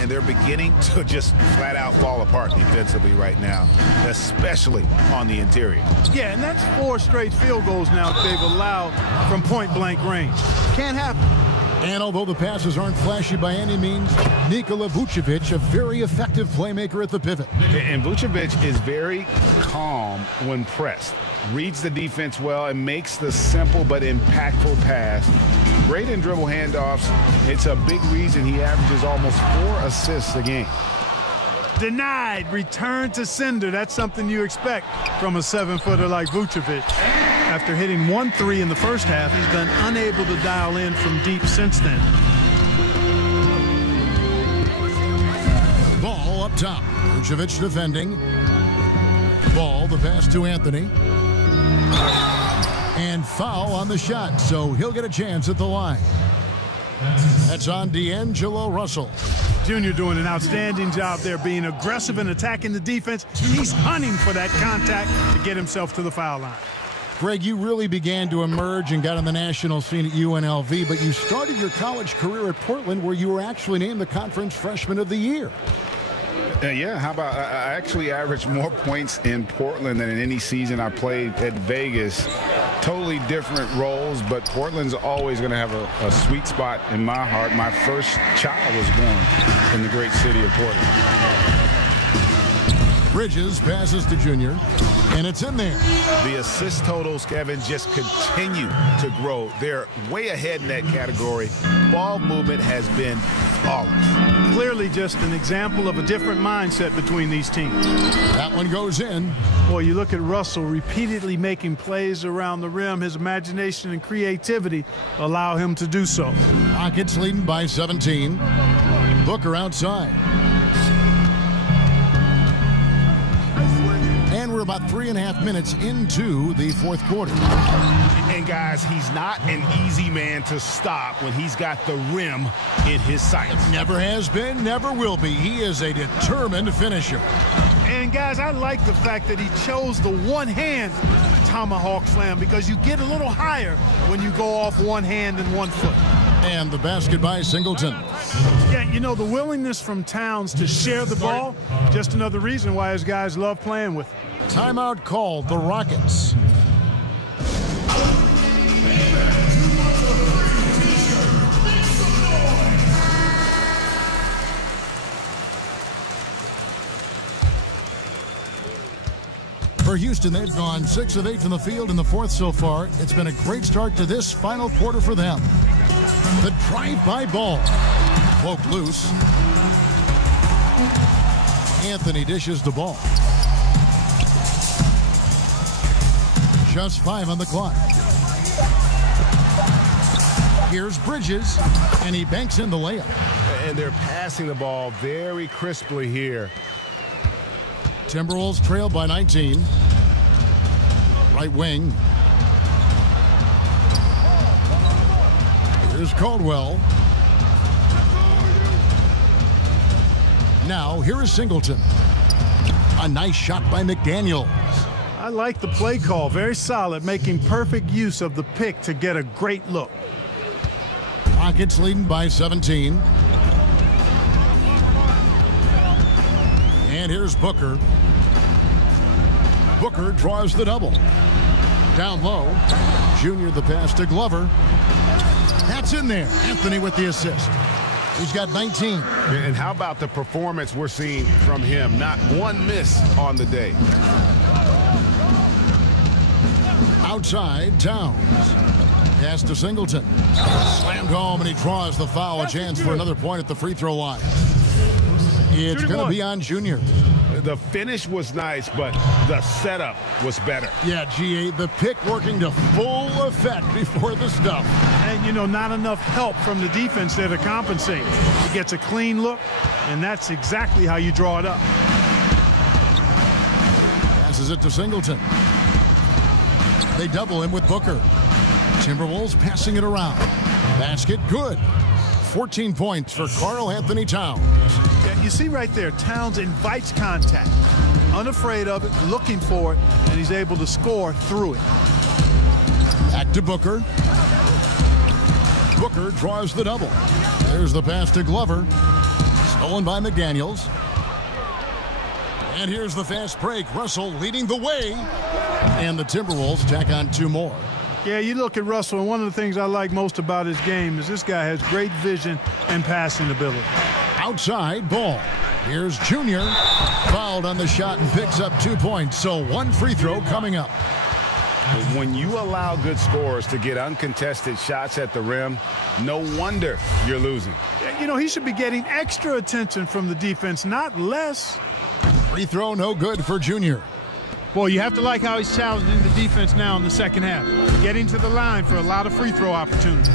And they're beginning to just flat out fall apart defensively right now, especially on the interior. Yeah, and that's 4 straight field goals now they've allowed from point-blank range. Can't happen. And although the passes aren't flashy by any means, Nikola Vucevic, a very effective playmaker at the pivot. And Vucevic is very calm when pressed. Reads the defense well and makes the simple but impactful pass. Great in dribble handoffs. It's a big reason he averages almost 4 assists a game. Denied. Return to sender. That's something you expect from a 7-footer like Vucevic. After hitting 1 3 in the first half, he's been unable to dial in from deep since then. Ball up top. Vucevic defending. Ball, the pass to Anthony. And foul on the shot, so he'll get a chance at the line. That's on D'Angelo Russell. Junior doing an outstanding job there, being aggressive and attacking the defense. He's hunting for that contact to get himself to the foul line. Greg, you really began to emerge and got on the national scene at UNLV, but you started your college career at Portland, where you were actually named the Conference Freshman of the Year. Yeah, how about I actually averaged more points in Portland than in any season I played at Vegas. Totally different roles, but Portland's always going to have a sweet spot in my heart. My first child was born in the great city of Portland. Bridges passes to Junior, and it's in there. The assist totals, Kevin, just continue to grow. They're way ahead in that category. Ball movement has been flawless. Clearly just an example of a different mindset between these teams. That one goes in. Boy, you look at Russell repeatedly making plays around the rim. His imagination and creativity allow him to do so. Rockets leading by 17. Booker outside. And we're about 3.5 minutes into the 4th quarter. And guys, he's not an easy man to stop when he's got the rim in his sights. Never has been, never will be. He is a determined finisher. And guys, I like the fact that he chose the one-hand tomahawk slam, because you get a little higher when you go off one hand and 1 foot. And the basket by Singleton. Yeah, you know, the willingness from Towns to share the ball, just another reason why his guys love playing with him. Timeout called, the Rockets. For Houston, they've gone 6 of 8 from the field in the 4th so far. It's been a great start to this final quarter for them. The drive by Ball. Poked loose. Anthony dishes the ball. Just 5 on the clock. Here's Bridges, and he banks in the layup. And they're passing the ball very crisply here. Timberwolves trail by 19. Right wing. Here's Caldwell. Now, here is Singleton. A nice shot by McDaniels. I like the play call. Very solid, making perfect use of the pick to get a great look. Rockets leading by 17. And here's Booker. Booker draws the double. Down low. Junior the pass to Glover. That's in there. Anthony with the assist. He's got 19. And how about the performance we're seeing from him? Not one miss on the day. Outside, Towns. Pass to Singleton. Slammed home, and he draws the foul. A chance for another point at the free throw line. It's going to be on Junior. The finish was nice, but the setup was better. Yeah, GA, the pick working to full effect before the stuff. And, you know, not enough help from the defense there to compensate. He gets a clean look, and that's exactly how you draw it up. Passes it to Singleton. They double him with Booker. Timberwolves passing it around. Basket good. 14 points for Karl Anthony Towns. Yeah, you see right there, Towns invites contact. Unafraid of it, looking for it, and he's able to score through it. Back to Booker. Booker draws the double. There's the pass to Glover. Stolen by McDaniels. And here's the fast break. Russell leading the way. And the Timberwolves tack on 2 more. Yeah, you look at Russell, and one of the things I like most about his game is this guy has great vision and passing ability. Outside, Ball. Here's Junior. Fouled on the shot and picks up 2 points. So 1 free throw coming up. When you allow good scorers to get uncontested shots at the rim, no wonder you're losing. You know, he should be getting extra attention from the defense, not less. Free throw no good for Junior. Boy, you have to like how he's challenging the defense now in the second half. Getting to the line for a lot of free throw opportunities.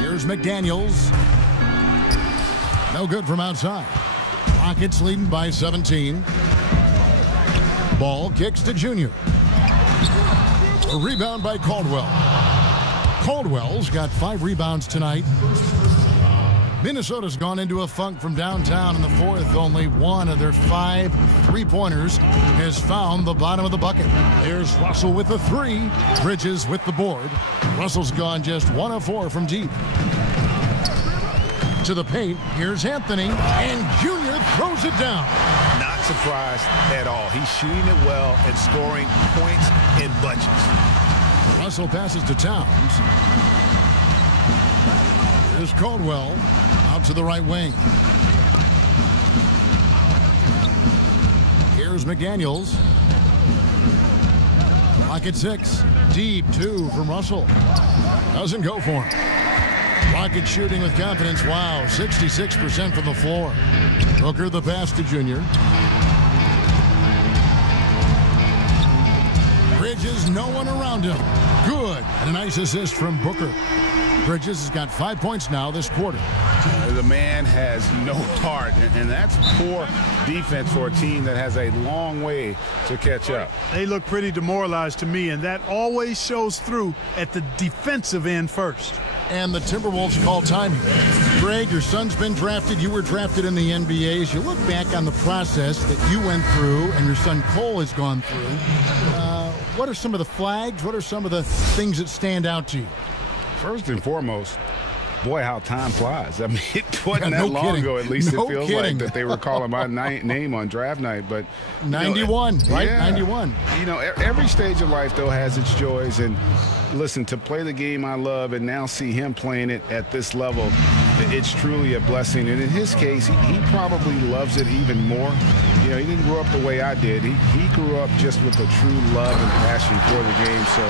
Here's McDaniels. No good from outside. Rockets leading by 17. Ball kicks to Junior. A rebound by Caldwell. Caldwell's got 5 rebounds tonight. Minnesota's gone into a funk from downtown in the fourth. Only 1 of their 5 3-pointers has found the bottom of the bucket. There's Russell with the 3. Bridges with the board. Russell's gone just 1 of 4 from deep. To the paint, here's Anthony, and Junior throws it down. Not surprised at all. He's shooting it well and scoring points in bunches. Russell passes to Towns. Here's Caldwell out to the right wing. Here's McDaniels. Rocket 6. Deep 2 from Russell. Doesn't go for him. Rocket shooting with confidence. Wow, 66% from the floor. Booker the pass to Junior. Bridges, no one around him. Good. And a nice assist from Booker. Bridges has got 5 points now this quarter. The man has no heart, and that's poor defense for a team that has a long way to catch up. They look pretty demoralized to me, and that always shows through at the defensive end first. And the Timberwolves call timing. Greg, your son's been drafted. You were drafted in the NBA. As you look back on the process that you went through and your son Cole has gone through, what are some of the flags? What are some of the things that stand out to you? First and foremost, boy, how time flies. I mean, it wasn't that long ago, at least it feels like, that they were calling my name on draft night. But 91, right? Yeah. 91. You know, every stage of life, though, has its joys. And listen, to play the game I love and now see him playing it at this level, it's truly a blessing. And in his case, he probably loves it even more. You know, he didn't grow up the way I did. He grew up just with a true love and passion for the game. So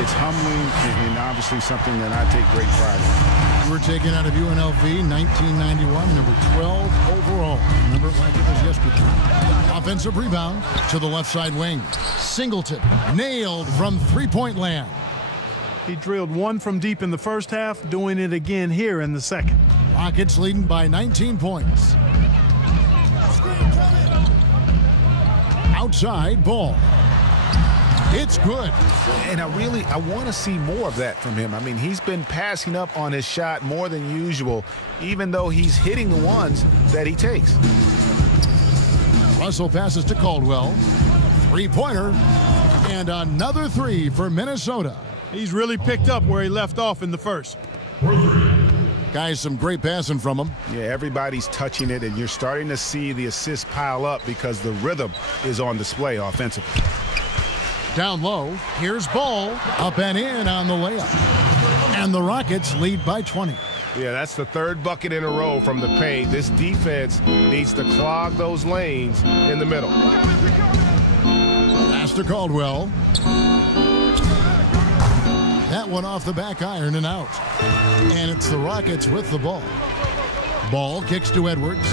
it's humbling and obviously something that I take great pride in. You were taken out of UNLV 1991, number 12 overall. Remember it like it was yesterday. Offensive rebound to the left side wing. Singleton nailed from three-point land. He drilled one from deep in the first half, doing it again here in the second. Rockets leading by 19 points. Outside ball. It's good. And I want to see more of that from him. I mean, he's been passing up on his shot more than usual, even though he's hitting the ones that he takes. Russell passes to Caldwell. Three-pointer. And another three for Minnesota. He's really picked up where he left off in the first. Guys, some great passing from him. Yeah, everybody's touching it, and you're starting to see the assists pile up because the rhythm is on display offensively. Down low, here's Ball. Up and in on the layup. And the Rockets lead by 20. Yeah, that's the third bucket in a row from the paint. This defense needs to clog those lanes in the middle. Pass to Caldwell. That one off the back iron and out. And it's the Rockets with the ball. Ball kicks to Edwards.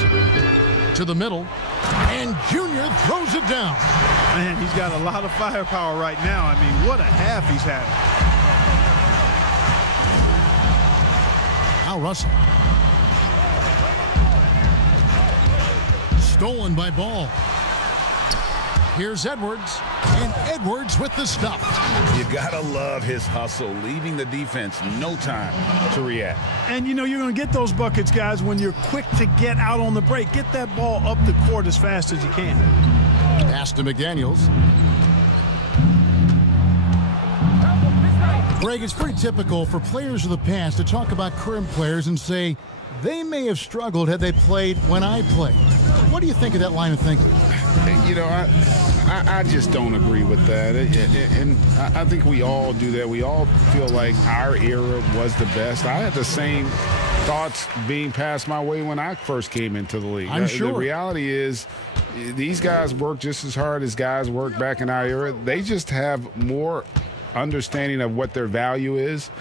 To the middle. And Junior throws it down. Man, he's got a lot of firepower right now. I mean, what a half he's had. Now Russell. Stolen by Ball. Here's Edwards. And Edwards with the stuff. You gotta love his hustle, leaving the defense no time to react. And you know you're going to get those buckets, guys, when you're quick to get out on the break. Get that ball up the court as fast as you can. Pass to McDaniels. Greg, it's pretty typical for players of the past to talk about current players and say they may have struggled had they played when I played. What do you think of that line of thinking? You know, I just don't agree with that. And I think we all do that. We all feel like our era was the best. I had the same thoughts being passed my way when I first came into the league. I'm sure. The reality is these guys work just as hard as guys worked back in our era. They just have more understanding of what their value is.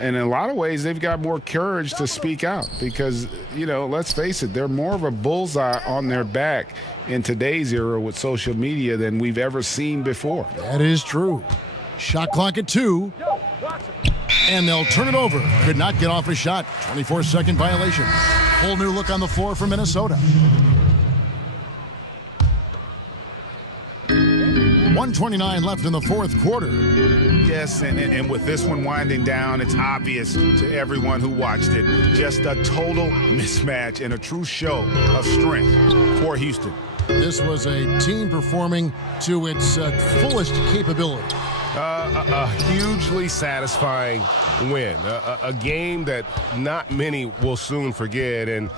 And in a lot of ways, they've got more courage to speak out because, you know, let's face it, they're more of a bullseye on their back in today's era with social media than we've ever seen before. That is true. Shot clock at 2. And they'll turn it over. Could not get off a shot. 24-second violation. Whole new look on the floor for Minnesota. 1:29 left in the fourth quarter. Yes, and with this one winding down, it's obvious to everyone who watched it. Just a total mismatch and a true show of strength for Houston. This was a team performing to its fullest capability. A hugely satisfying win. A game that not many will soon forget. And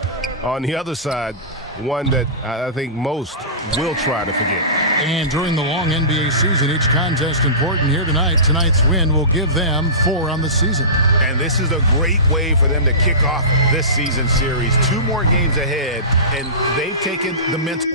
on the other side, one that I think most will try to forget. And during the long NBA season, each contest important here tonight. Tonight's win will give them 4 on the season. And this is a great way for them to kick off this season series. 2 more games ahead, and they've taken the mental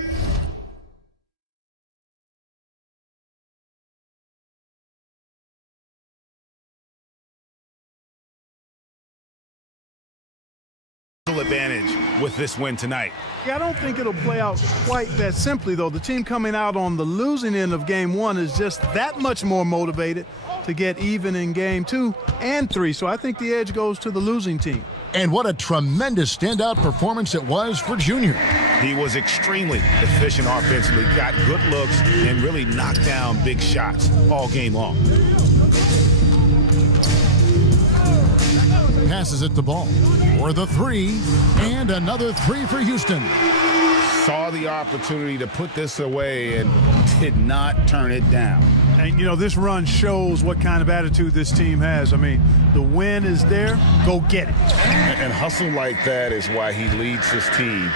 advantage with this win tonight. Yeah, I don't think it'll play out quite that simply, though. The team coming out on the losing end of game 1 is just that much more motivated to get even in game 2 and 3. So I think the edge goes to the losing team. And what a tremendous standout performance it was for Junior. He was extremely efficient offensively, got good looks, and really knocked down big shots all game long. Passes it to Ball for the 3, and another 3 for Houston. Saw the opportunity to put this away and did not turn it down. And, you know, this run shows what kind of attitude this team has. I mean, the win is there. Go get it. And hustle like that is why he leads his team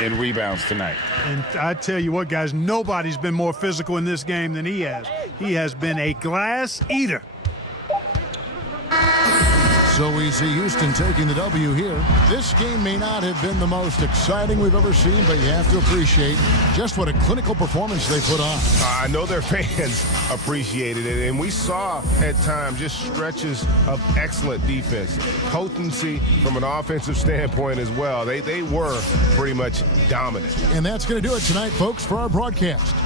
in rebounds tonight. And I tell you what, guys, nobody's been more physical in this game than he has. He has been a glass eater. So easy. Houston taking the W here. This game may not have been the most exciting we've ever seen, but you have to appreciate just what a clinical performance they put on. I know their fans appreciated it, and we saw at times just stretches of excellent defense. Potency from an offensive standpoint as well. They were pretty much dominant. And that's going to do it tonight, folks, for our broadcast.